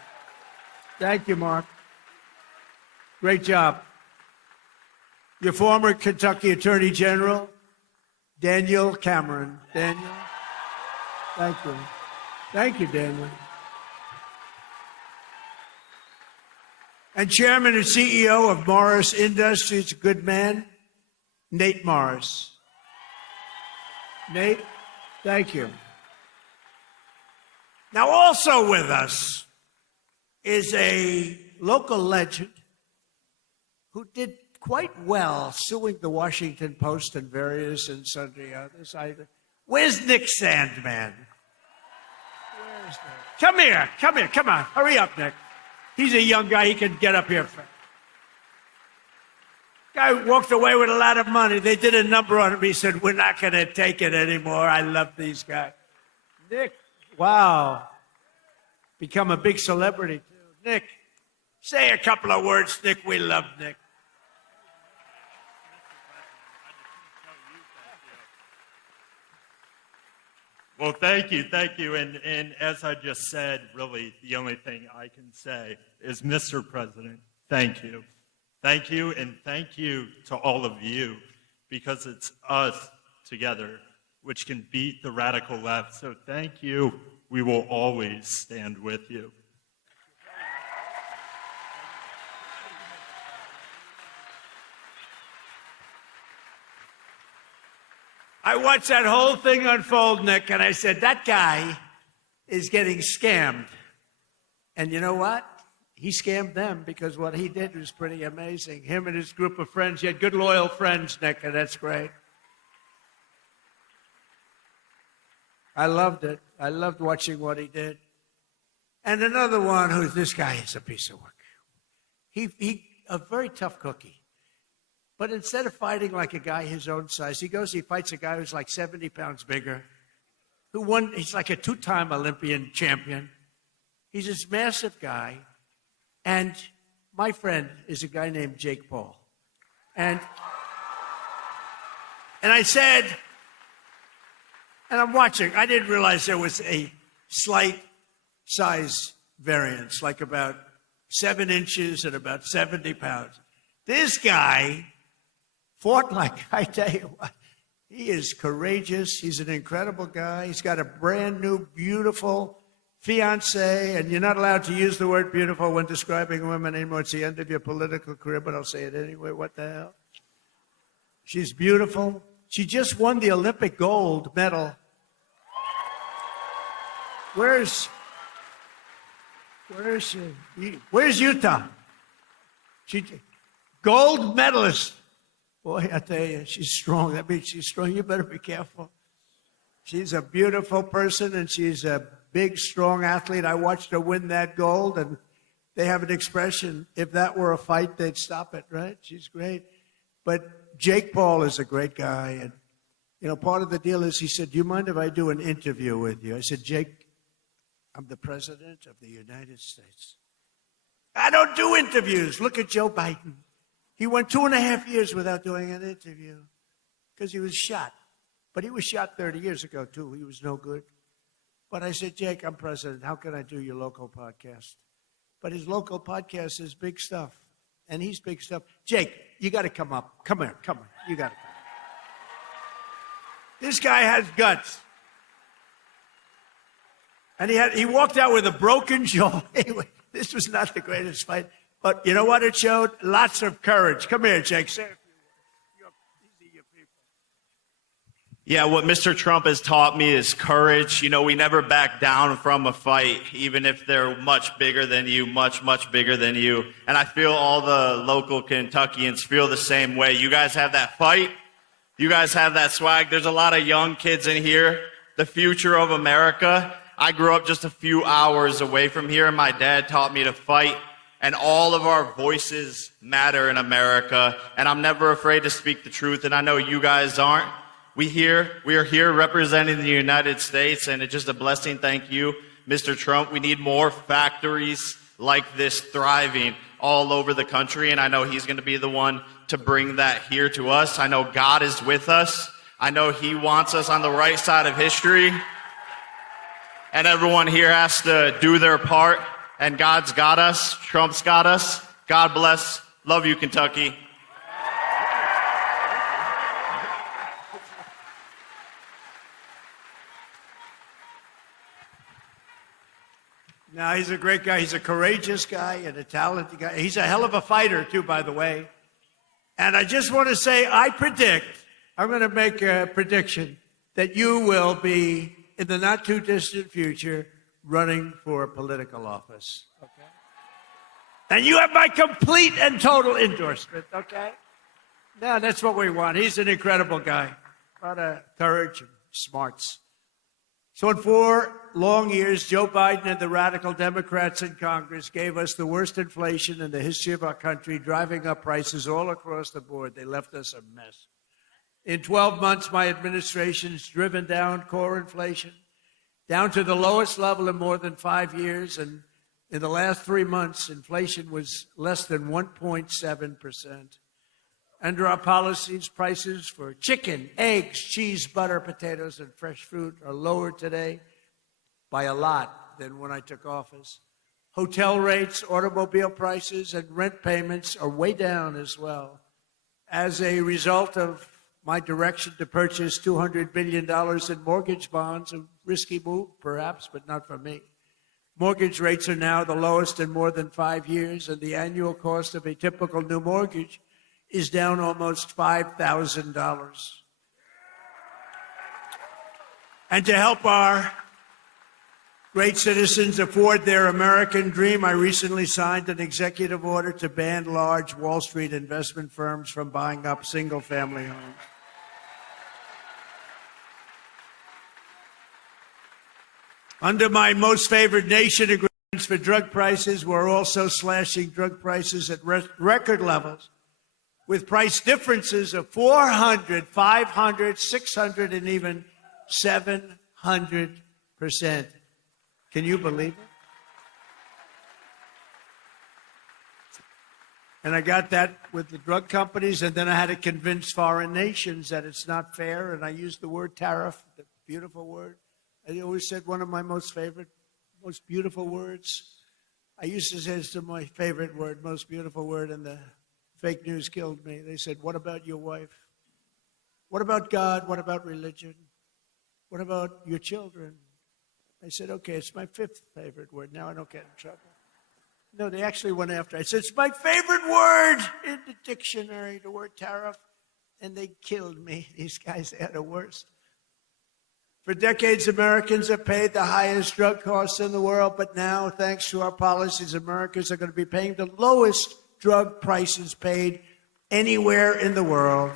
Thank you, Mark. Great job. Your former Kentucky Attorney General, Daniel Cameron. Daniel. Thank you. Thank you, Daniel. And Chairman and CEO of Morris Industries, good man, Nate Morris. Nate, thank you. Now, also with us is a local legend who did quite well suing the Washington Post and various and sundry others. Where's Nick Sandman? Where's Nick? Come here, come on. Hurry up, Nick. He's a young guy. He can get up here. Guy walked away with a lot of money. They did a number on him. He said, we're not going to take it anymore. I love these guys. Nick, wow. Become a big celebrity, too. Nick, say a couple of words, Nick. We love Nick. Well, thank you. And as I just said, really, the only thing I can say is, Mr. President, thank you. Thank you, and thank you to all of you, because it's us together which can beat the radical left. So thank you. We will always stand with you. I watched that whole thing unfold, Nick, and I said, that guy is getting scammed. And you know what? He scammed them, because what he did was pretty amazing. Him and his group of friends. He had good, loyal friends, Nick, and that's great. I loved it. I loved watching what he did. And another one this guy is a piece of work. He a very tough cookie. But instead of fighting like a guy his own size, he fights a guy who's like 70 pounds bigger, who won. He's like a two-time Olympian champion. He's this massive guy. And my friend is a guy named Jake Paul. And I said, and I'm watching, I didn't realize there was a slight size variance, like about 7 inches and about 70 pounds. This guy fought like, I tell you what, he is courageous. He's an incredible guy. He's got a brand new, beautiful fiance, and you're not allowed to use the word beautiful when describing women anymore. It's the end of your political career, but I'll say it anyway. What the hell? She's beautiful. She just won the Olympic gold medal. Where's she? Where's Utah? Gold medalist. Boy, I tell you, she's strong. That means she's strong. You better be careful. She's a beautiful person, and she's a big, strong athlete. I watched her win that gold, and they have an expression, if that were a fight, they'd stop it, right? She's great. But Jake Paul is a great guy, and, you know, part of the deal is he said, do you mind if I do an interview with you? I said, Jake, I'm the president of the United States. I don't do interviews. Look at Joe Biden. He went 2.5 years without doing an interview because he was shot. But he was shot 30 years ago, too. He was no good. But I said, Jake, I'm president. How can I do your local podcast? But his local podcast is big stuff. And he's big stuff. Jake, you got to come up. Come here. Come on. You got to come. This guy has guts. And he walked out with a broken jaw. Anyway, this was not the greatest fight. But you know what it showed? Lots of courage. Come here, Jake. Say a few words. These are your people. Yeah, what Mr. Trump has taught me is courage. You know, we never back down from a fight, even if they're much bigger than you, much, much bigger than you. And I feel all the local Kentuckians feel the same way. You guys have that fight. You guys have that swag. There's a lot of young kids in here. The future of America. I grew up just a few hours away from here, and my dad taught me to fight. And all of our voices matter in America. And I'm never afraid to speak the truth, and I know you guys aren't. We are here representing the United States, and it's just a blessing. Thank you, Mr. Trump. We need more factories like this thriving all over the country, and I know he's going to be the one to bring that here to us. I know God is with us. I know he wants us on the right side of history, and everyone here has to do their part, and God's got us. Trump's got us. God bless. Love you, Kentucky. No, he's a great guy. He's a courageous guy and a talented guy. He's a hell of a fighter, too, by the way. And I just want to say, I'm going to make a prediction that you will be, in the not-too-distant future, running for political office. Okay? And you have my complete and total endorsement, okay? No, that's what we want. He's an incredible guy. A lot of courage and smarts. So in 4 long years, Joe Biden and the radical Democrats in Congress gave us the worst inflation in the history of our country, driving up prices all across the board. They left us a mess. In 12 months, my administration has driven down core inflation down to the lowest level in more than 5 years. And in the last 3 months, inflation was less than 1.7%. Under our policies, prices for chicken, eggs, cheese, butter, potatoes, and fresh fruit are lower today by a lot than when I took office. Hotel rates, automobile prices, and rent payments are way down as well. As a result of my direction to purchase $200 billion in mortgage bonds, a risky move, perhaps, but not for me. Mortgage rates are now the lowest in more than 5 years, and the annual cost of a typical new mortgage is down almost $5,000. And to help our great citizens afford their American dream, I recently signed an executive order to ban large Wall Street investment firms from buying up single-family homes. Under my most favored nation agreements for drug prices, we're also slashing drug prices at record levels, with price differences of 400, 500, 600, and even 700%. Can you believe it? And I got that with the drug companies, and then I had to convince foreign nations that it's not fair, and I used the word tariff, the beautiful word. I always said one of my most favorite, most beautiful words. I used to say it's my favorite word, most beautiful word, and the fake news killed me. They said, what about your wife? What about God? What about religion? What about your children? I said, okay, it's my 5th favorite word. Now I don't get in trouble. No, they actually went after. I said, it's my favorite word in the dictionary, the word tariff. And they killed me. These guys had the worst. For decades, Americans have paid the highest drug costs in the world. But now, thanks to our policies, Americans are going to be paying the lowest drug prices paid anywhere in the world.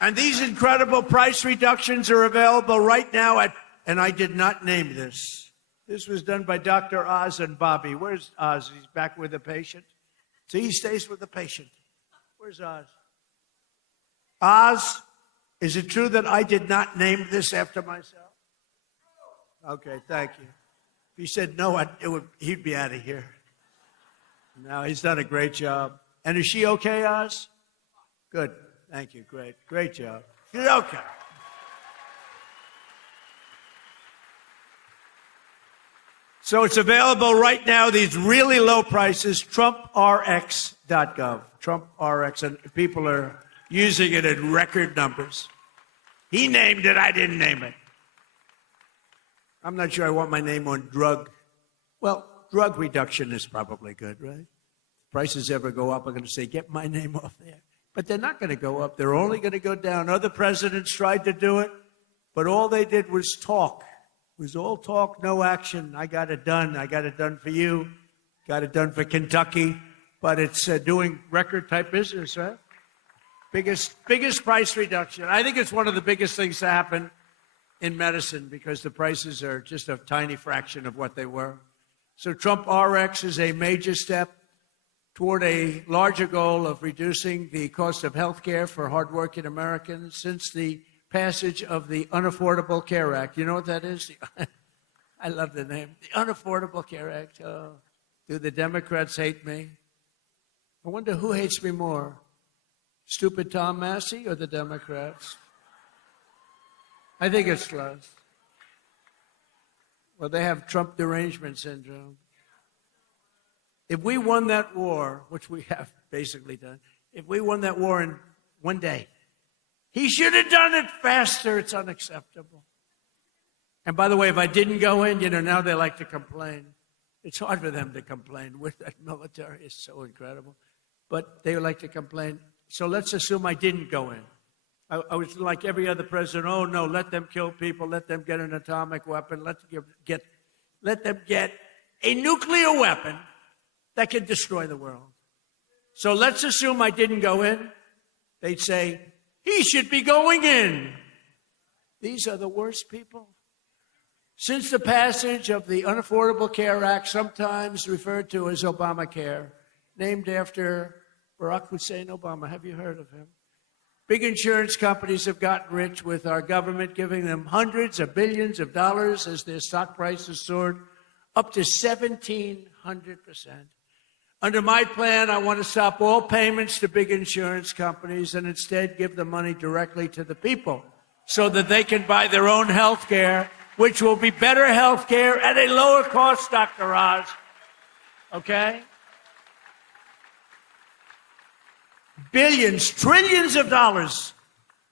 And these incredible price reductions are available right now at, and I did not name this. This was done by Dr. Oz and Bobby. Where's Oz? He's back with the patient. See, he stays with the patient. Where's Oz? Oz, is it true that I did not name this after myself? Okay, thank you. If he said no, he'd be out of here. No, he's done a great job. And is she okay, Oz? Good. Thank you. Great. Great job. She's okay. So it's available right now, these really low prices, TrumpRx.gov. TrumpRx, and people are using it in record numbers. He named it, I didn't name it. I'm not sure I want my name on drug. Well, drug reduction is probably good, right? If prices ever go up, I'm going to say, get my name off there. But they're not going to go up. They're only going to go down. Other presidents tried to do it, but all they did was talk. It was all talk, no action. I got it done. I got it done for you. Got it done for Kentucky. But it's doing record-type business, right? Biggest price reduction. I think it's one of the biggest things to happen in medicine because the prices are just a tiny fraction of what they were. So Trump RX is a major step toward a larger goal of reducing the cost of health care for hardworking Americans since the passage of the Unaffordable Care Act. You know what that is? I love the name. The Unaffordable Care Act. Oh, do the Democrats hate me? I wonder who hates me more, stupid Tom Massey or the Democrats? I think it's close. Well, they have Trump derangement syndrome. If we won that war, which we have basically done, if we won that war in one day, he should have done it faster. It's unacceptable. And by the way, if I didn't go in, now they like to complain. It's hard for them to complain with that military. It's so incredible. But they like to complain. So let's assume I didn't go in. I was like every other president. Oh, no, let them kill people. Let them get an atomic weapon. Let them get a nuclear weapon that can destroy the world. So let's assume I didn't go in. They'd say, he should be going in. These are the worst people. Since the passage of the Unaffordable Care Act, sometimes referred to as Obamacare, named after Barack Hussein Obama. Have you heard of him? Big insurance companies have gotten rich with our government giving them hundreds of billions of dollars as their stock prices soared up to 1,700%. Under my plan, I want to stop all payments to big insurance companies and instead give the money directly to the people so that they can buy their own health care, which will be better health care at a lower cost, Dr. Oz. Okay? Billions, trillions of dollars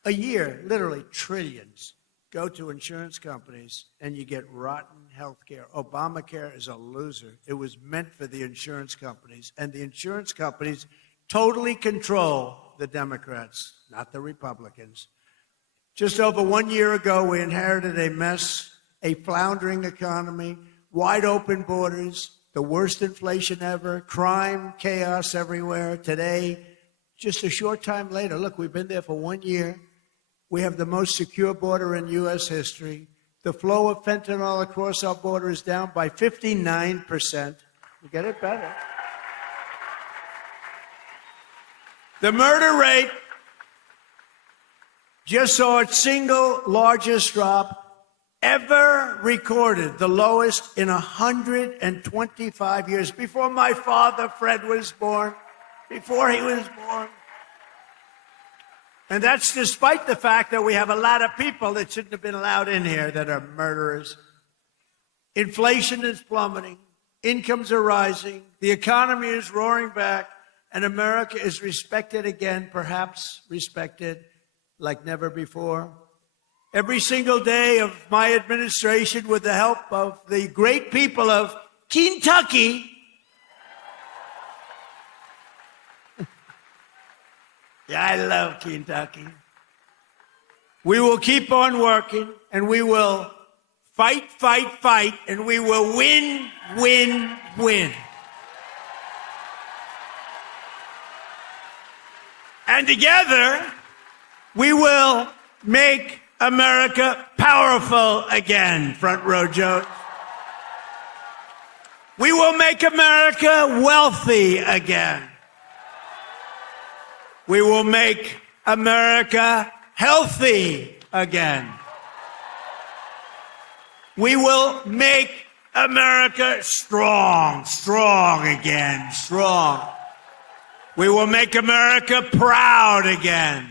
a year, literally trillions, go to insurance companies and you get rotten health care. Obamacare is a loser. It was meant for the insurance companies, and the insurance companies totally control the Democrats, not the Republicans. Just over 1 year ago, we inherited a mess, a floundering economy, wide open borders, the worst inflation ever, crime, chaos everywhere. Today, just a short time later, look, we've been there for 1 year. We have the most secure border in U.S. history. The flow of fentanyl across our border is down by 59%. We get it better. The murder rate just saw its single largest drop ever recorded, the lowest in 125 years. Before my father, Fred, was born, before he was born. And that's despite the fact that we have a lot of people that shouldn't have been allowed in here that are murderers. Inflation is plummeting. Incomes are rising. The economy is roaring back. And America is respected again, perhaps respected like never before. Every single day of my administration, with the help of the great people of Kentucky, yeah, I love Kentucky. We will keep on working, and we will fight, and we will win, win, win. And together, we will make America powerful again, front row Joe. We will make America wealthy again. We will make America healthy again. We will make America strong again, strong. We will make America proud again.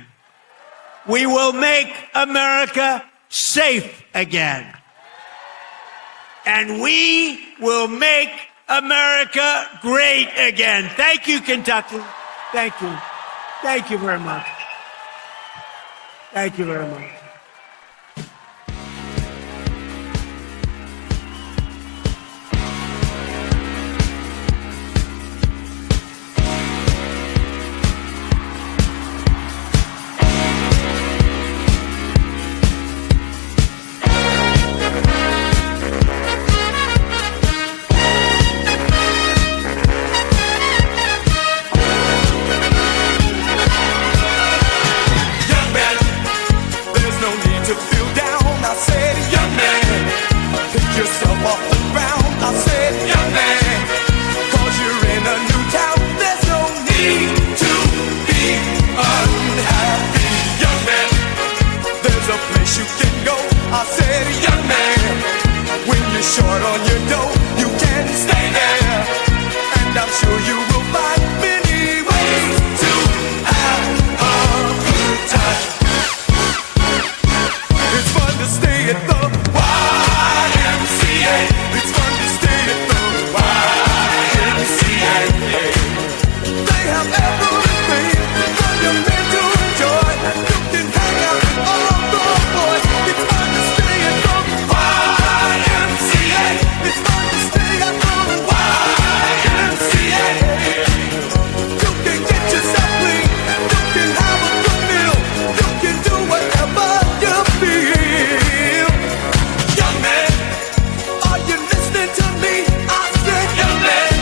We will make America safe again. And we will make America great again. Thank you, Kentucky. Thank you. Thank you very much. Thank you very much. Short on your dough, you can stay there, and I'm sure you will find many ways to have a good time. It's fun to stay at the YMCA. It's fun to stay at the YMCA. They have everything for your men to enjoy. You can hang out with all the boys. It's fun to stay at the YMCA. It's fun to stay at the YMCA. You can get yourself clean. You can have a good meal. You can do whatever you feel. Young man, are you listening to me? I said, young man,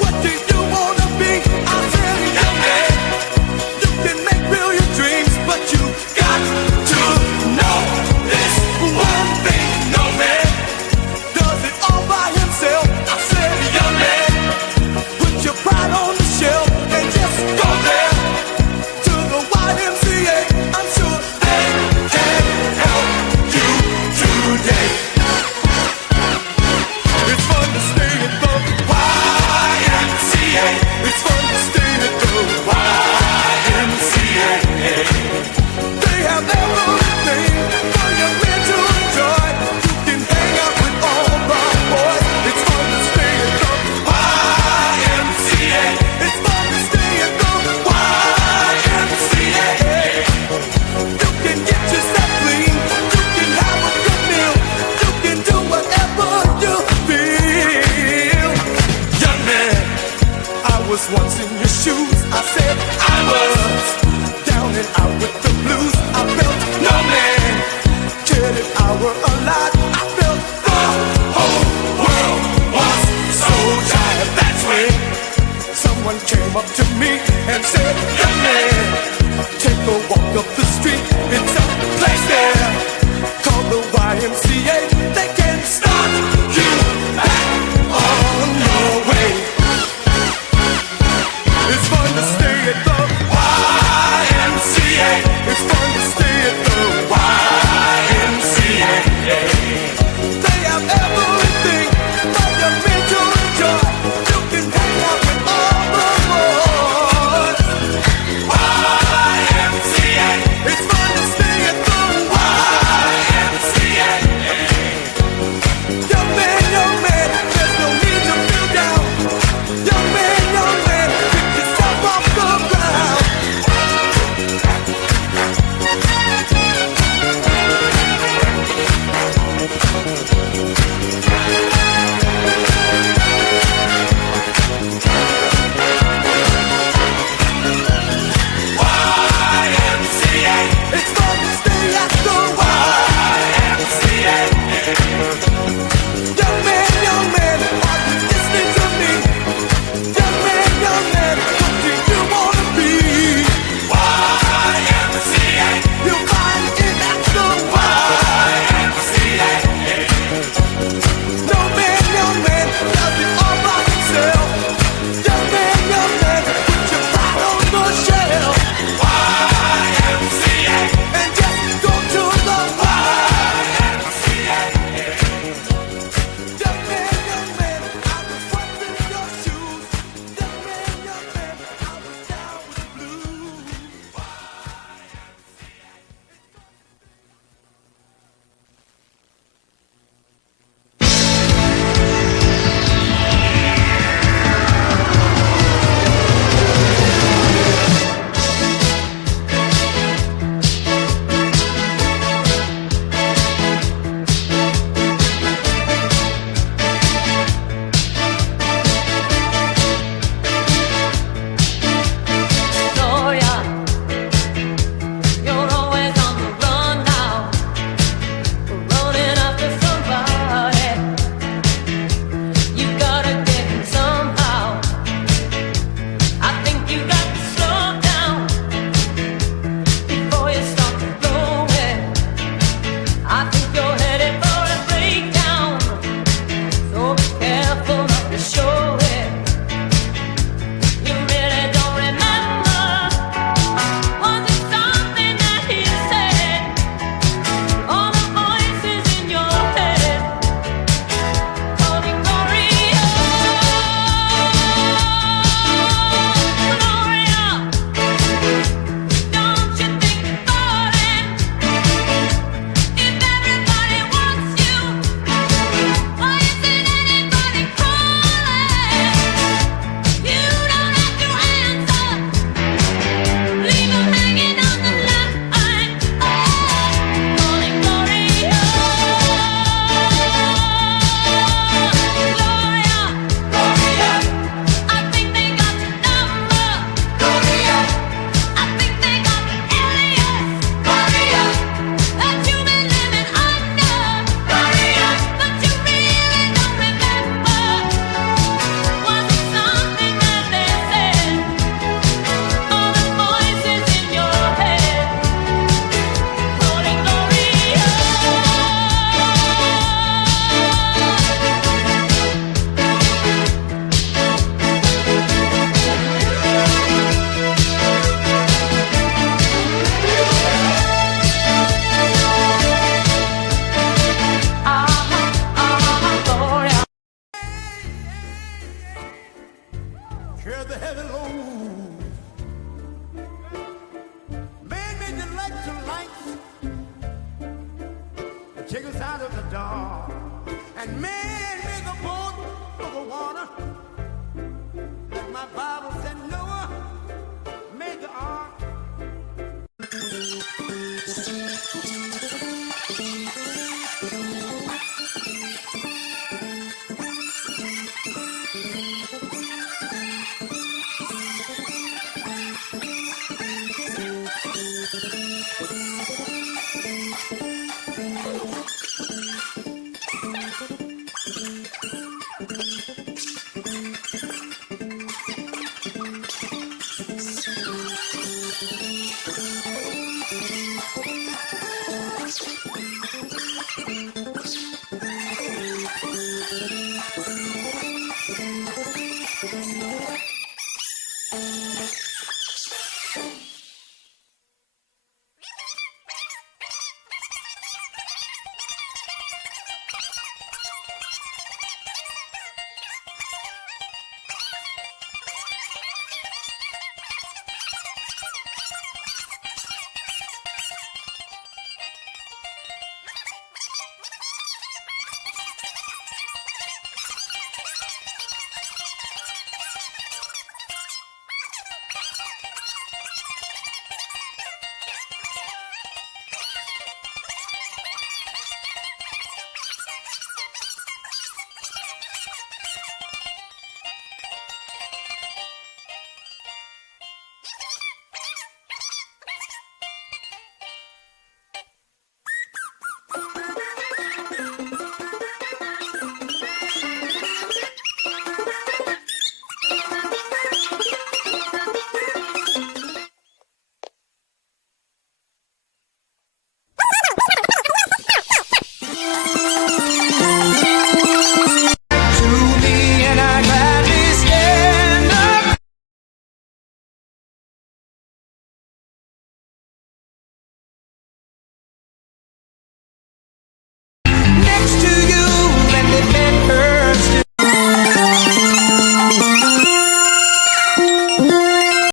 what do you wanna be? I said, young man, you can make real your dreams, but you got to know this one thing. No man does it all by himself. I said, young man, put your pride on the shelf and just go there to the YMCA. I'm sure they can help you today. It's fun to stay at the YMCA. It's fun to stay at the YMCA. They have everything for your men to enjoy. You can hang out with all the boys. It's fun to stay at the YMCA. It's fun to stay at the YMCA. You can get yourself clean. You can have a good meal. You can do whatever you feel. Young man, I was once in your shoes. I said I was down and out with the blues. I felt no man cared if I were alive. I felt the whole world was so tired. That's when someone came up to me and said, young man, take a walk up the